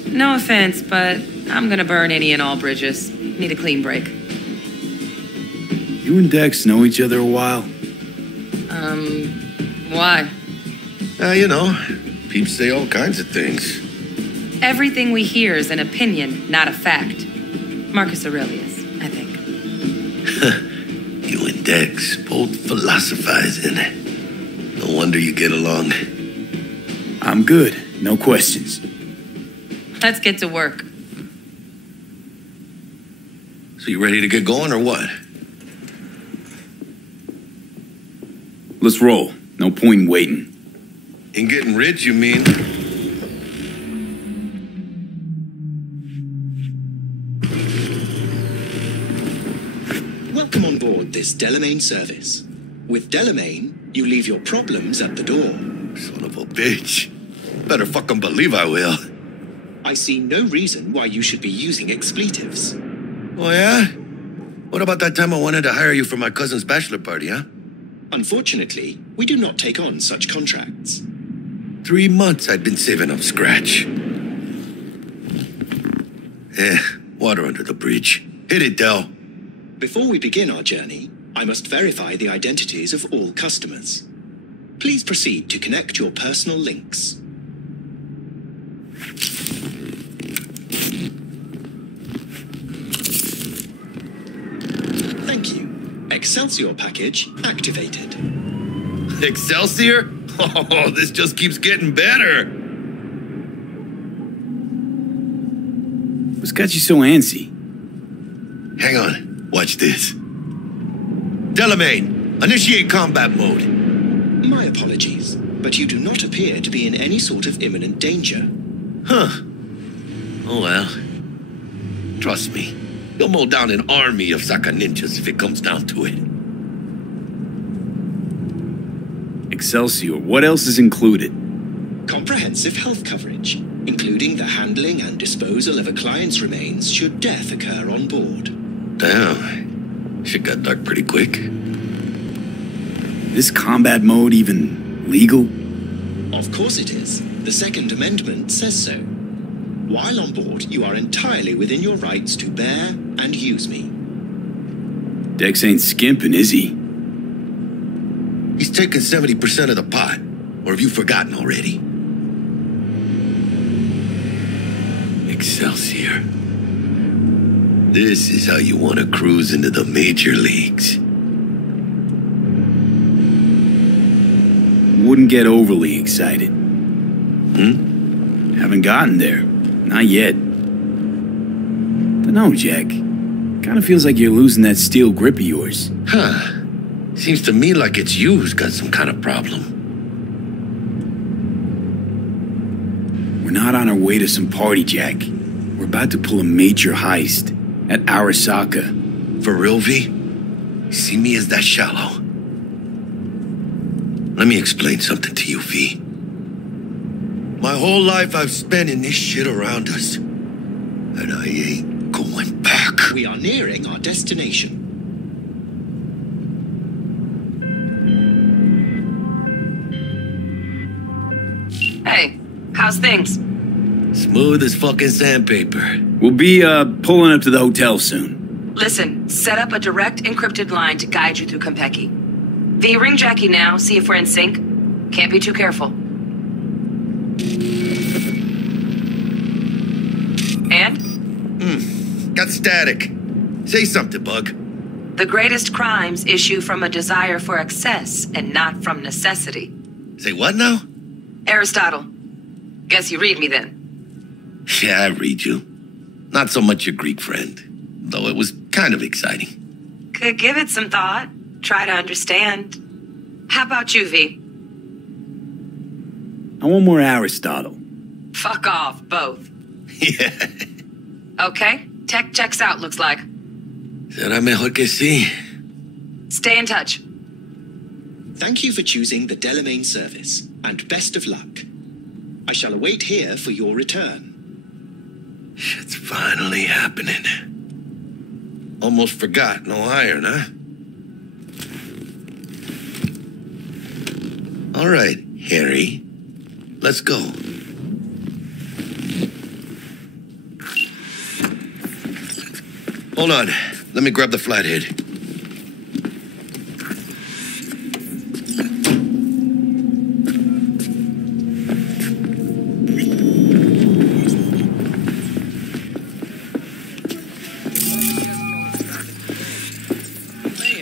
No offense, but I'm gonna burn any and all bridges. Need a clean break. You and Dex know each other a while? Why? You know, peeps say all kinds of things. Everything we hear is an opinion, not a fact. Marcus Aurelius, I think. You and Dex, both philosophizing. No wonder you get along. I'm good. No questions. Let's get to work. So you ready to get going or what? Let's roll. No point in waiting. In getting rich, you mean? Welcome on board this Delamain service. With Delamain, you leave your problems at the door. Son of a bitch. Better fucking believe I will. I see no reason why you should be using expletives. Oh, yeah? What about that time I wanted to hire you for my cousin's bachelor party, huh? Unfortunately, we do not take on such contracts. 3 months I'd been saving up scratch. Water under the bridge. Hit it, Del. Before we begin our journey, I must verify the identities of all customers. Please proceed to connect your personal links. Thank you. Excelsior package activated. Excelsior? Oh, this just keeps getting better. What's got you so antsy? Hang on. Watch this. Delamain, initiate combat mode. My apologies, but you do not appear to be in any sort of imminent danger. Huh. Oh well. Trust me, you'll mow down an army of Saka ninjas if it comes down to it. Excelsior, what else is included? Comprehensive health coverage, including the handling and disposal of a client's remains should death occur on board. Damn. Shit got dark pretty quick. This combat mode even legal? Of course it is. The Second Amendment says so. While on board, you are entirely within your rights to bear and use me. Dex ain't skimping, is he? He's taking 70% of the pot. Or have you forgotten already? Excelsior. This is how you want to cruise into the major leagues. Wouldn't get overly excited. Haven't gotten there. Not yet. Dunno, Jack. Kinda feels like you're losing that steel grip of yours. Huh. Seems to me like it's you who's got some kind of problem. We're not on our way to some party, Jack. We're about to pull a major heist at Arasaka. For real, V? See me as that shallow? Let me explain something to you, V. My whole life I've spent in this shit around us. And I ain't going back. We are nearing our destination. Hey, how's things? Smooth as fucking sandpaper. We'll be, pulling up to the hotel soon. Listen, set up a direct encrypted line to guide you through Konpeki. V, ring Jackie now, see if we're in sync. Can't be too careful. And? Got static. Say something, Bug. The greatest crimes issue from a desire for excess and not from necessity. Say what now? Aristotle. Guess you read me then. Yeah, I read you. Not so much your Greek friend, though it was kind of exciting. Could give it some thought. Try to understand. How about you, V? I want more Aristotle. Fuck off, both. Yeah. Okay, tech checks out, looks like. Será mejor que sí. Stay in touch. Thank you for choosing the Delamain service, and best of luck. I shall await here for your return. Shit's finally happening. Almost forgot, no iron, huh? All right, Harry. Let's go. Hold on. Let me grab the flathead.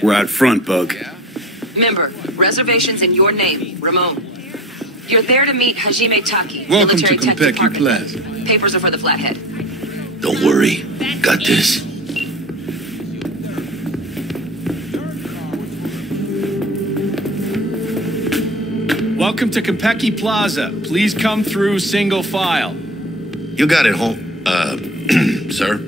We're out front, Bug. Remember, reservations in your name, Ramon. You're there to meet Hajime Taki, Welcome to military tech Konpeki department. Plaza. Papers are for the flathead. Don't worry. Got this. Welcome to Konpeki Plaza. Please come through single file. You got it, home. Sir?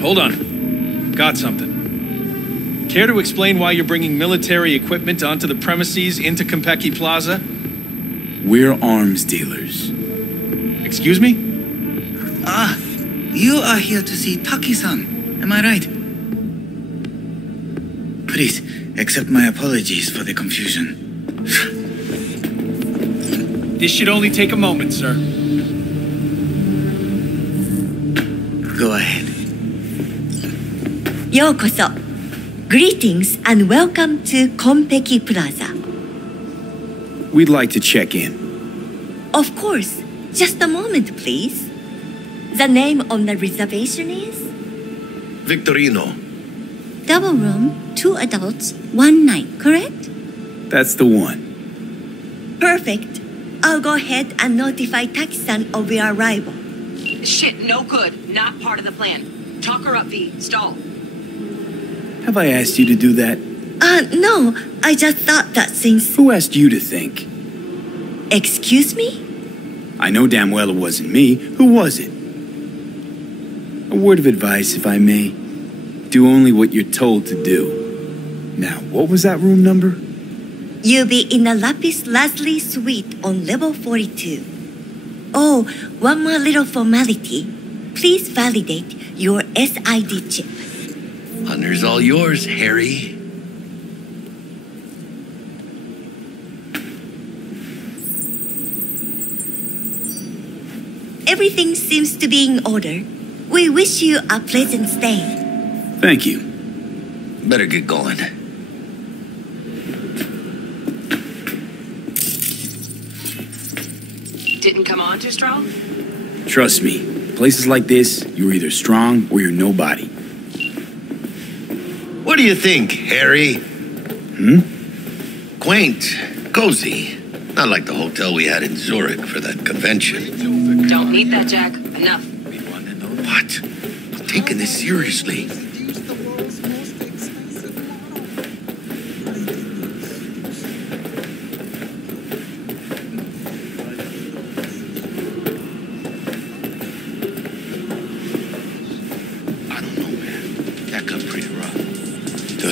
Hold on. Got something. Care to explain why you're bringing military equipment onto the premises into Konpeki Plaza? We're arms dealers. Excuse me? Ah, you are here to see Taki-san. Am I right? Please, accept my apologies for the confusion. This should only take a moment, sir. Go ahead. Yokoso. Greetings and welcome to Konpeki Plaza. We'd like to check in. Of course. Just a moment, please. The name on the reservation is? Victorino. Double room, 2 adults, 1 night, correct? That's the one. Perfect. I'll go ahead and notify Taki-san of your arrival. Shit, no good. Not part of the plan. Talk her up, V. Stall. Have I asked you to do that? No. I just thought that since... Who asked you to think? Excuse me? I know damn well it wasn't me. Who was it? A word of advice, if I may. Do only what you're told to do. Now, what was that room number? You'll be in the Lapis Lazuli suite on level 42. Oh, one more little formality. Please validate your SID chip. Honor's all yours, Harry. Everything seems to be in order. We wish you a pleasant stay. Thank you. Better get going. Didn't come on too strong? Trust me, places like this, you're either strong or you're nobody. What do you think, Harry? Quaint, cozy. Not like the hotel we had in Zurich for that convention. Don't need that, Jack. Enough. What? I'm taking this seriously.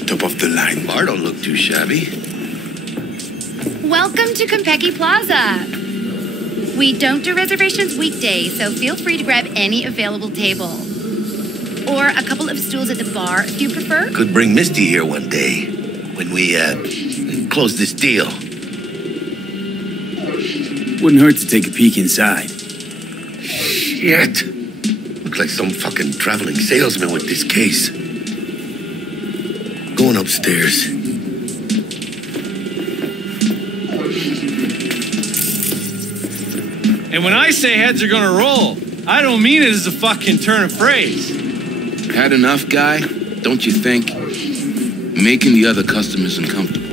Top of the line. Bar don't look too shabby. Welcome to Konpeki Plaza. We don't do reservations weekdays, so feel free to grab any available table. Or a couple of stools at the bar if you prefer. Could bring Misty here one day when we close this deal. Wouldn't hurt to take a peek inside. Shit. Looks like some fucking traveling salesman with this case. Going upstairs. And when I say heads are gonna roll, I don't mean it as a fucking turn of phrase. Had enough, guy? Don't you think? Making the other customers uncomfortable.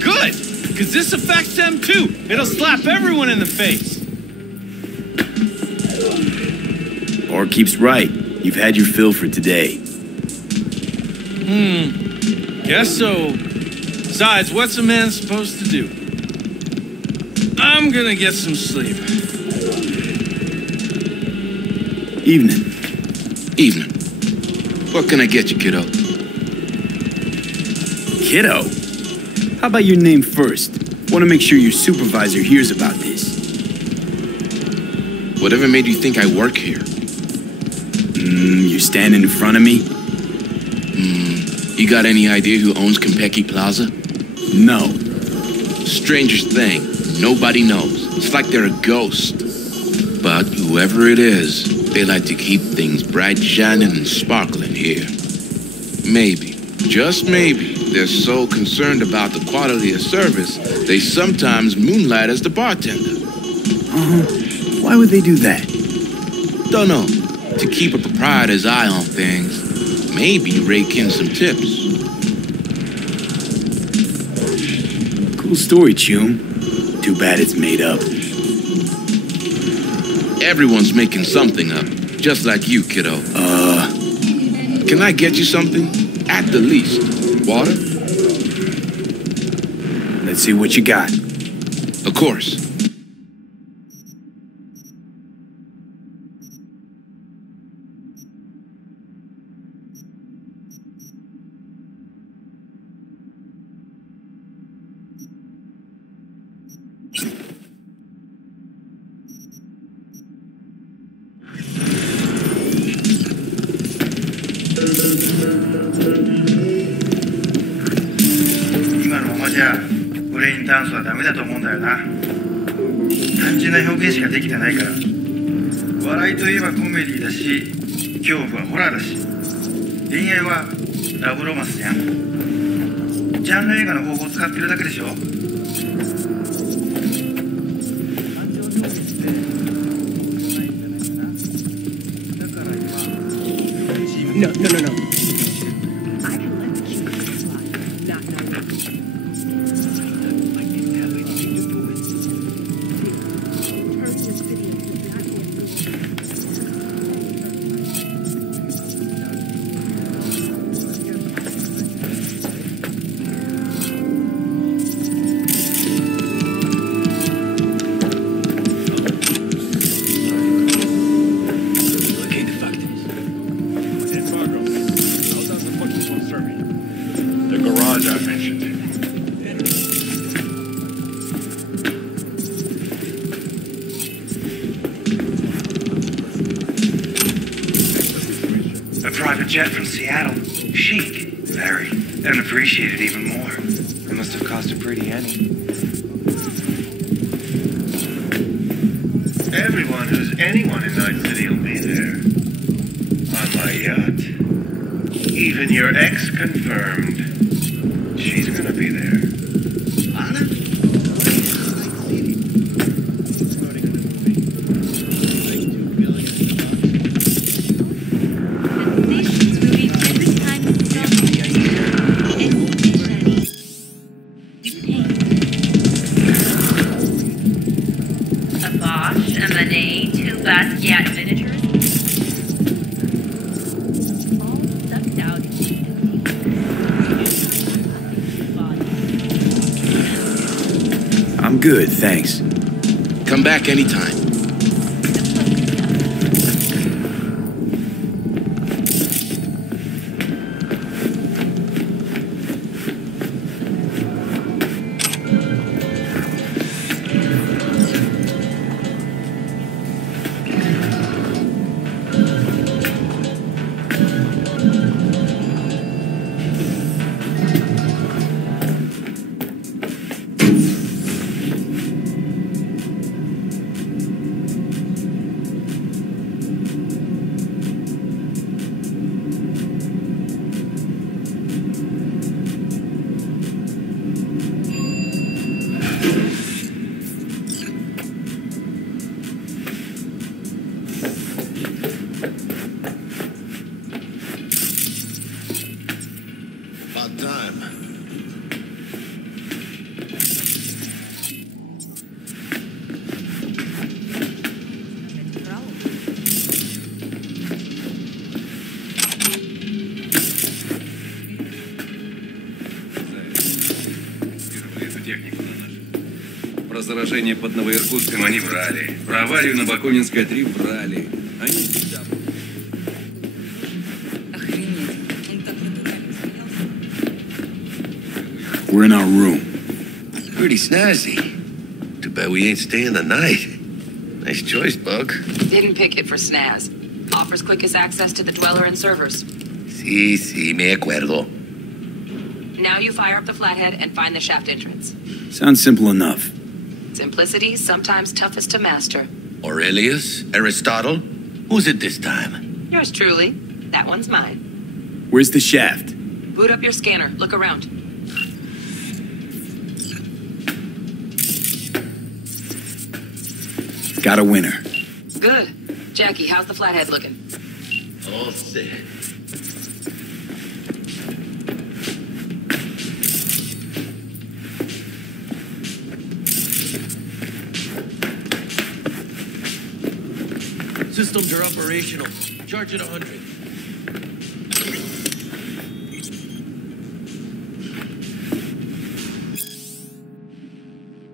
Good, because this affects them too. It'll slap everyone in the face. Or keeps right. You've had your fill for today. Guess so. Besides, what's a man supposed to do? I'm gonna get some sleep. Evening. Evening. What can I get you, kiddo? Kiddo? How about your name first? Want to make sure your supervisor hears about this. Whatever made you think I work here? You're standing in front of me? You got any idea who owns Konpeki Plaza? No. Strangest thing. Nobody knows. It's like they're a ghost. But whoever it is, they like to keep things bright, shining, and sparkling here. Maybe, just maybe, they're so concerned about the quality of service, they sometimes moonlight as the bartender. Why would they do that? Don't know. To keep a proprietor's eye on things. Maybe rake in some tips. Cool story, Chum. Too bad it's made up. Everyone's making something up. Just like you, kiddo. Can I get you something? At the least. Water? Let's see what you got. Of course. No. Jet from Seattle. Chic. Very. And appreciated even more. It must have cost a pretty penny. Everyone who's anyone in Night City will be there. On my yacht. Even your ex confirmed. She's gonna be there. Anna? I'm good, thanks. Come back anytime. заражение под Новоиркутском они врали. Про аварию на Бакунинской 3 врали. Они всегда... We're in our room. Pretty snazzy. Too bad we ain't staying the night. Nice choice, Bug. Didn't pick it for snaz. Offers quickest access to the dweller and servers. Sí, me acuerdo. Now you fire up the flathead and find the shaft entrance. Sounds simple enough. Simplicity, sometimes toughest to master. Aurelius? Aristotle? Who's it this time? Yours truly. That one's mine. Where's the shaft? Boot up your scanner. Look around. Got a winner. Good. Jackie, how's the flathead looking? All set. Systems are operational. Charge at 100.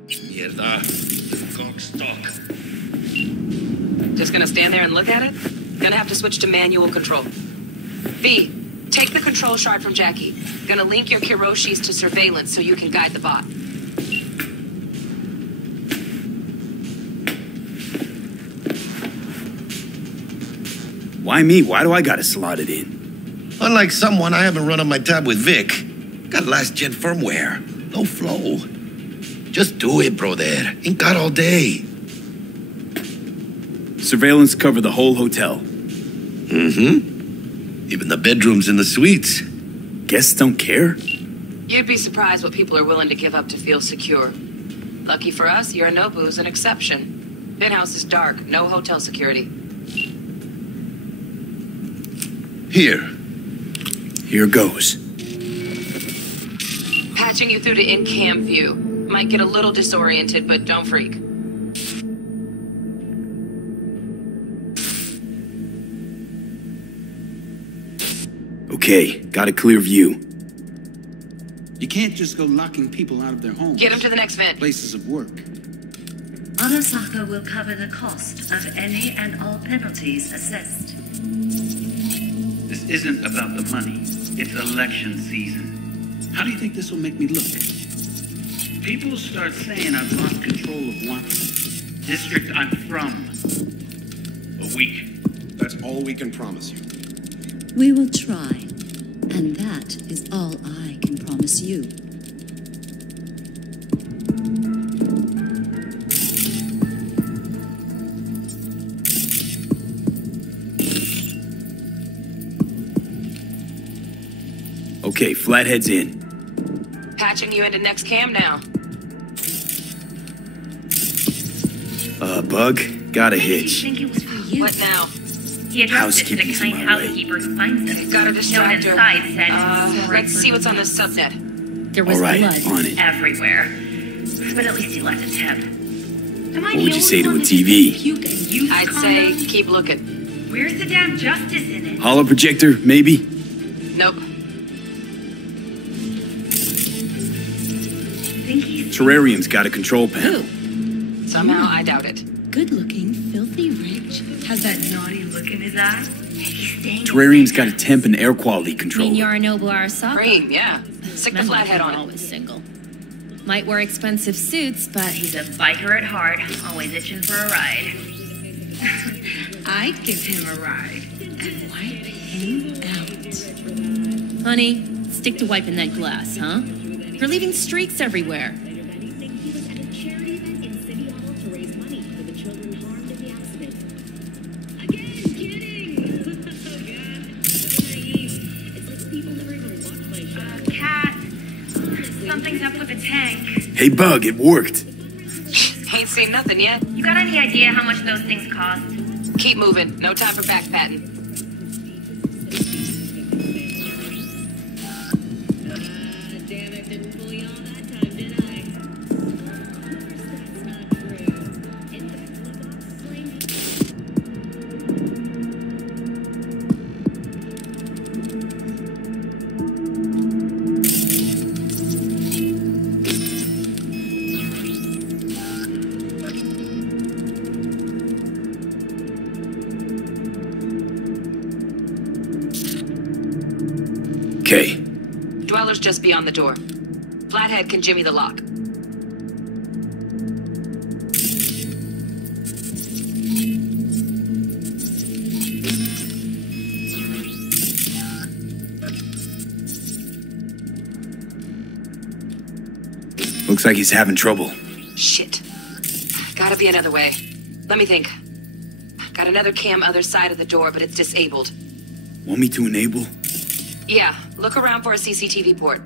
Mierda. Cockstock. Just gonna stand there and look at it? Gonna have to switch to manual control. V, take the control shard from Jackie. Gonna link your Kiroshis to surveillance so you can guide the bot. Why me? Why do I gotta slot it in? Unlike someone, I haven't run on my tab with Vic. Got last-gen firmware. No flow. Just do it, brother. Ain't got all day. Surveillance cover the whole hotel. Mm-hmm. Even the bedrooms and the suites. Guests don't care? You'd be surprised what people are willing to give up to feel secure. Lucky for us, Yorinobu's an exception. Penthouse is dark, no hotel security. Here goes. Patching you through to in-cam view. Might get a little disoriented, but don't freak. Okay, got a clear view. You can't just go locking people out of their homes. Get them to the next vent. Places of work. Arasaka will cover the cost of any and all penalties assessed. This isn't about the money. It's election season. How do you think this will make me look? People start saying I've lost control of one district I'm from. A week. That's all we can promise you. We will try. And that is all I can promise you. Okay, Flathead's in. Patching you into next cam now. Bug, got a hitch. think it was for you? What now? He addressed it to the Housekeeping's kind in my housekeeper who finds them. Got a Note distractor. inside said, Let's see what's on the subnet. There was All right, blood on it. everywhere. But at least he left a tip. Am I What would the you say to only a one that TV? puke and use I'd condoms? say keep looking. Where's the damn justice in it? Hollow projector, maybe? Nope. Think he's Terrarium's got a control panel. Somehow I doubt it. good looking, filthy rich. has that naughty look in his eye. He's staying. Terrarium's got a temp and air quality I mean, controller. Yorinobu Arasaka. Cream, yeah. Stick the Men flathead are on it. always single. Might wear expensive suits, but He's a biker at heart, always itching for a ride. I'd give him a ride. and wipe him out. Honey, stick to wiping that glass, huh? You're leaving streaks everywhere. Cat, something's up with the tank. Hey, Bug, it worked. Ain't seen nothing yet. You got any idea how much those things cost? Keep moving. No time for backpatting. Okay. Dweller's just beyond the door. Flathead can jimmy the lock. Looks like he's having trouble. Shit. Gotta be another way. Let me think. Got another cam other side of the door, but it's disabled. Want me to enable? Yeah, look around for a CCTV port.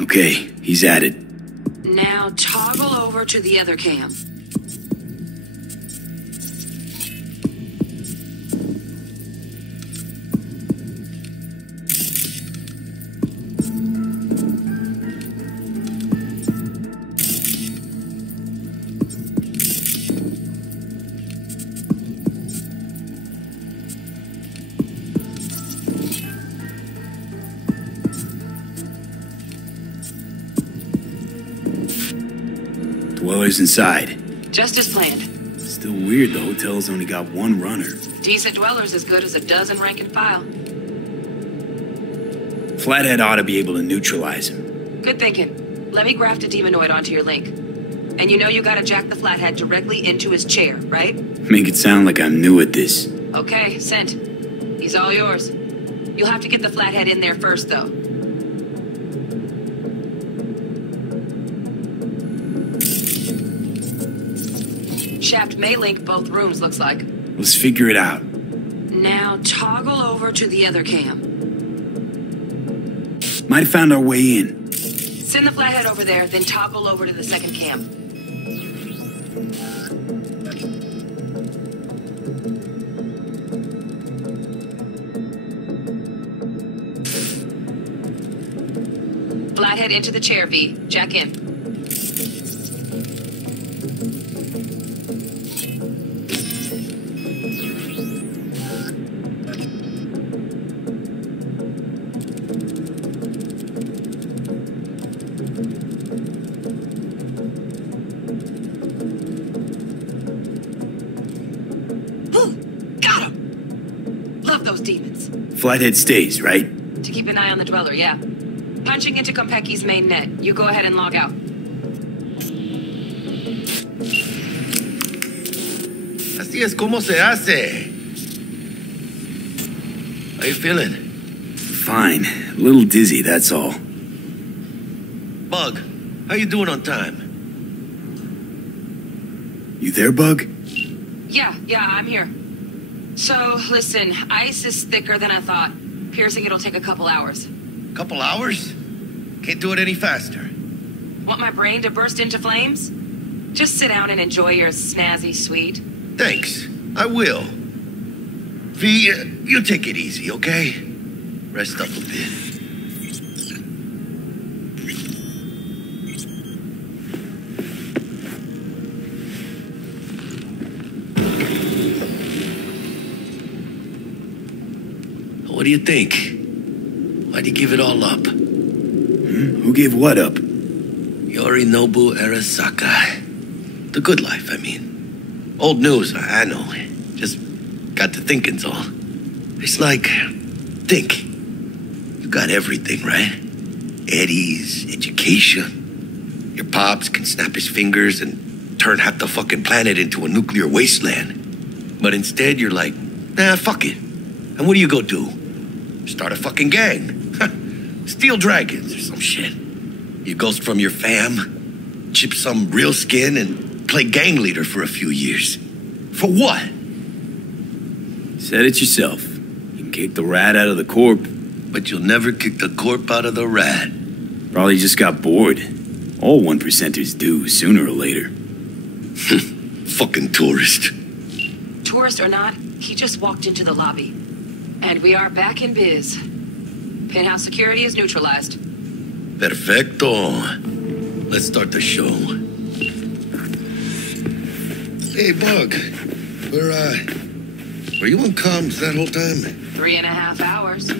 Okay, he's at it. Now toggle over to the other cam. Dweller's inside. Just as planned. Still weird the hotel's only got one runner. Decent Dweller's as good as a dozen rank and file. Flathead ought to be able to neutralize him. Good thinking. Let me graft a demonoid onto your link. And you know you gotta jack the Flathead directly into his chair, right? Make it sound like I'm new at this. Okay, sent. He's all yours. You'll have to get the Flathead in there first, though. Shaft may link both rooms, looks like. Let's figure it out. Now toggle over to the other cam. Might have found our way in. Send the Flathead over there, then toggle over to the second cam. Flathead into the chair, V. Jack in. Flathead stays, right? To keep an eye on the Dweller, yeah. Punching into Konpeki's main net. You go ahead and log out. Así es como se hace. How you feeling? Fine. A little dizzy, that's all. Bug, how you doing on time? You there, Bug? Yeah, I'm here. So, listen, ice is thicker than I thought. Piercing it'll take a couple hours. Couple hours? Can't do it any faster. Want my brain to burst into flames? Just sit down and enjoy your snazzy sweet. Thanks, I will. V, you take it easy, okay? Rest up a bit. What do you think? Why'd you give it all up? Who gave what up? Yorinobu Arasaka. The good life, I mean. Old news, I know. Just got to thinking's all. It's like, think. You got everything, right? Eddie's, education. Your pops can snap his fingers and turn half the fucking planet into a nuclear wasteland. But instead, you're like, nah, fuck it. And what do you go do? Start a fucking gang. Steal dragons or some shit. You ghost from your fam, chip some real skin, and play gang leader for a few years. For what? Said it yourself. You can kick the rat out of the corp. But you'll never kick the corp out of the rat. Probably just got bored. All 1%ers do, sooner or later. Fucking tourist. Tourist or not, he just walked into the lobby. And we are back in biz. Penthouse security is neutralized. Perfecto. Let's start the show. Hey, Bug. Were you on comms that whole time? 3.5 hours.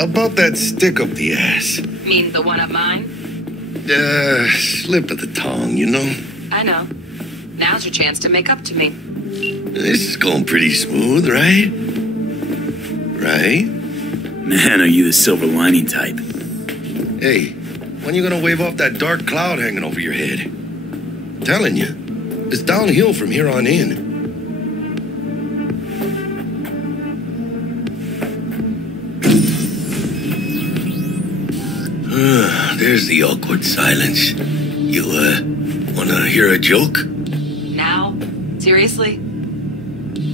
About that stick up the ass. Mean the one up mine? Slip of the tongue, you know? I know. Now's your chance to make up to me. This is going pretty smooth, right? Right? Man, are you the silver lining type? Hey, when you gonna wave off that dark cloud hanging over your head? Telling you, it's downhill from here on in. There's the awkward silence. You, wanna hear a joke? Now? Seriously?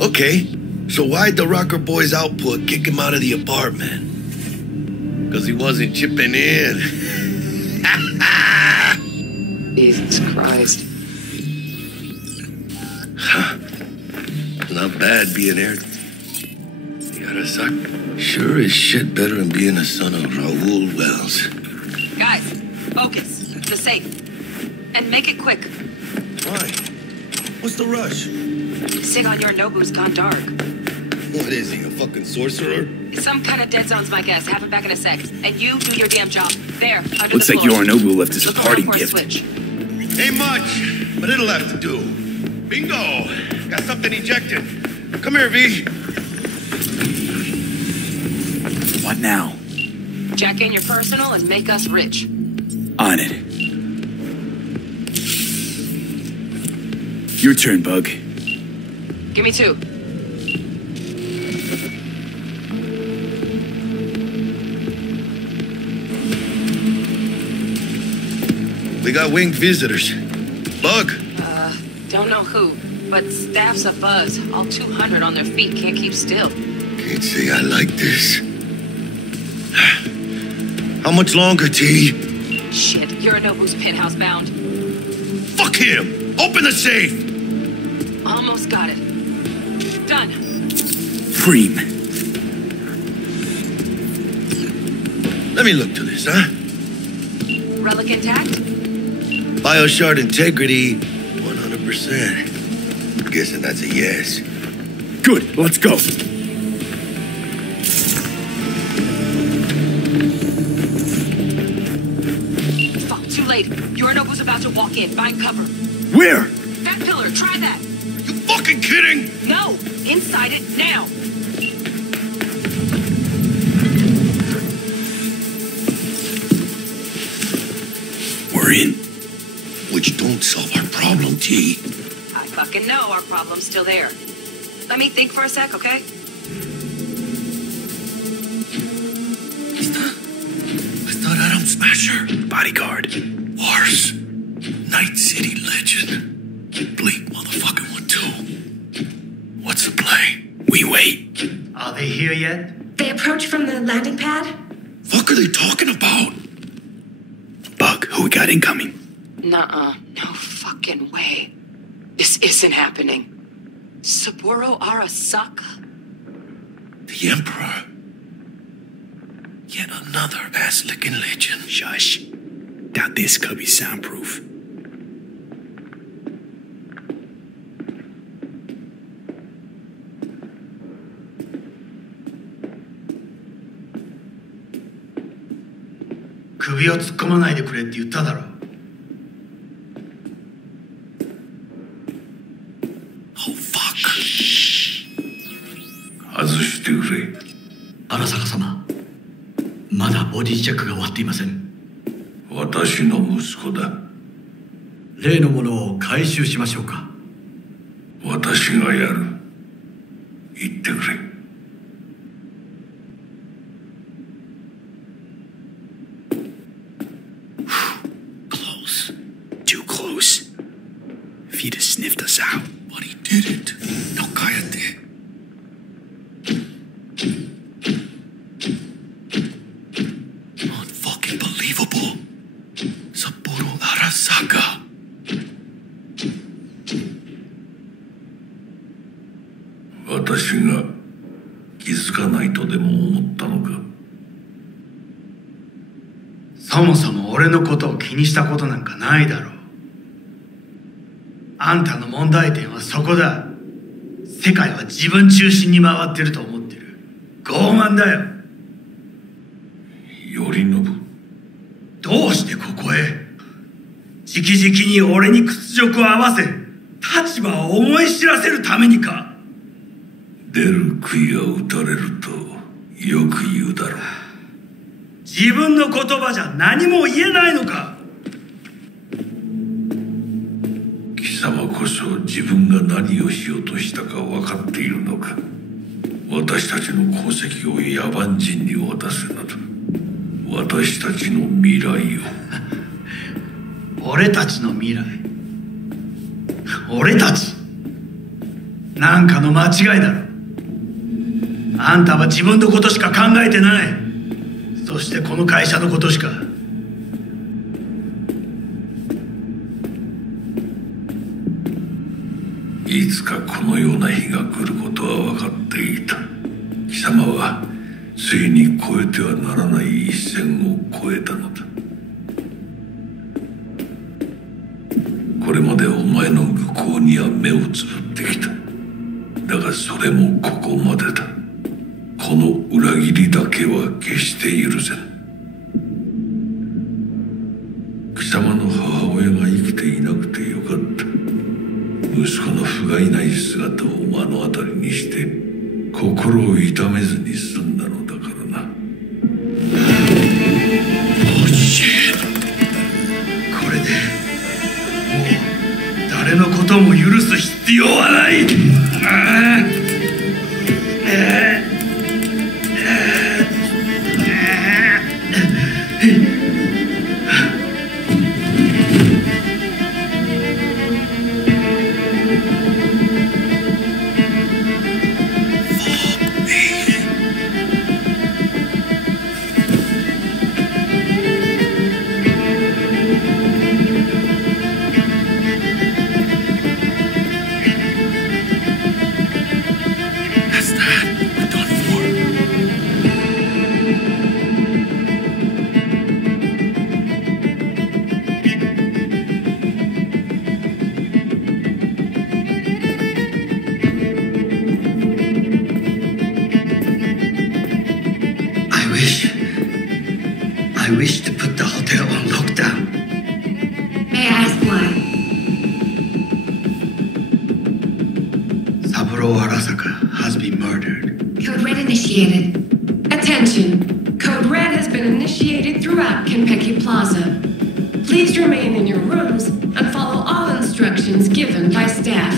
Okay, so why'd the rocker boy's output kick him out of the apartment? Because he wasn't chipping in. Jesus Christ. Not bad being there. You gotta suck. Sure as shit better than being a son of Raoul Wells. Guys, focus. The safe. And make it quick. Why? What's the rush? Sigon Yorinobu's gone dark. What is he, a fucking sorcerer? Some kind of dead zone's my guess. Have him back in a sec. And you do your damn job. There, under Looks the like floor. Yorinobu left us a Look parting around for a gift. switch. Ain't much, but it'll have to do. Bingo! Got something ejected. Come here, V. What now? Jack in your personal and make us rich. On it. Your turn, Bug. Give me 2. We got winged visitors. Bug. Don't know who, but staff's a buzz. All 200 on their feet can't keep still. Can't say I like this. How much longer, T? Shit, Yorinobu's penthouse bound. Fuck him! Open the safe! Almost got it. Done. Preem. Let me look to this, huh? Relic intact? Bioshard integrity, 100%. Guessing that's a yes. Good, let's go. Fuck, too late. Yorinobu's about to walk in. Find cover. Where? That pillar, try that. You fucking kidding? No, inside it now. We're in. Which don't solve our problem, T. I fucking know our problem's still there. Let me think for a sec, okay? I thought Adam Smasher. Bodyguard. Wars. Night City legend. Bleak motherfucking one, too. What's the play? We wait. Are they here yet? They approach from the landing pad? Fuck are they talking about? Bug, who we got incoming? Nuh-uh. No fucking way. This isn't happening. Saburo Arasaka? The Emperor. Yet another ass-licking legend. Shush. Doubt this could be soundproof.首を突っ込まないでくれって言っただろ。Oh, fuck. 外してくれ。荒坂様、まだボディチェックが終わっていません。私の息子だ。例のものを回収しましょうか。私がやる。言ってくれ。Close. Too close. If he'd have sniffed us out. But he didn't. No, cállate. Unfucking believable. Saburo Arasaka.私が気づかないとでも思ったのか。そもそも俺のことを気にしたことなんかないだろう。あんたの問題点はそこだ。世界は自分中心に回ってると思ってる。傲慢だよ。頼信。どうしてここへ？直々に俺に屈辱を合わせ、立場を思い知らせるためにか。出る杭は打たれるとよく言うだろう。自分の言葉じゃ何も言えないのか。貴様こそ自分が何をしようとしたか分かっているのか。私たちの功績を野蛮人に渡すなど、私たちの未来を。俺たちの未来。俺たち。なんかの間違いだろ。あんたは自分のことしか考えてない。そしてこの会社のことしか。いつかこのような日が来ることは分かっていた。貴様はついに越えてはならない一線を越えたのだ。これまでお前の愚行には目をつぶってきた。だがそれもここまでだ。この裏切りだけは決して許せん。貴様の母親が生きていなくてよかった。息子の不甲斐ない姿を目の当たりにして心を痛めずに済んだのだからな。これでもう誰のことも許す必要はない。I wish to put the hotel on lockdown. May I ask why? Saburo Arasaka has been murdered. Code Red initiated. Attention. Code Red has been initiated throughout Kenpeki Plaza. Please remain in your rooms and follow all instructions given by staff.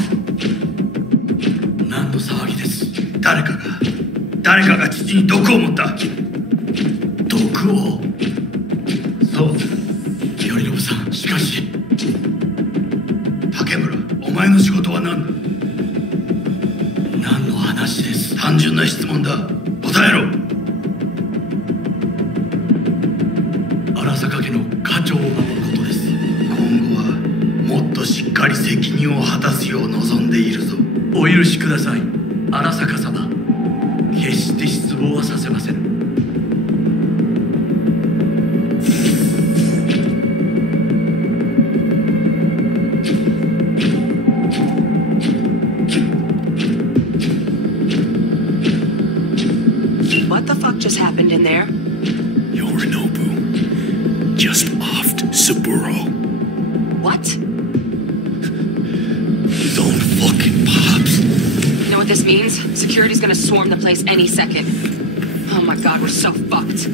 何の騒ぎです。誰かが父に毒を持った。毒を。そう頼信さん。しかし竹村、お前の仕事は何だ。何の話です。単純な質問だ。答えろ。荒坂家の家長を守ることです。今後はもっとしっかり責任を果たすよう望んでいるぞ。お許しください、荒坂様。決して失望はさせません。What the fuck just happened in there? Yorinobu just offed Saburo. What? His own fucking pops. You know what this means? Security's gonna swarm the place any second. Oh my god, we're so fucked.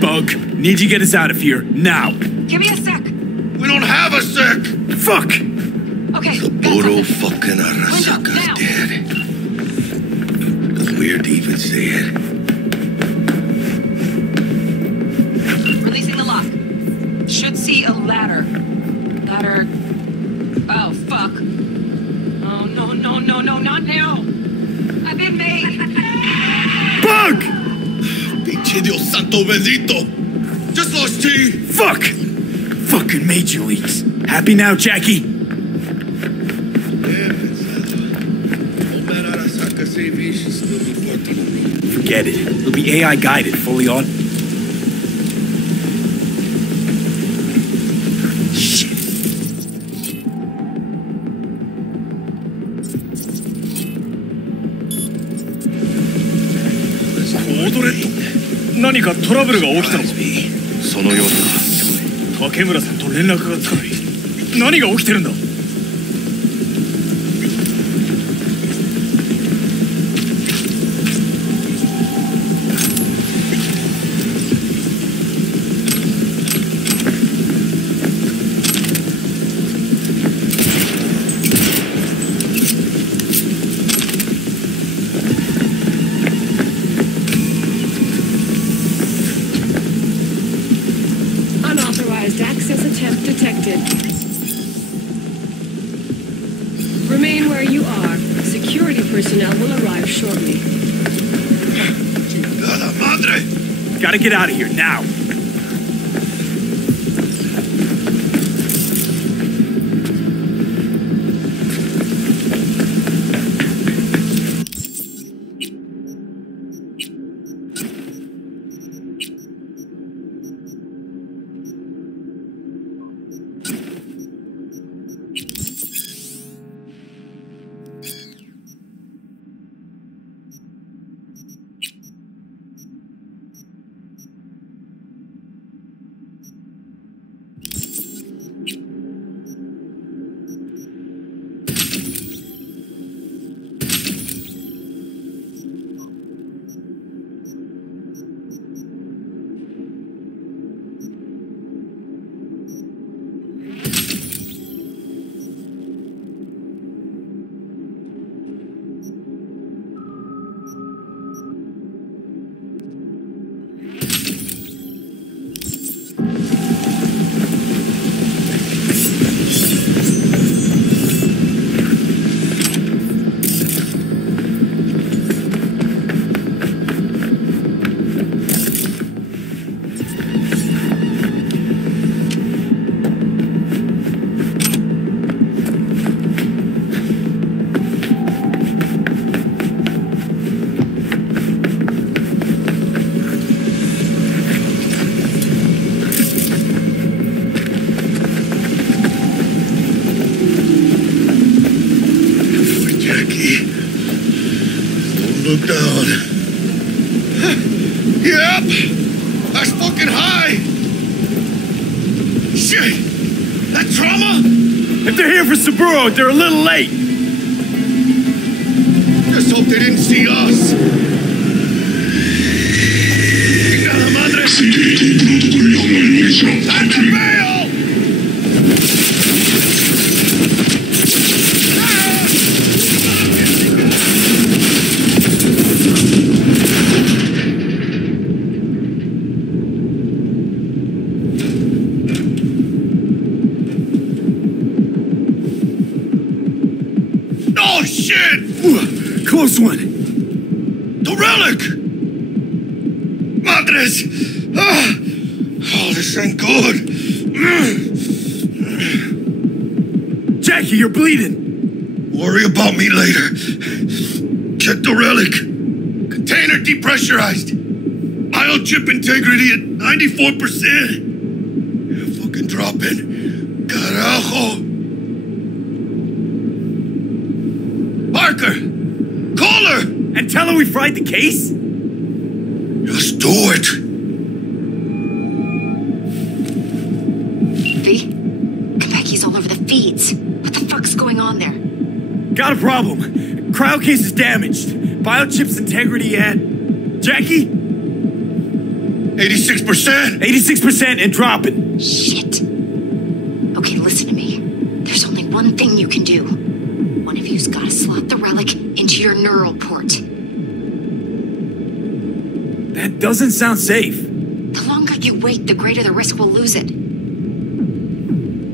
Bug, need you get us out of here, now. Give me a sec. We don't have a sec. Fuck. Okay. Saburo fucking Arasaka's dead. It's weird to even say it. Releasing the lock. Should see a ladder. Ladder. Oh, fuck. Oh, no, not now. I've been made. Bug! Pinche Dios santo bendito. Just lost T. Fuck! Fucking Major Leagues. Happy now, Jackie? Forget it. It'll be AI guided, fully on. Shit. オードレッド、何かトラブルが起きたのか。そのようだ。竹村さんと連絡がつかない。何が起きてるんだ。Unauthorized access attempt detected. Remain where you are. Security personnel will arrive shortly. Chingada madre! Gotta get out of here now. Look down. Yep! That's fucking high! Shit! That trauma? If they're here for Saburo, they're a little late. Just hope they didn't see us. Chingada madre! ¡That's the veil! Oh, shit! Ooh, close one. The relic! Madres! Ah! Oh, this ain't good. Jackie, you're bleeding. Worry about me later. Check the relic. Container depressurized. Ion chip integrity at 94%. Fucking dropping. Carajo. Parker! Call her! And tell her we fried the case? Just do it. V? Konpeki's all over the feeds. What the fuck's going on there? Got a problem. Cryo case is damaged. Biochip's integrity at... Jackie? 86%? 86% and dropping. Shit. Okay, listen to me. There's only one thing you can do. One of you's gotta slot the relic into your neural port. That doesn't sound safe. The longer you wait, the greater the risk we'll lose it.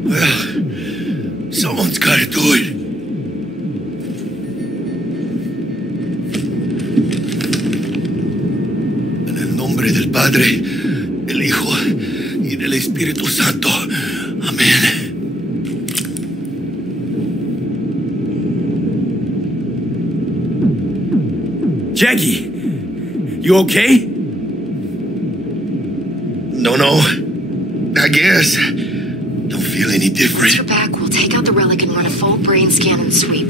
Well, someone's gotta do it. En el nombre del Padre, del Hijo y del Espíritu Santo. Amén. Jackie, you okay? No. I guess. Don't feel any different. Once you're back, we'll take out the relic and run a full brain scan and sweep.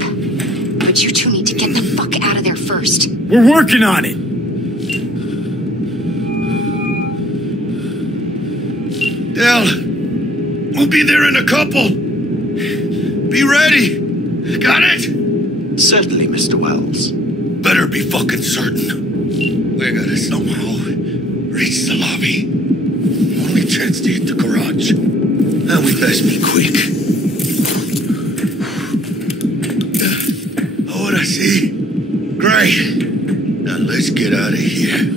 But you two need to get the fuck out of there first. We're working on it. Del, We'll be there in a couple. Be ready. Got it? Certainly, Mr. Wells. Better be fucking certain. We gotta somehow reach the lobby. Only chance to hit the garage. And we best be quick. Ahora sí. Great. Now let's get out of here.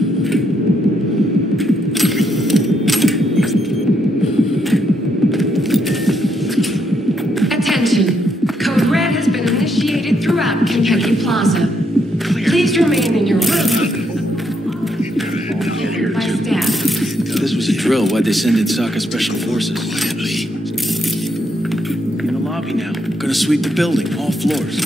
Throughout Kentucky Plaza. Please remain in your room. By staff. This was a drill. Why'd they send in Saka Special Forces? Quietly. In the lobby now. Gonna sweep the building, all floors.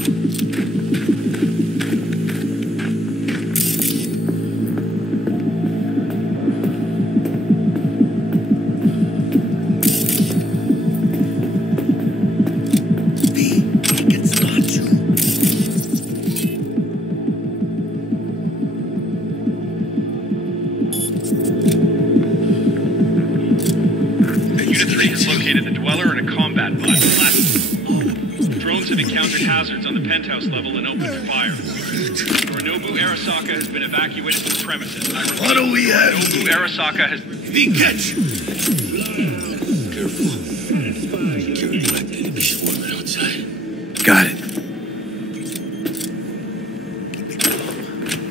Hazards on the penthouse level and opened fire. Yorinobu Arasaka has been evacuated from the premises. What do we have? Yorinobu Arasaka has... Be catch! Careful. Be swarming outside. Got it.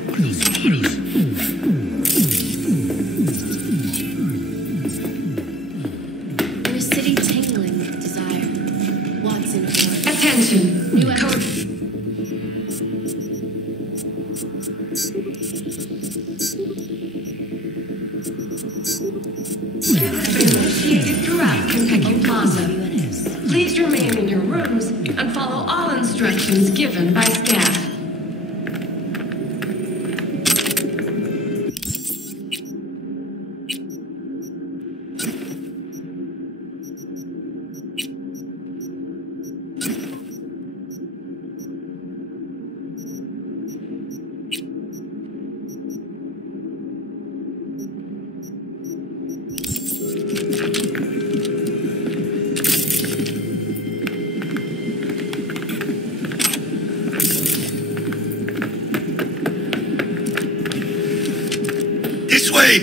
What are those autos? In a city tingling with desire. Watson for Attention. New code. Initiated throughout Kentucky Plaza. Please remain in your rooms and follow all instructions given by staff. This way!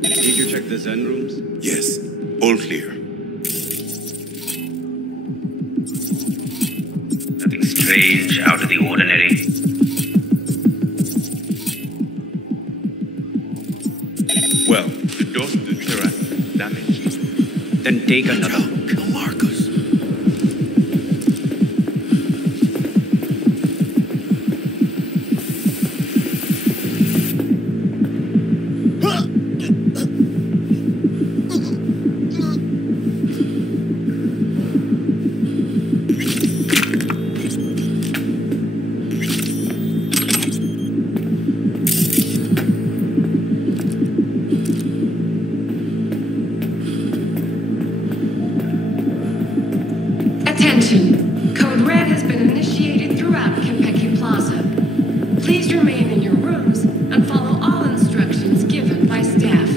Did you check the Zen rooms? Yes, all clear. Nothing strange, out of the ordinary. Well, the doors to the terrace damaged. Then take another. Kill Marcus. Attention. Code Red has been initiated throughout Kentucky Plaza. Please remain in your rooms and follow all instructions given by staff.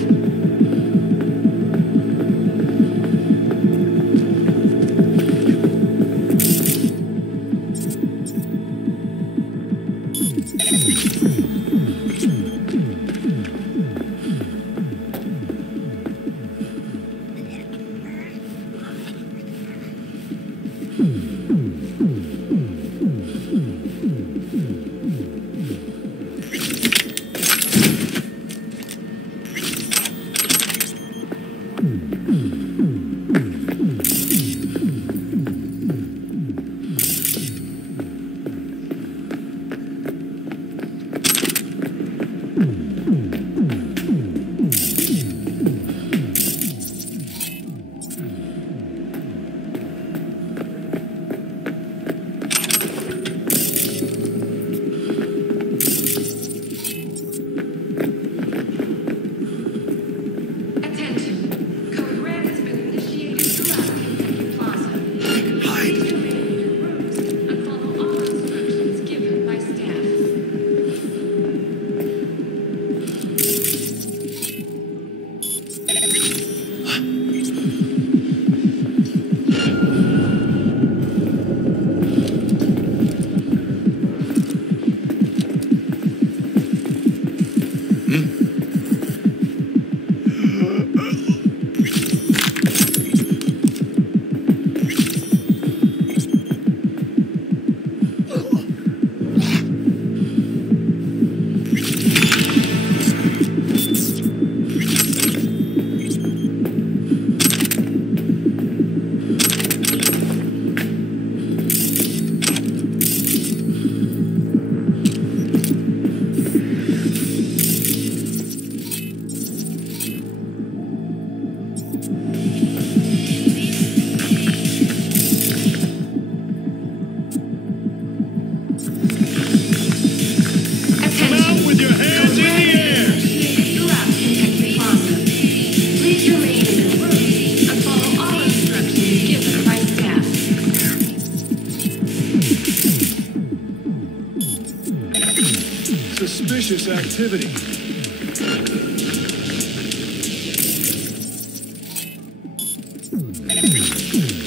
Suspicious activity.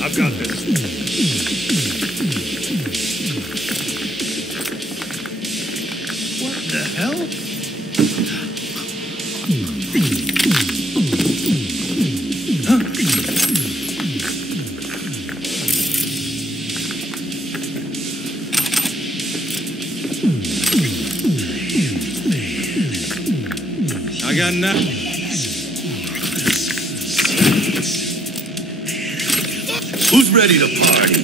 I've got this. What the hell? I got nothing. Who's ready to party?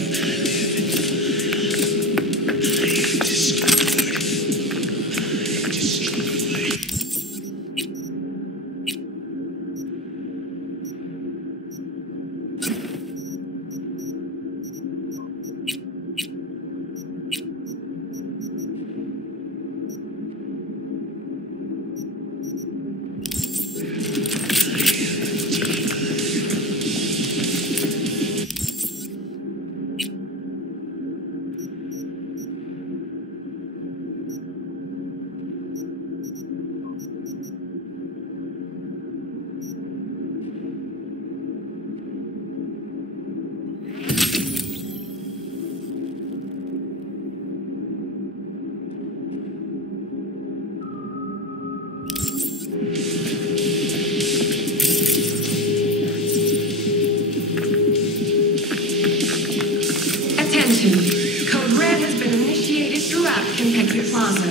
Code Red has been initiated throughout Kentucky Plaza.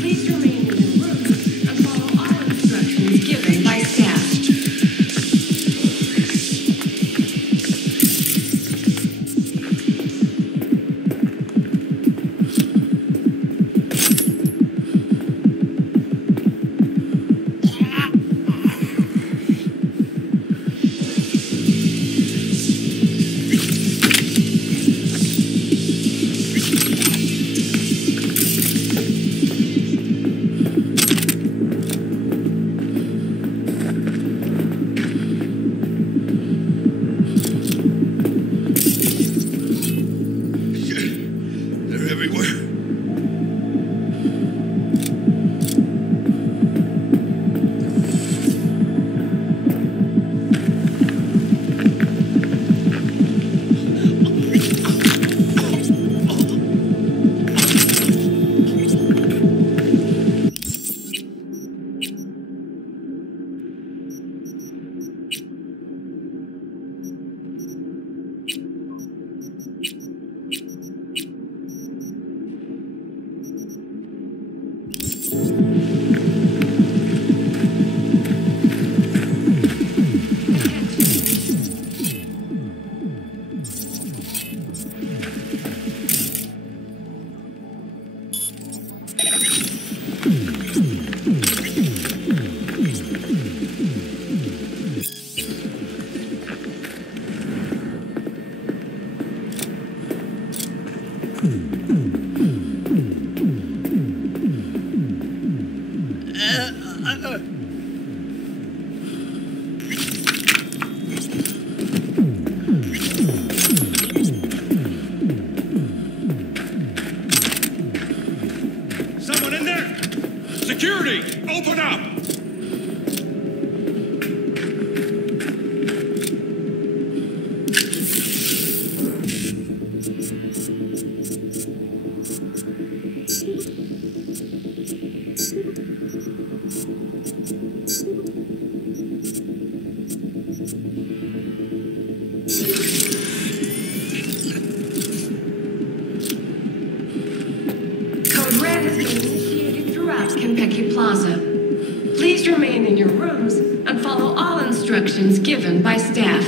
Please remain in your rooms and follow all instructions given by staff. Someone in there! Security! Open up! Kentucky Plaza. Please remain in your rooms and follow all instructions given by staff.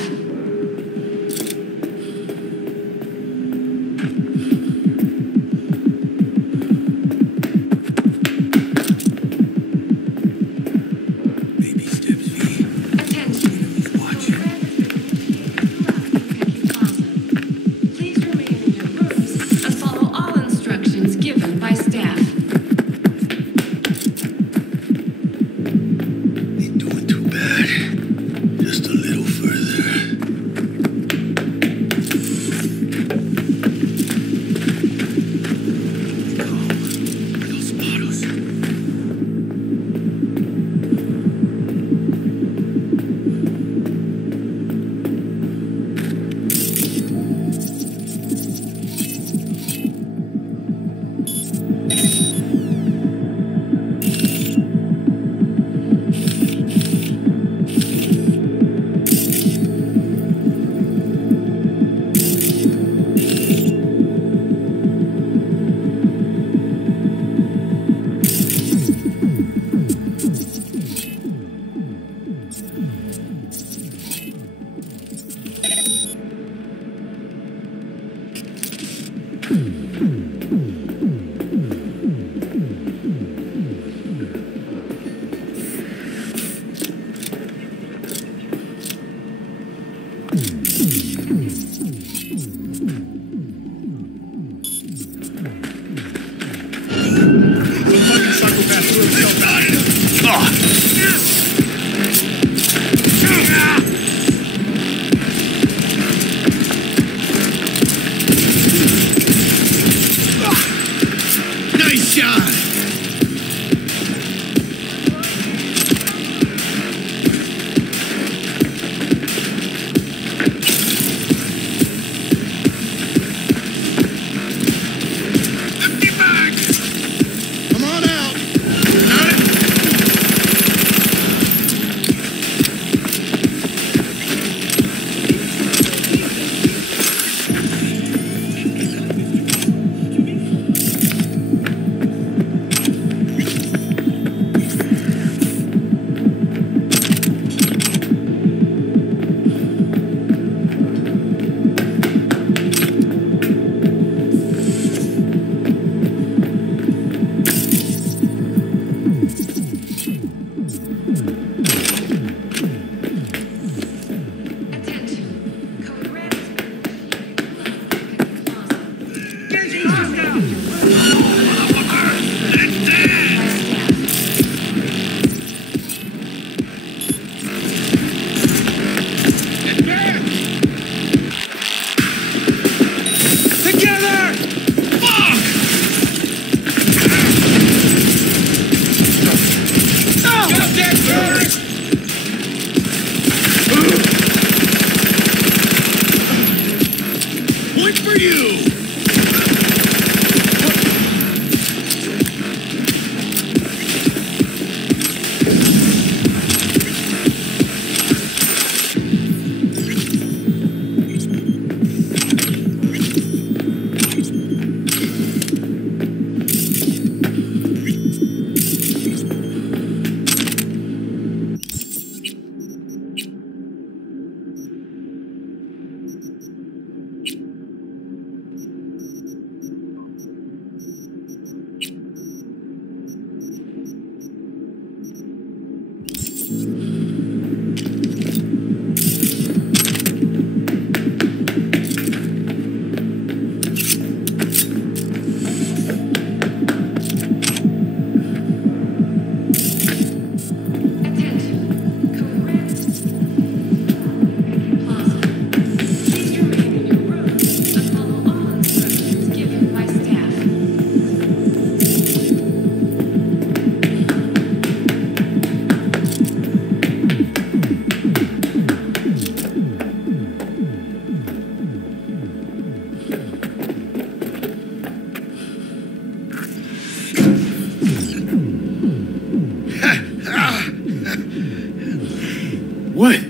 What?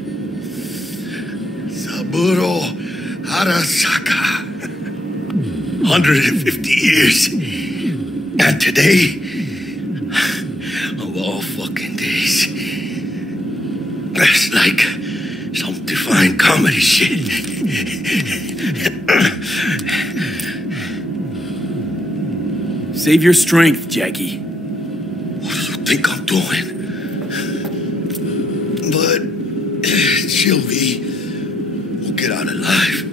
Saburo Arasaka. 150 years. And today, all fucking days. That's like some divine comedy shit. Save your strength, Jackie. What do you think I'm doing? But Sylvie will get out alive.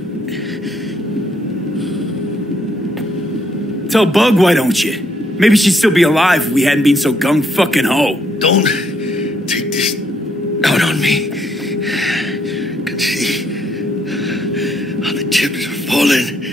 Tell Bug, why don't you? Maybe she'd still be alive if we hadn't been so gung-fucking-ho. Don't take this out on me. I can see how the chips are falling.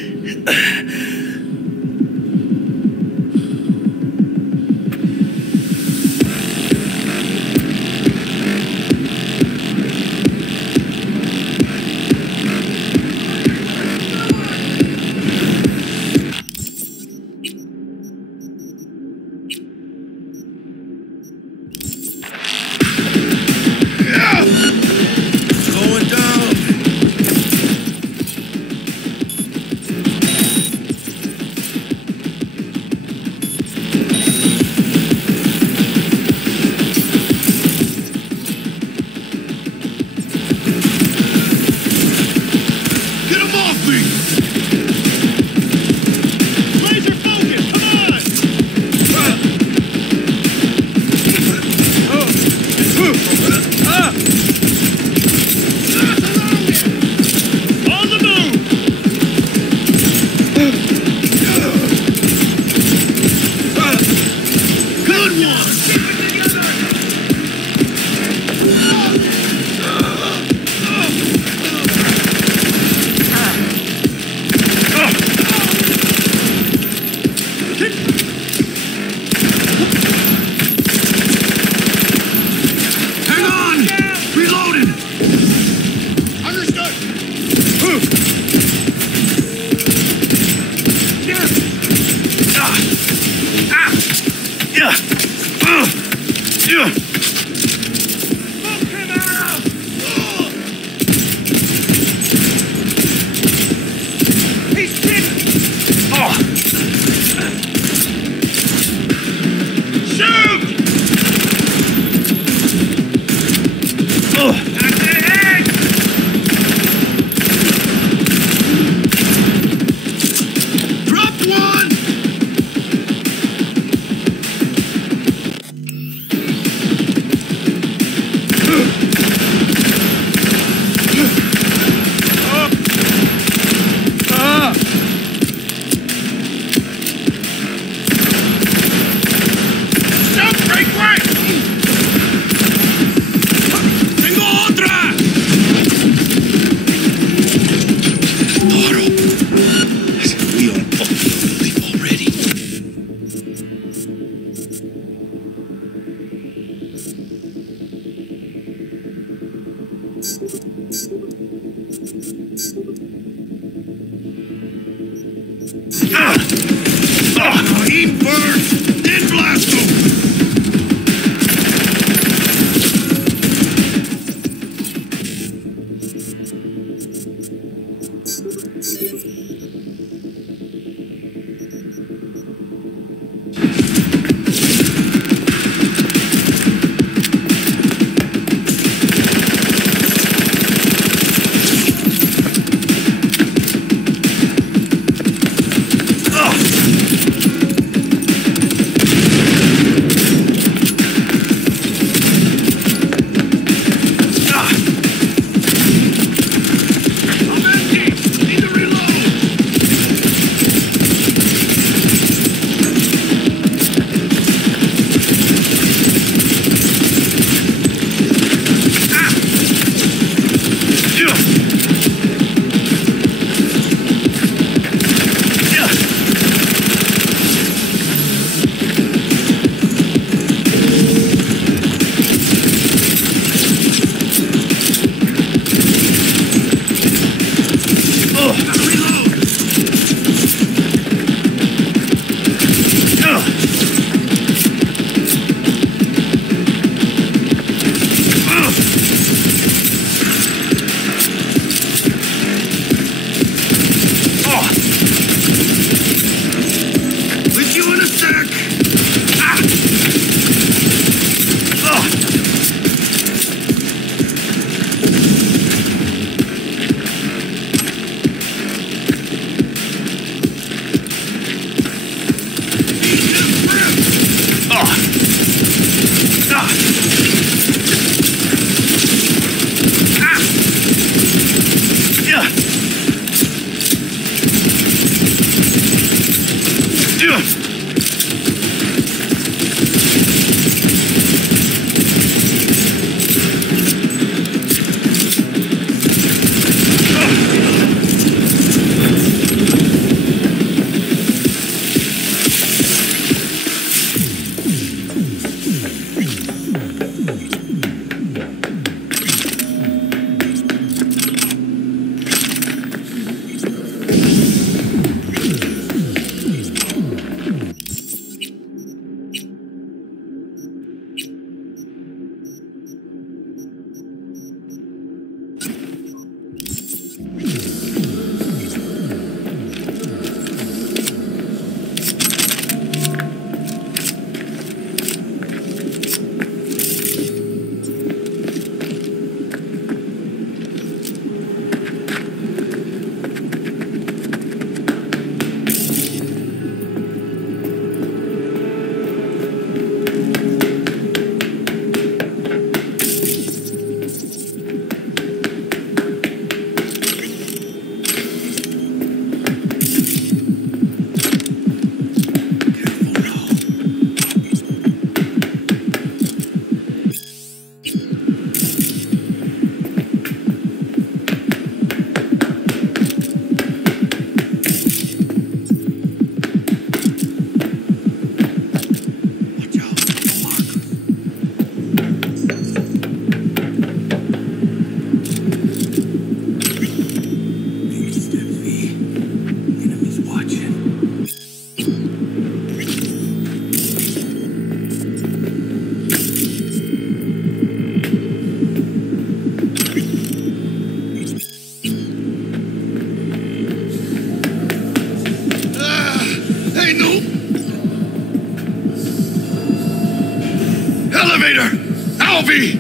Alfie!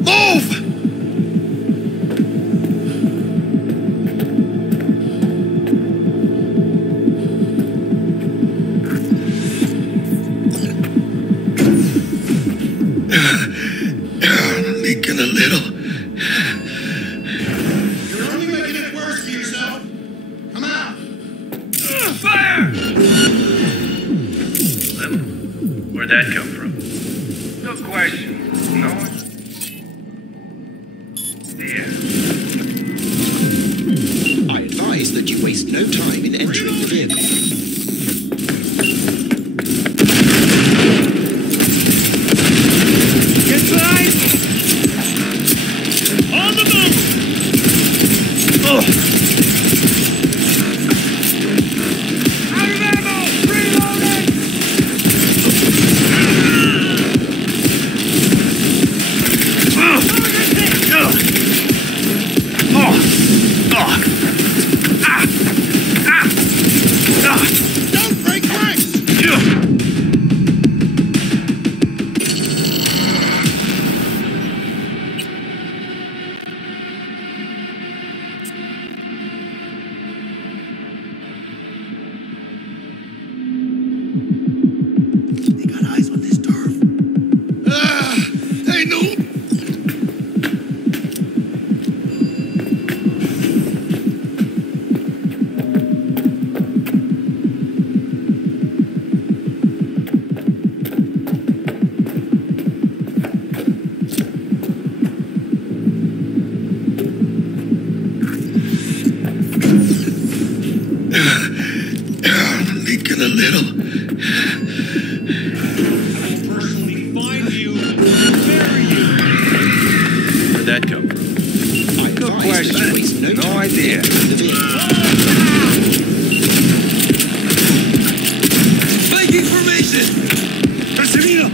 Move! Leaking a little. You're only making it worse for yourself. Come out. Fire! Where'd that come from? No question. No one. Yeah. I advise that you waste no time in entering the vehicle. Get behind! On the move! Out of ammo! Reloading! Don't break ranks! They got eyes on this turf. Hey, no. Leaking a little. Where'd that come from? Good question. No idea. Flanking formation! Perseguido!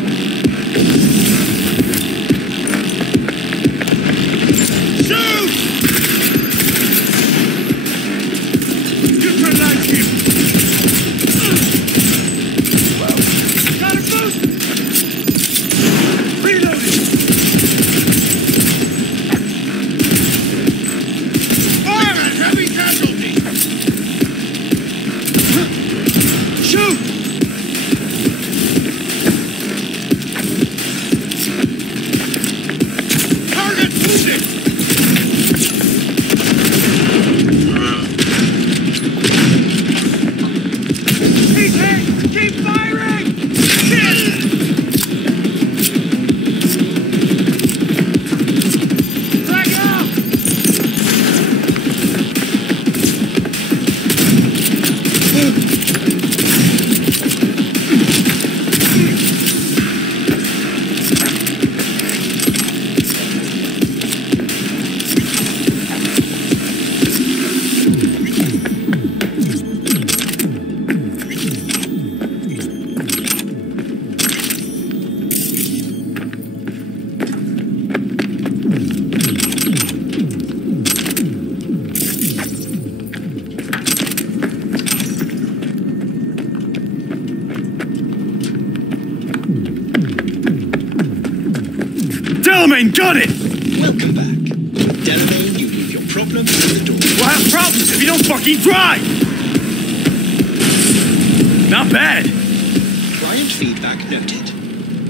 Shoot! Neutralize him! Got a boost! Reloading! Fire! Heavy casualty! Delamain, got it! Welcome back. With Delamain, you leave your problem at the door. We'll have problems if you don't fucking drive! Not bad. Client feedback noted.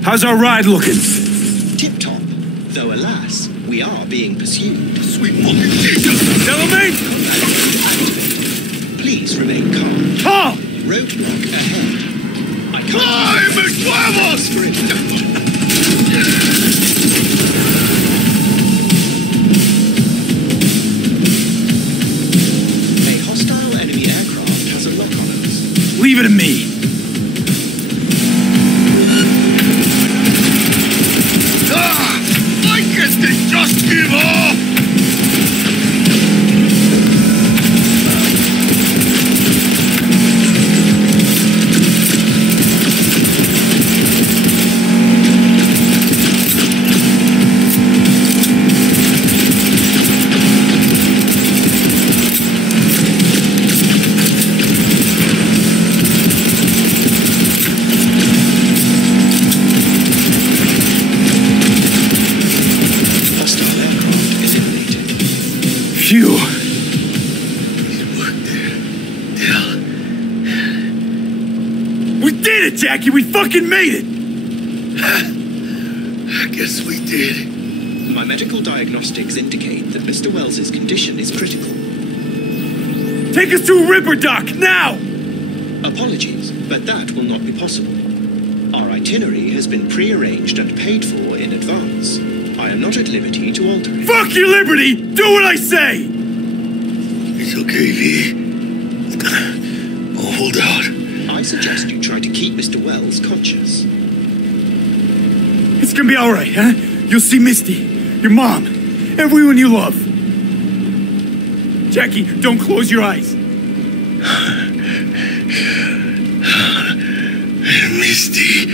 How's our ride looking? Tip-top. Though alas, we are being pursued. Sweet fucking Jesus! Delamain! Please remain calm. Calm! Roadblock ahead. I can't... ¡Ay, mis huevos! For it. A hostile enemy aircraft has a lock on us. Leave it to me. I guess they just give up! Phew. We did it, Jackie! We fucking made it! I guess we did. My medical diagnostics indicate that Mr. Wells's condition is critical. Take us to Ripper Dock, now! Apologies, but that will not be possible. Our itinerary has been pre-arranged and paid for in advance. I am not at liberty to alter it. Fuck your liberty! Do what I say! It's okay, V. It's gonna all hold out. I suggest you try to keep Mr. Wells conscious. It's gonna be alright, huh? You'll see Misty, your mom, everyone you love. Jackie, don't close your eyes. Misty,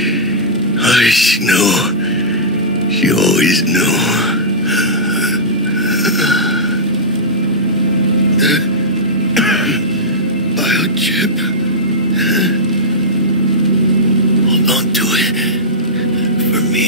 how does she know? She always knew. The biochip. Hold on to it. For me.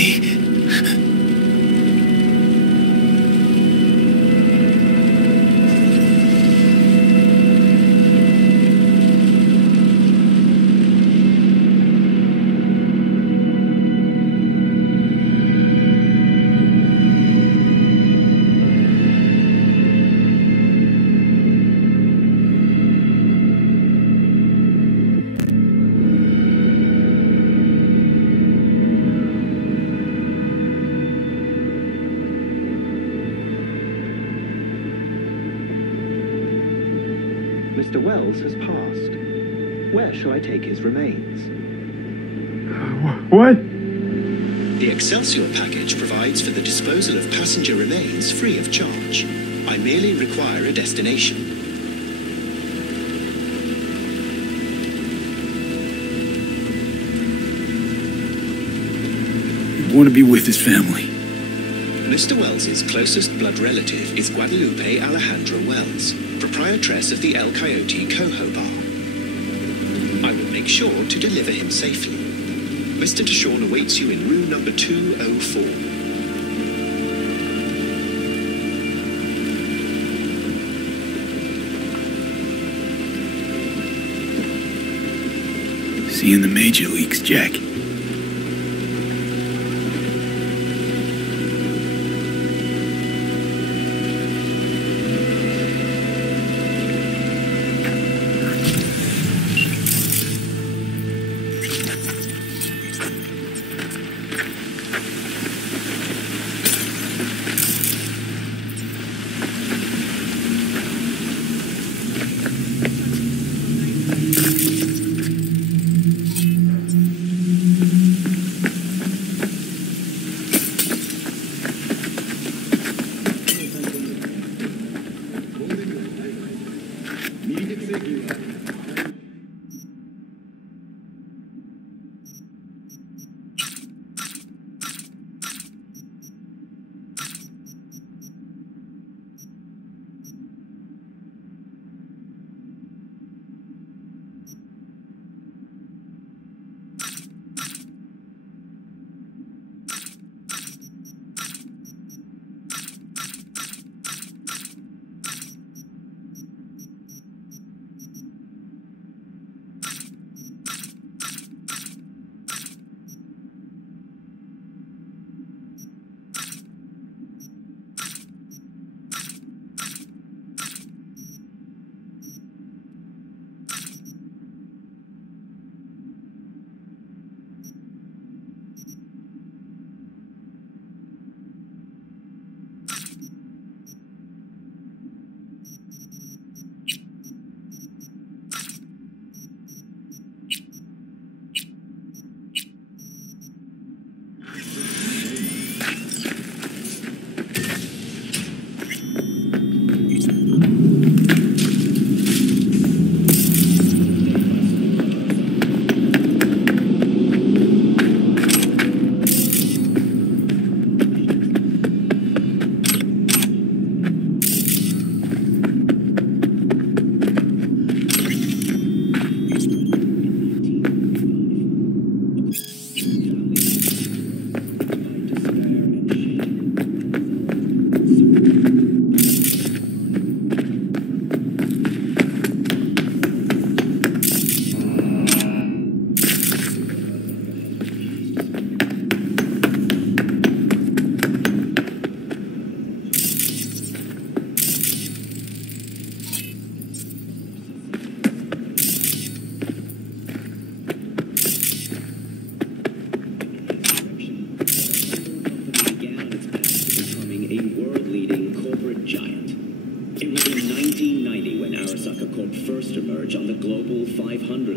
Mr. Wells has passed. Where shall I take his remains? What? The Excelsior package provides for the disposal of passenger remains free of charge. I merely require a destination. I want to be with his family. Mr. Wells's closest blood relative is Guadalupe Alejandra Wells, proprietress of the El Coyote Coho Bar. I will make sure to deliver him safely. Mr. Deshawn awaits you in room number 204. See you in the major leagues, Jack.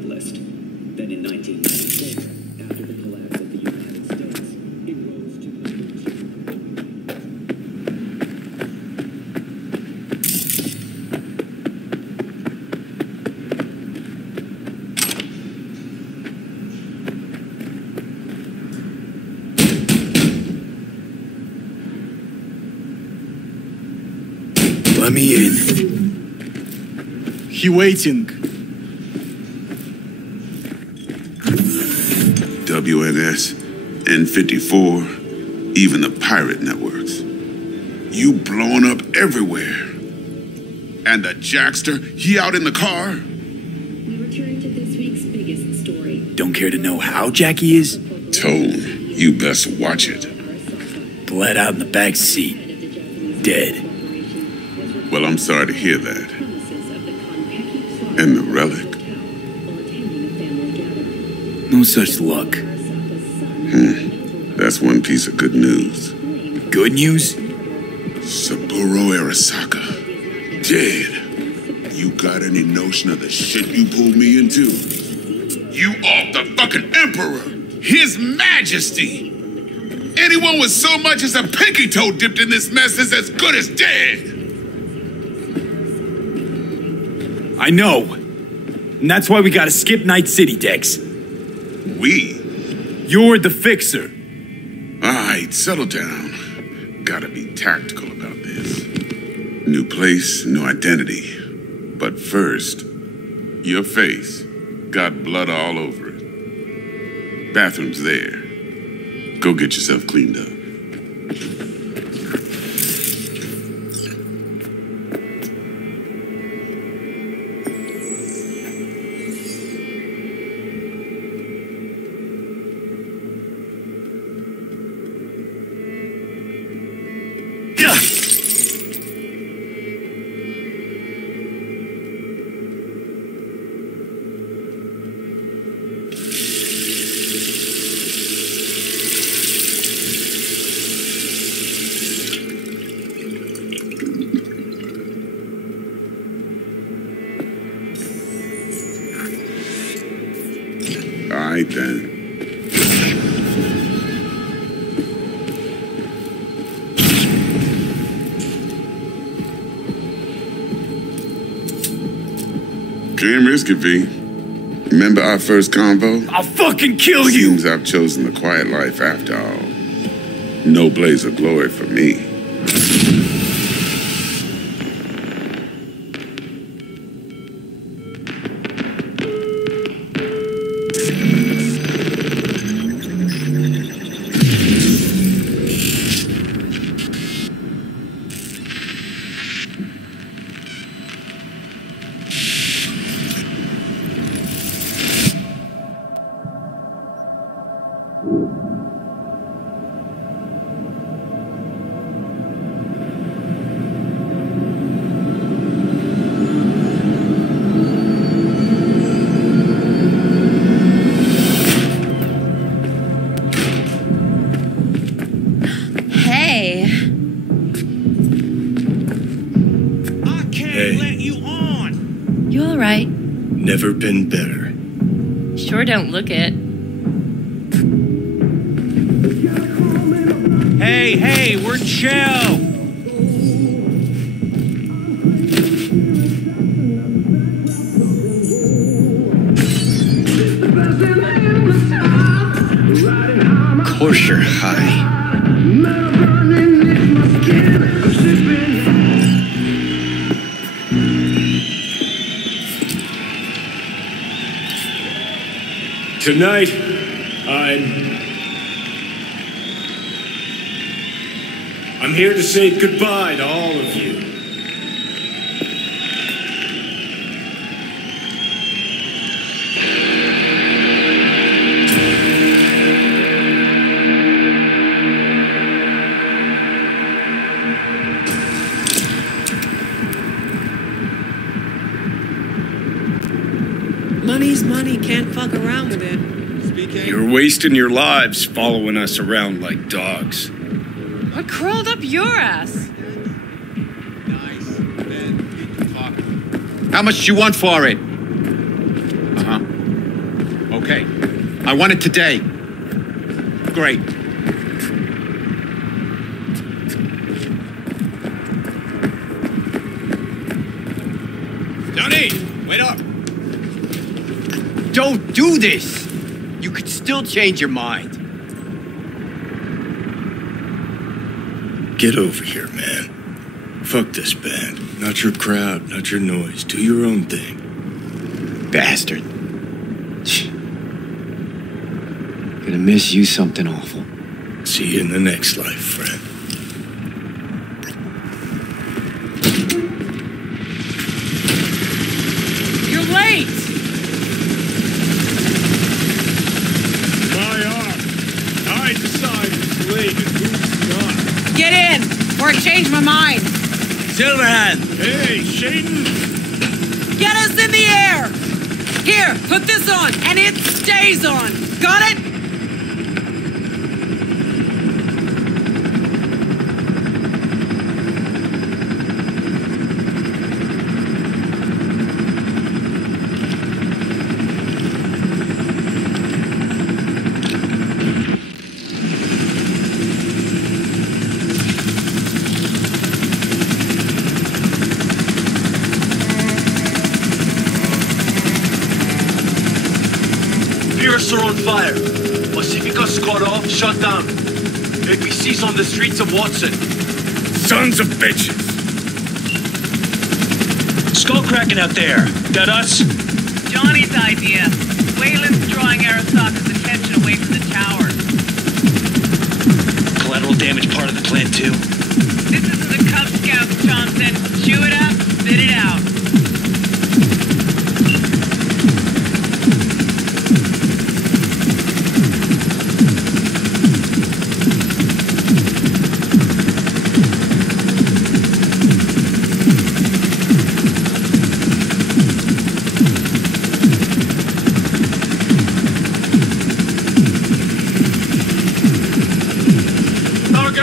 wanted list. Then in 1996, after the collapse of the United States, it rose to Let me in. He waiting. WNS, N54, even the pirate networks. You blowing up everywhere. And the Jackster, he out in the car? We return to this week's biggest story. Don't care to know how Jackie is? Tone, you best watch it. Bled out in the back seat. Dead. Well, I'm sorry to hear that. And the relic? No such luck. That's one piece of good news. Good news? Saburo Arasaka. Dead. You got any notion of the shit you pulled me into? You are the fucking Emperor! His Majesty! Anyone with so much as a pinky toe dipped in this mess is as good as dead! I know. And that's why we gotta skip Night City, Dex. We? You're the fixer. Alright, settle down. Gotta be tactical about this. New place, new identity. But first, your face got blood all over it. Bathroom's there. Go get yourself cleaned up. Alright then. Can't risk it, V. Remember our first convo? I'll fucking kill you! Seems I've chosen the quiet life after all. No blaze of glory for me. Never been better. Sure don't look it. Hey, we're chill. Of course you're high. Tonight, I'm here to say goodbye to all of you. Money's money, can't fuck around with it. You're wasting your lives following us around like dogs. What crawled up your ass? How much do you want for it? Okay. I want it today. Great. Johnny, wait up. Don't do this. You could still change your mind. Get over here, man. Fuck this band. Not your crowd, not your noise. Do your own thing. Bastard. Gonna miss you something awful. See you in the next life, friend. You're late! My arm. I decide who's late and who's not. Get in, or I change my mind. Silverhand. Hey, Shaden. Get us in the air! Here, put this on, and it stays on. Got it? Are on fire. Pacifica's cut off, shut down. APC's on the streets of Watson. Sons of bitches. Skull cracking out there. Got us? Johnny's idea. Wayland's drawing Arasaka's attention away from the tower. Collateral damage part of the plan, too. This is the Cub Scouts, Johnson. Chew it up, spit it out.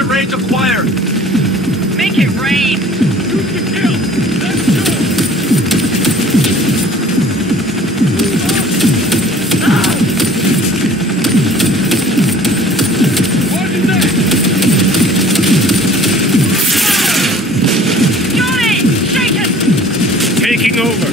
Range acquired. Make it rain. Shoot to kill. Let's go. What is that? Johnny, shake it. Taking over.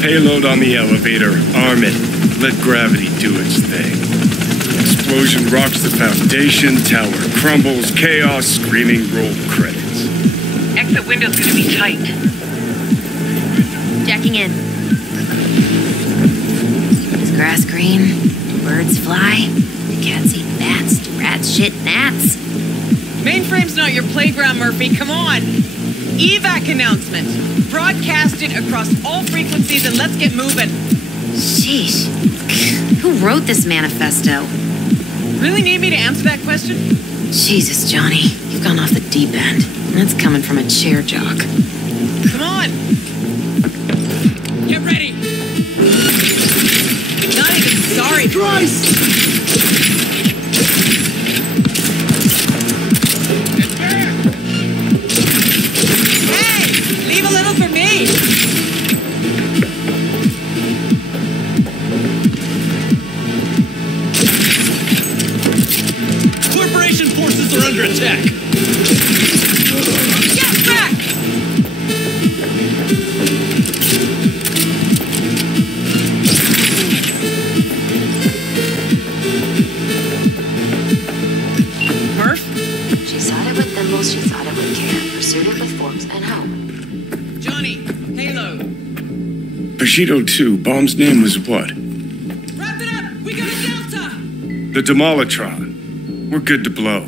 Payload on the elevator, arm it, let gravity do its thing. Explosion rocks the foundation, tower crumbles, chaos, screaming, roll credits. Exit window's gonna be tight. Jacking in. Is grass green? Do birds fly? Do cats eat bats? Do rats shit gnats? Mainframe's not your playground, Murphy. Come on. Evac announcement. Broadcast it across all frequencies and let's get moving. Sheesh. Who wrote this manifesto? Really need me to answer that question? Jesus, Johnny. You've gone off the deep end. That's coming from a chair jock. Come on. Get ready. Not even sorry. Christ! Leave a little for me. Corporation forces are under attack. Get back! Then most she thought it would care, pursued it with forks and hope. Johnny, Halo. Bushido 2, bomb's name was what? Wrap it up! We got a Delta! The Demolitron. We're good to blow.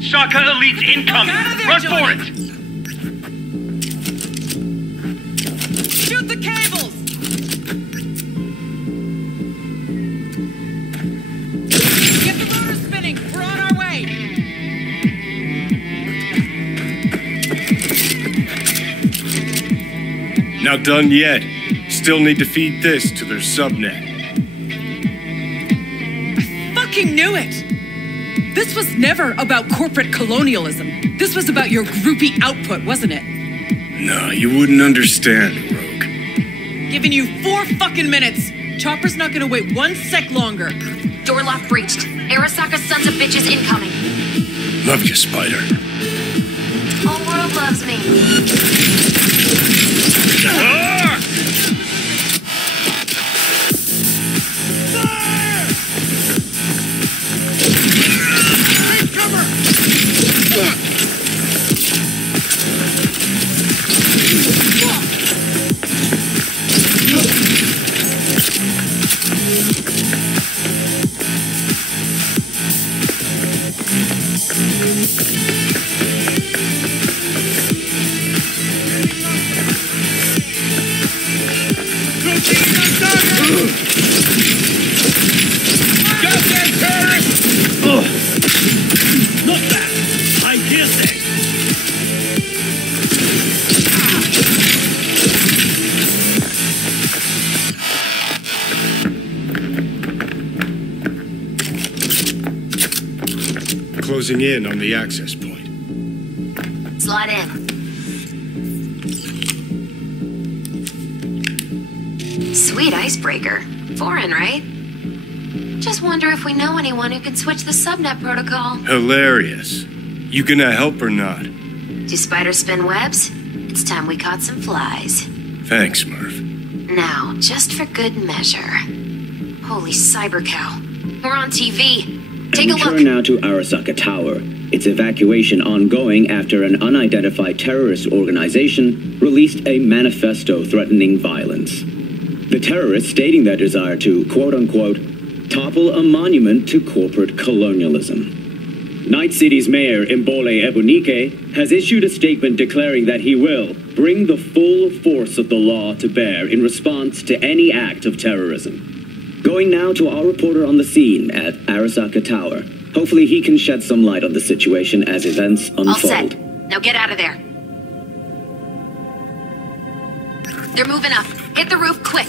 Shotgun Elite's incoming! Run for it! Shoot the cables! Get the rotor spinning! We're on our way! Not done yet. Still need to feed this to their subnet. Fucking knew it! This was never about corporate colonialism. This was about your groupie output, wasn't it? No, you wouldn't understand, Rogue. Giving you 4 fucking minutes. Chopper's not gonna wait 1 sec longer. Door lock breached. Arasaka's sons of bitches incoming. Love you, Spider. Whole world loves me. Closing in on the access point. Slide in. Sweet icebreaker. Foreign, right? Just wonder if we know anyone who can switch the subnet protocol. Hilarious. You gonna help or not? Do spiders spin webs? It's time we caught some flies. Thanks, Murph. Now, just for good measure. Holy cyber cow. We're on TV. Take a look. Turn now to Arasaka Tower. Its evacuation ongoing after an unidentified terrorist organization released a manifesto threatening violence. The terrorists stating their desire to, quote-unquote, topple a monument to corporate colonialism. Night City's mayor, Mbole Ebunike, has issued a statement declaring that he will bring the full force of the law to bear in response to any act of terrorism. Going now to our reporter on the scene at Arasaka Tower. Hopefully he can shed some light on the situation as events unfold. All set. Now get out of there. They're moving up. Hit the roof quick.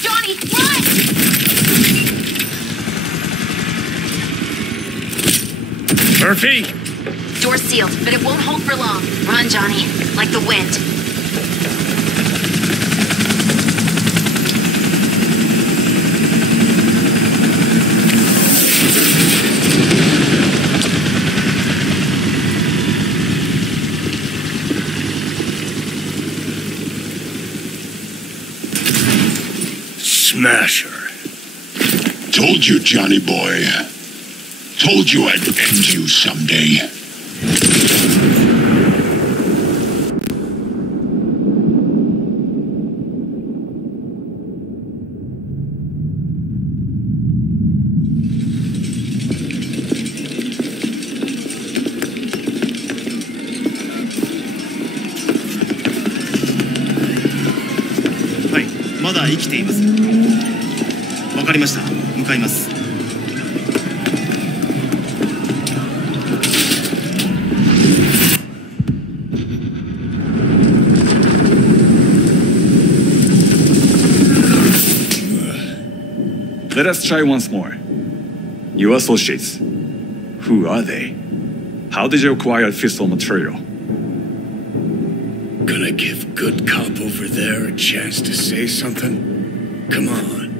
Johnny, run! Murphy! Door's sealed, but it won't hold for long. Run, Johnny. Like the wind. Smasher. Told you, Johnny boy. Told you I'd end you someday. Let us try once more. Your associates. Who are they? How did you acquire fissile material? Gonna give good cop over there a chance to say something? Come on.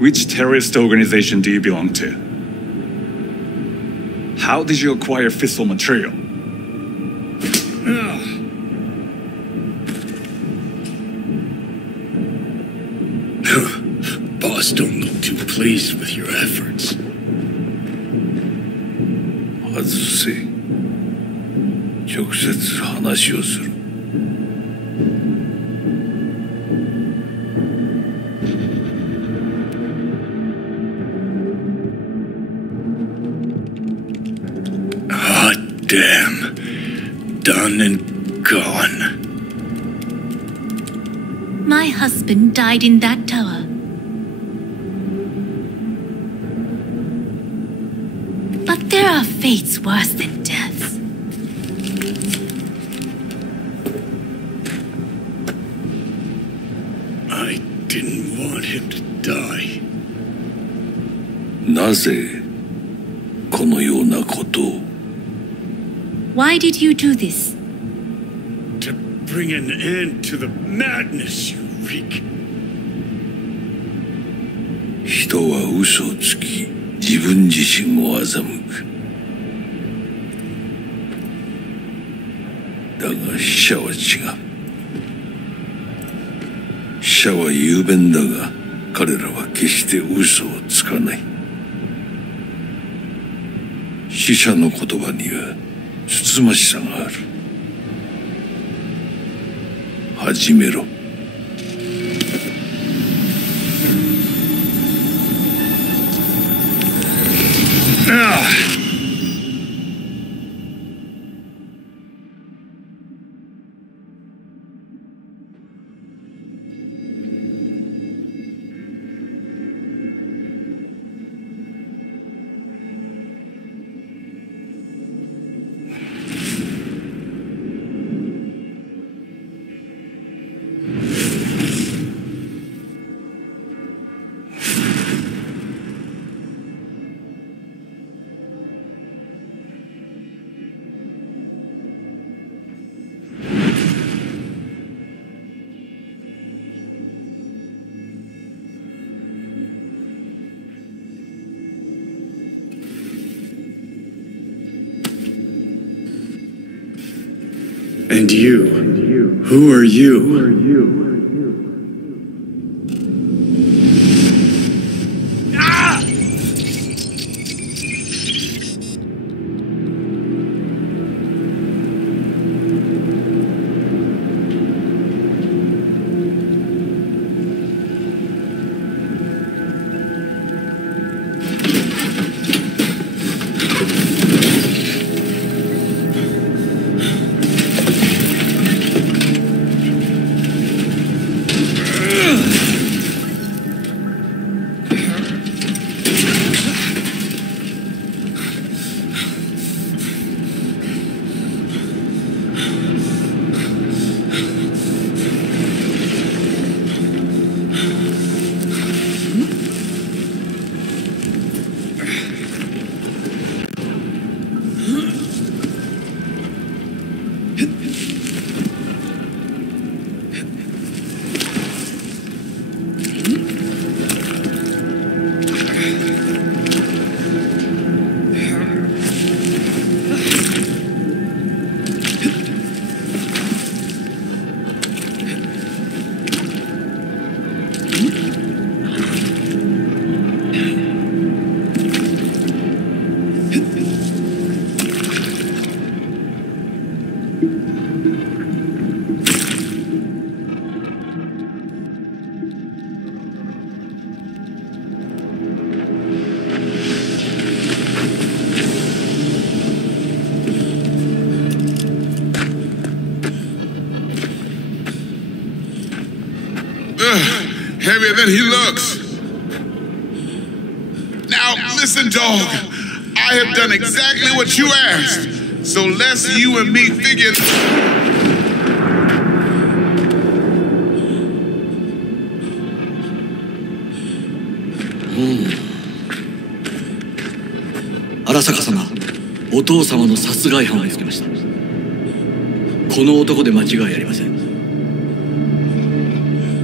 Which terrorist organization do you belong to? How did you acquire fissile material? Boss don't look too pleased with your efforts. 外せ。直接話をする。Damn. Done and gone. My husband died in that tower. But there are fates worse than death. I didn't want him to die. なぜこのようなことを Why did you do this? To bring an end to the madness you wreak. 人は嘘をつき自分自身を欺く。だが死者は違う。死者は雄弁だが彼らは決して嘘をつかない。死者の言葉にはつつましさがある。始めろ。And you, who are you? Heavier than he looks. Now, listen, dog. I have done exactly what you asked. So let's you and me figure... 荒坂様、お父様の殺害犯を見つけました。この男で間違いありません。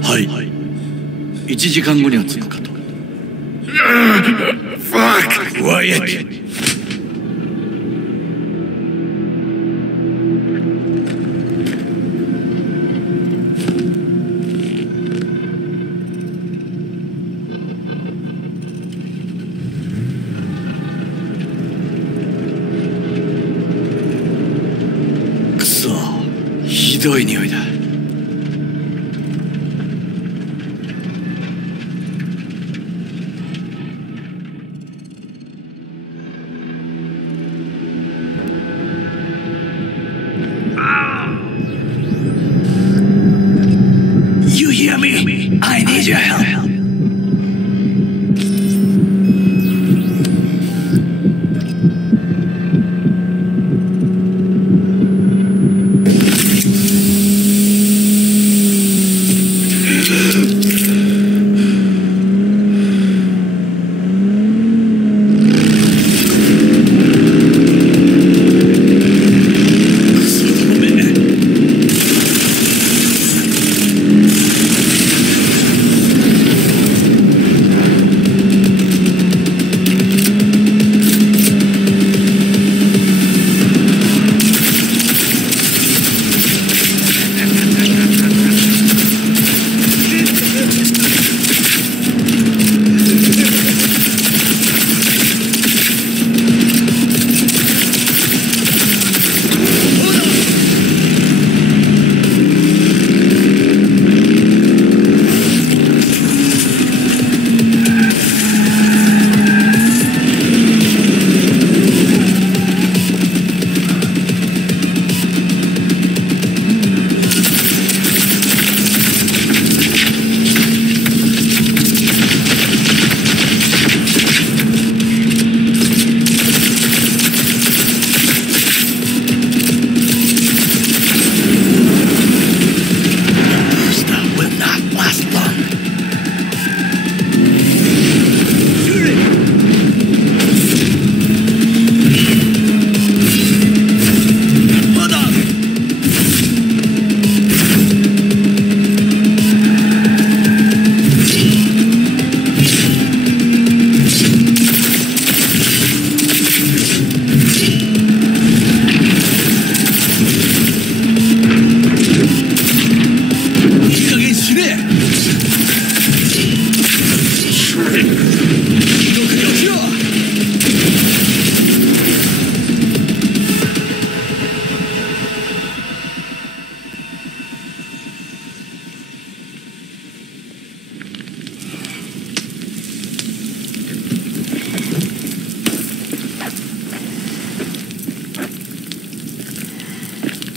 はい。1時間後には着くかと。Fuck! Quiet!くそ、ひどい匂いだ。You hear me? I need your help.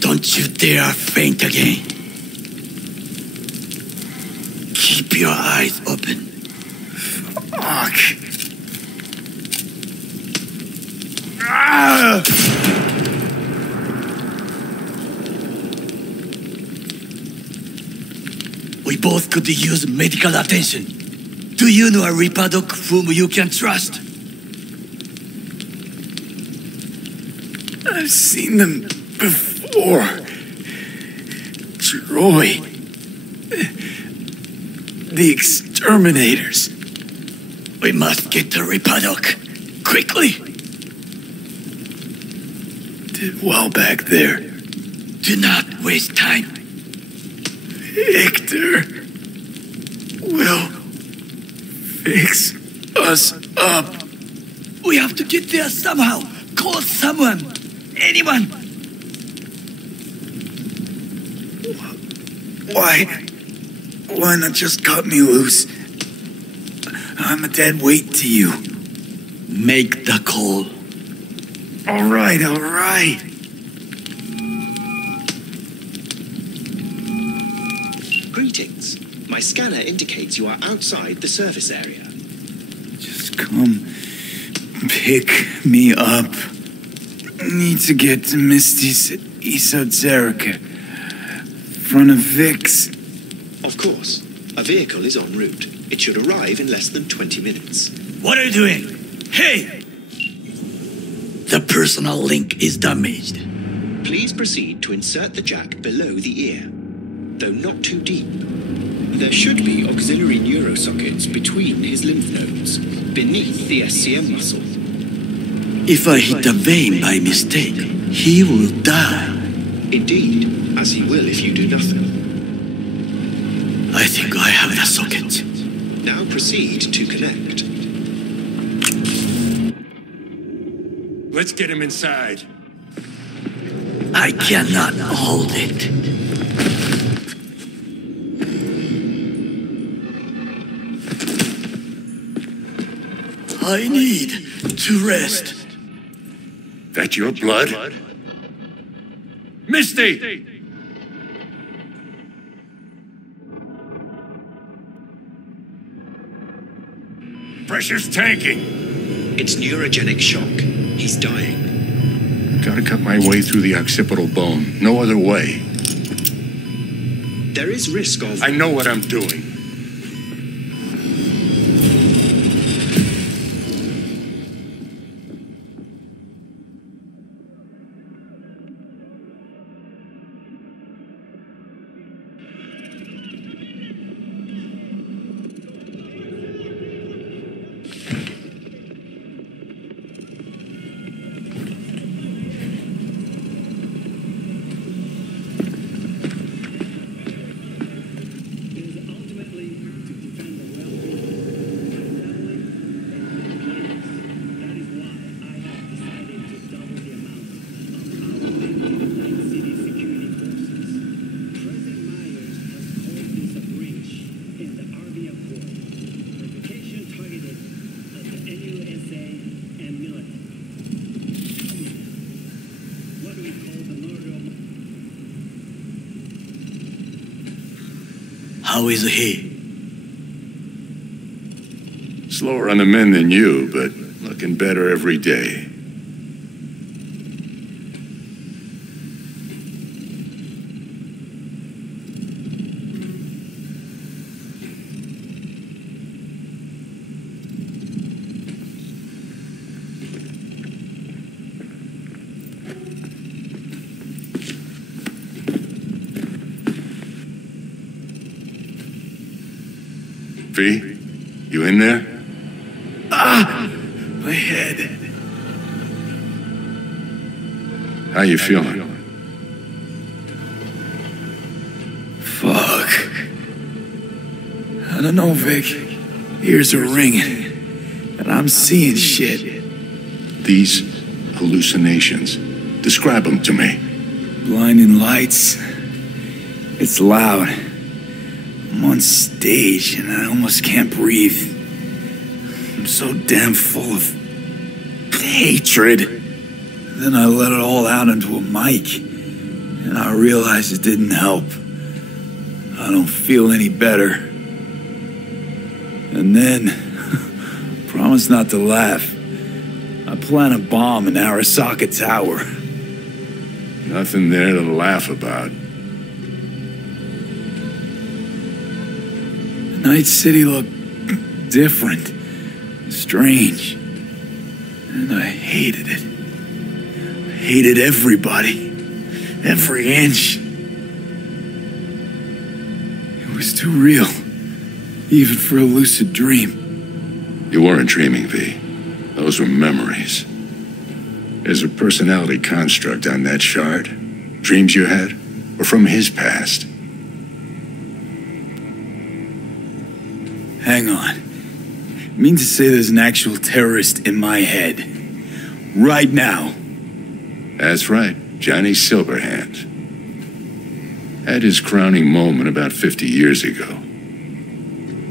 Don't you dare faint again. Keep your eyes open. Fuck. Ah! We both could use medical attention. Do you know a Reaper Doc whom you can trust? I've seen them before. Droid. The exterminators. We must get to Reaper Doc. Quickly! Did well back there. Do not waste time. Victor will fix us up. We have to get there somehow. Call someone. Anyone. Why not just cut me loose? I'm a dead weight to you. Make the call. All right. Greetings. My scanner indicates you are outside the service area. Just come pick me up. Need to get to Misty's esoterica. Front of Vic's. Of course. A vehicle is en route. It should arrive in less than 20 minutes. What are you doing? Hey! The personal link is damaged. Please proceed to insert the jack below the ear, though not too deep. There should be auxiliary neurosockets between his lymph nodes, beneath the SCM muscle. If I hit a vein by mistake, he will die. Indeed, as he will if you do nothing. I think I have the socket. Now proceed to connect. Let's get him inside. I cannot hold it. I need to rest. That your blood? Misty! Pressure's tanking. It's neurogenic shock. He's dying. Gotta cut my way through the occipital bone. No other way. There is risk of... I know what I'm doing. How is he? Slower on the mend than you, but looking better every day. V, you in there? Ah! My head. How you feeling? Fuck. I don't know, Vic. Ears are ringing. And I'm seeing shit. These hallucinations. Describe them to me. Blinding lights. It's loud. I'm on stage and I almost can't breathe. I'm so damn full of hatred. Then I let it all out into a mic, and I realized it didn't help. I don't feel any better. And then, promise not to laugh, I plant a bomb in Arasaka Tower. Nothing there to laugh about. Night City looked different, strange, and I hated it. I hated everybody, every inch. It was too real, even for a lucid dream. You weren't dreaming, V. Those were memories. There's a personality construct on that shard. Dreams you had were from his past. Hang on. Mean to say there's an actual terrorist in my head. Right now. That's right. Johnny Silverhand. Had his crowning moment about 50 years ago.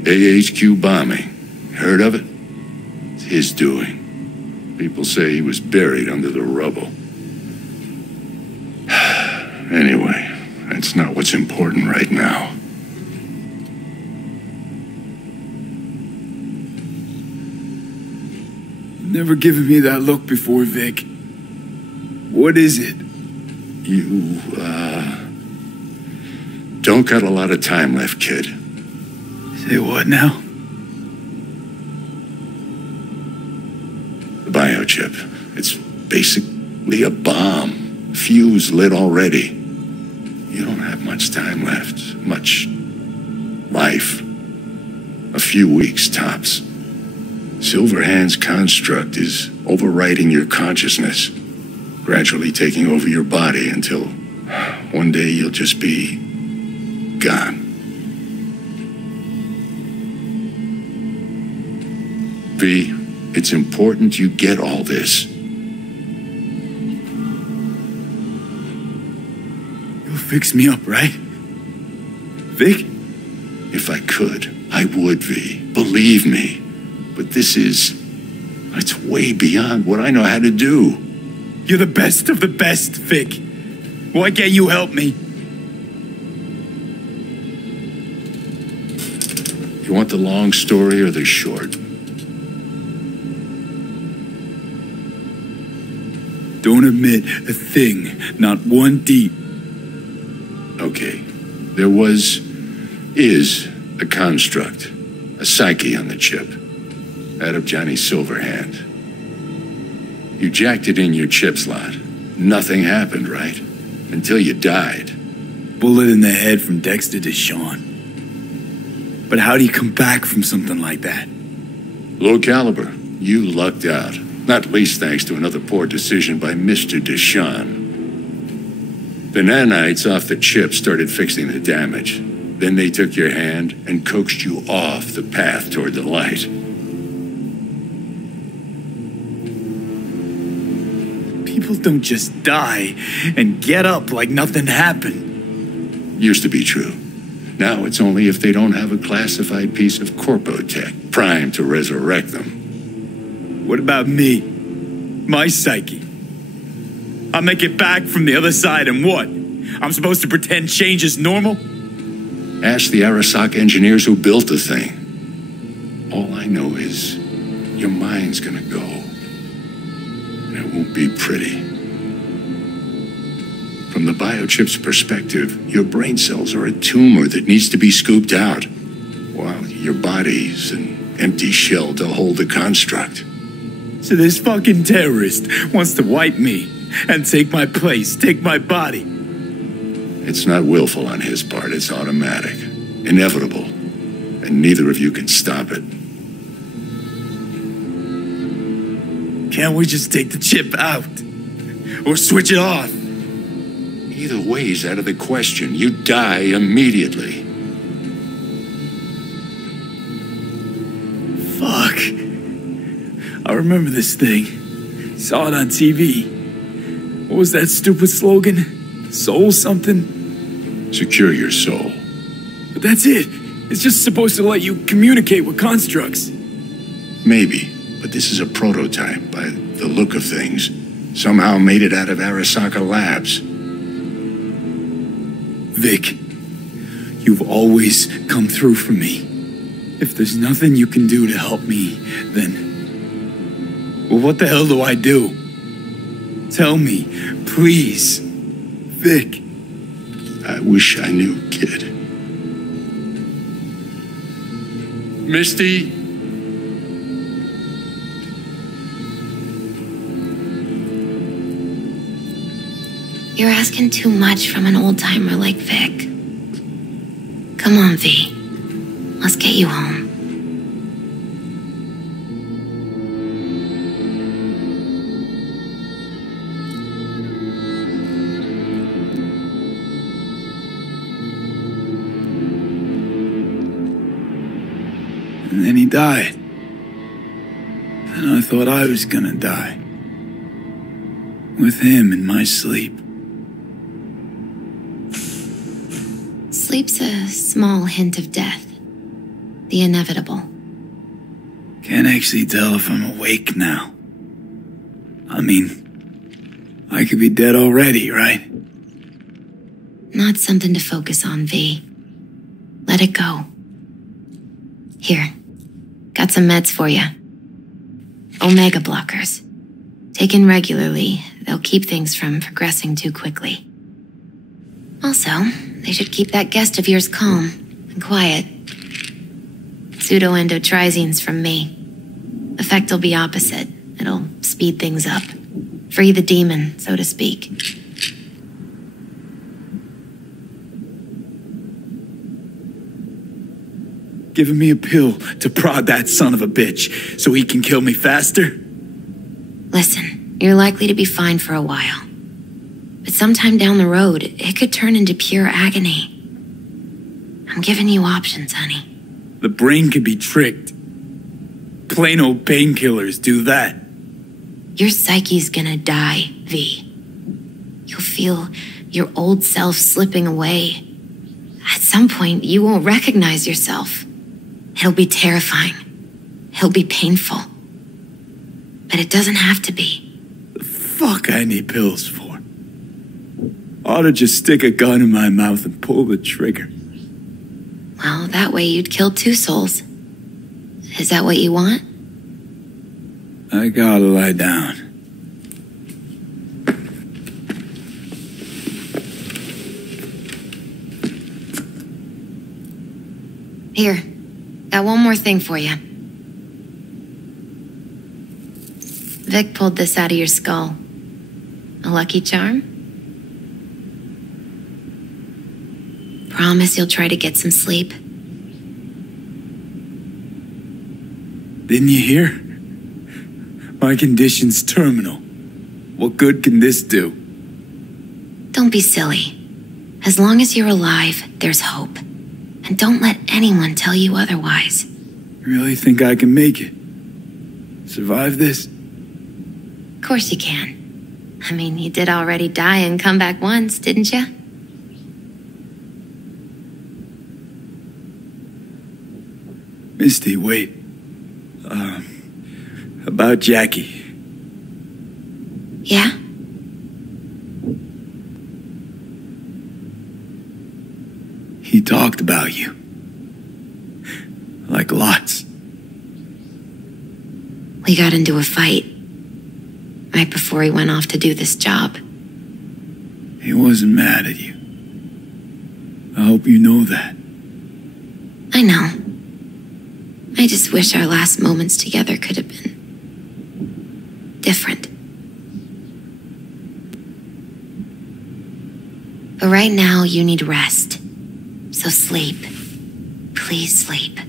AHQ bombing. Heard of it? It's his doing. People say he was buried under the rubble. Anyway, that's not what's important right now. Never given me that look before, Vic. What is it? You, don't got a lot of time left, kid. Say what now? The biochip. It's Basically a bomb. Fuse lit already. You don't have much time left. Much life. A few weeks tops. Silverhand's construct is overwriting your consciousness, gradually taking over your body until one day you'll just be gone. V, it's important you get all this. You'll fix me up, right? Vic? If I could, I would, V. Believe me. But it's way beyond what I know how to do. You're the best of the best, Vic. Why can't you help me? You want the long story or the short? Don't admit a thing, not one deep. Okay. There is a construct, a psyche on the chip, out of Johnny Silverhand. You jacked it in your chip slot. Nothing happened, right? Until you died. Bullet in the head from Dexter to Sean. But how do you come back from something like that? Low caliber. You lucked out. Not least thanks to another poor decision by Mr. Deshawn. The nanites off the chip started fixing the damage. Then they took your hand and coaxed you off the path toward the light. People don't just die and get up like nothing happened. Used to be true. Now it's only if they don't have a classified piece of corpo tech primed to resurrect them. What about me? My psyche? I'll make it back from the other side and what? I'm supposed to pretend change is normal? Ask the Arasaka engineers who built the thing. All I know is your mind's gonna go. And it won't be pretty. From the biochip's perspective, your brain cells are a tumor that needs to be scooped out, while your body's an empty shell to hold the construct. So this fucking terrorist wants to wipe me and take my place, take my body. It's not willful on his part, it's automatic, inevitable, and neither of you can stop it. Can't we just take the chip out? Or switch it off? Either way's out of the question. You die immediately. Fuck. I remember this thing. Saw it on TV. What was that stupid slogan? Soul something? Secure your soul. But that's it. It's just supposed to let you communicate with constructs. Maybe, but this is a prototype by the look of things. Somehow made it out of Arasaka Labs. Vic, you've always come through for me. If there's nothing you can do to help me, then... well, what the hell do I do? Tell me, please. Vic. I wish I knew, kid. Misty? You're asking too much from an old-timer like Vic. Come on, V. Let's get you home. And then he died. And I thought I was gonna die. With him in my sleep. Sleep's a small hint of death. The inevitable. Can't actually tell if I'm awake now. I mean, I could be dead already, right? Not something to focus on, V. Let it go. Here. Got some meds for you. Omega blockers. Taken regularly, they'll keep things from progressing too quickly. Also, they should keep that guest of yours calm and quiet. Pseudoendotrizenes from me. Effect will be opposite. It'll speed things up. Free the demon, so to speak. Giving me a pill to prod that son of a bitch so he can kill me faster? Listen, you're likely to be fine for a while. But sometime down the road, it could turn into pure agony. I'm giving you options, honey. The brain can be tricked. Plain old painkillers do that. Your psyche's gonna die, V. You'll feel your old self slipping away. At some point, you won't recognize yourself. It'll be terrifying. It'll be painful. But it doesn't have to be. The fuck I need pills for? Ought to just stick a gun in my mouth and pull the trigger. Well, that way you'd kill 2 souls. Is that what you want? I gotta lie down. Here, got one more thing for you. Vic pulled this out of your skull. A lucky charm? Promise you'll try to get some sleep. Didn't you hear? My condition's terminal. What good can this do? Don't be silly. As long as you're alive, there's hope. And don't let anyone tell you otherwise. You really think I can make it? Survive this? Of course you can. I mean, you did already die and come back once, didn't you? Misty, wait. About Jackie. Yeah? He talked about you. Like lots. We got into a fight. Right before he went off to do this job. He wasn't mad at you. I hope you know that. I know. I just wish our last moments together could have been different. But right now, you need rest. So sleep. Please sleep.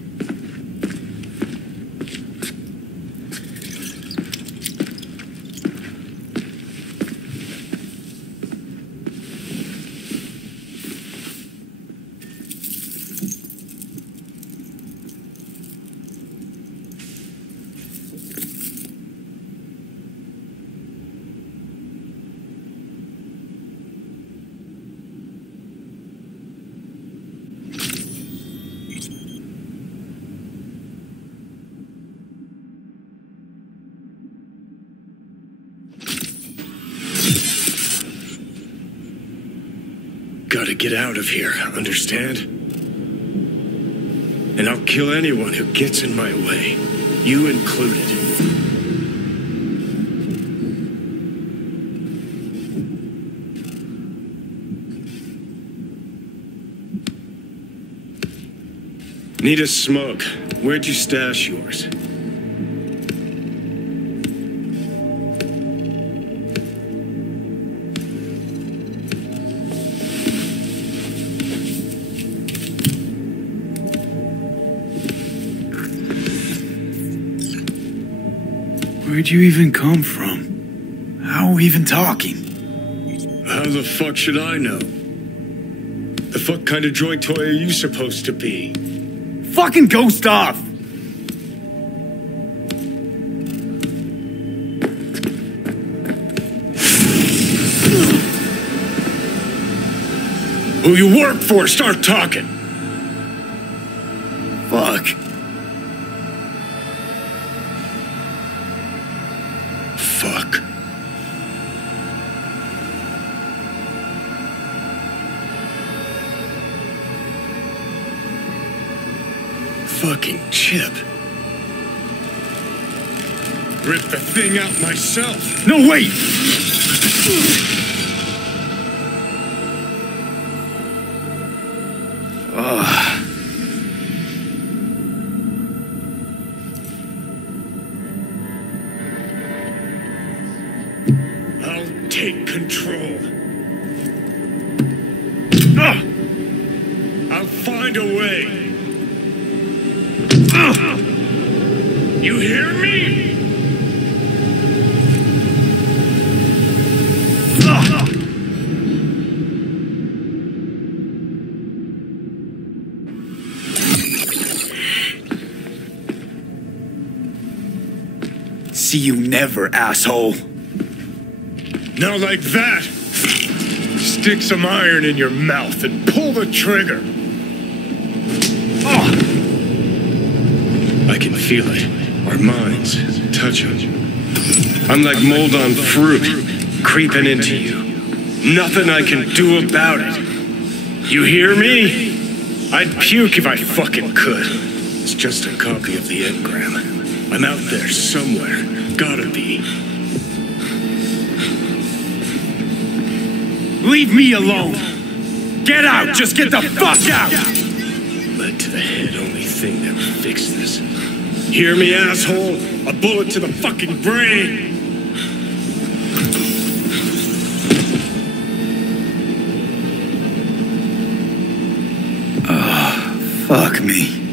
Gotta get out of here, understand? And I'll kill anyone who gets in my way, you included. Need a smoke. Where'd you stash yours? Where'd you even come from? How are we even talking? How the fuck should I know? The fuck kind of droid toy are you supposed to be? Fucking ghost off! Who you work for, start talking! Fuck. Fuck. Fucking chip. Rip the thing out myself. No, wait! take control. I'll find a way. You hear me? See you never, asshole. Now like that. Stick some iron in your mouth and pull the trigger. I can feel it. Our minds touching. I'm like mold on fruit, creeping into you. Nothing I can do about it. You hear me? I'd puke if I fucking could. It's just a copy of the engram. I'm out there somewhere. Gotta be. Leave me alone! Get out! Just get the fuck out! Lead to the head, only thing that will fix this. Hear me, asshole? A bullet to the fucking brain! Fuck me.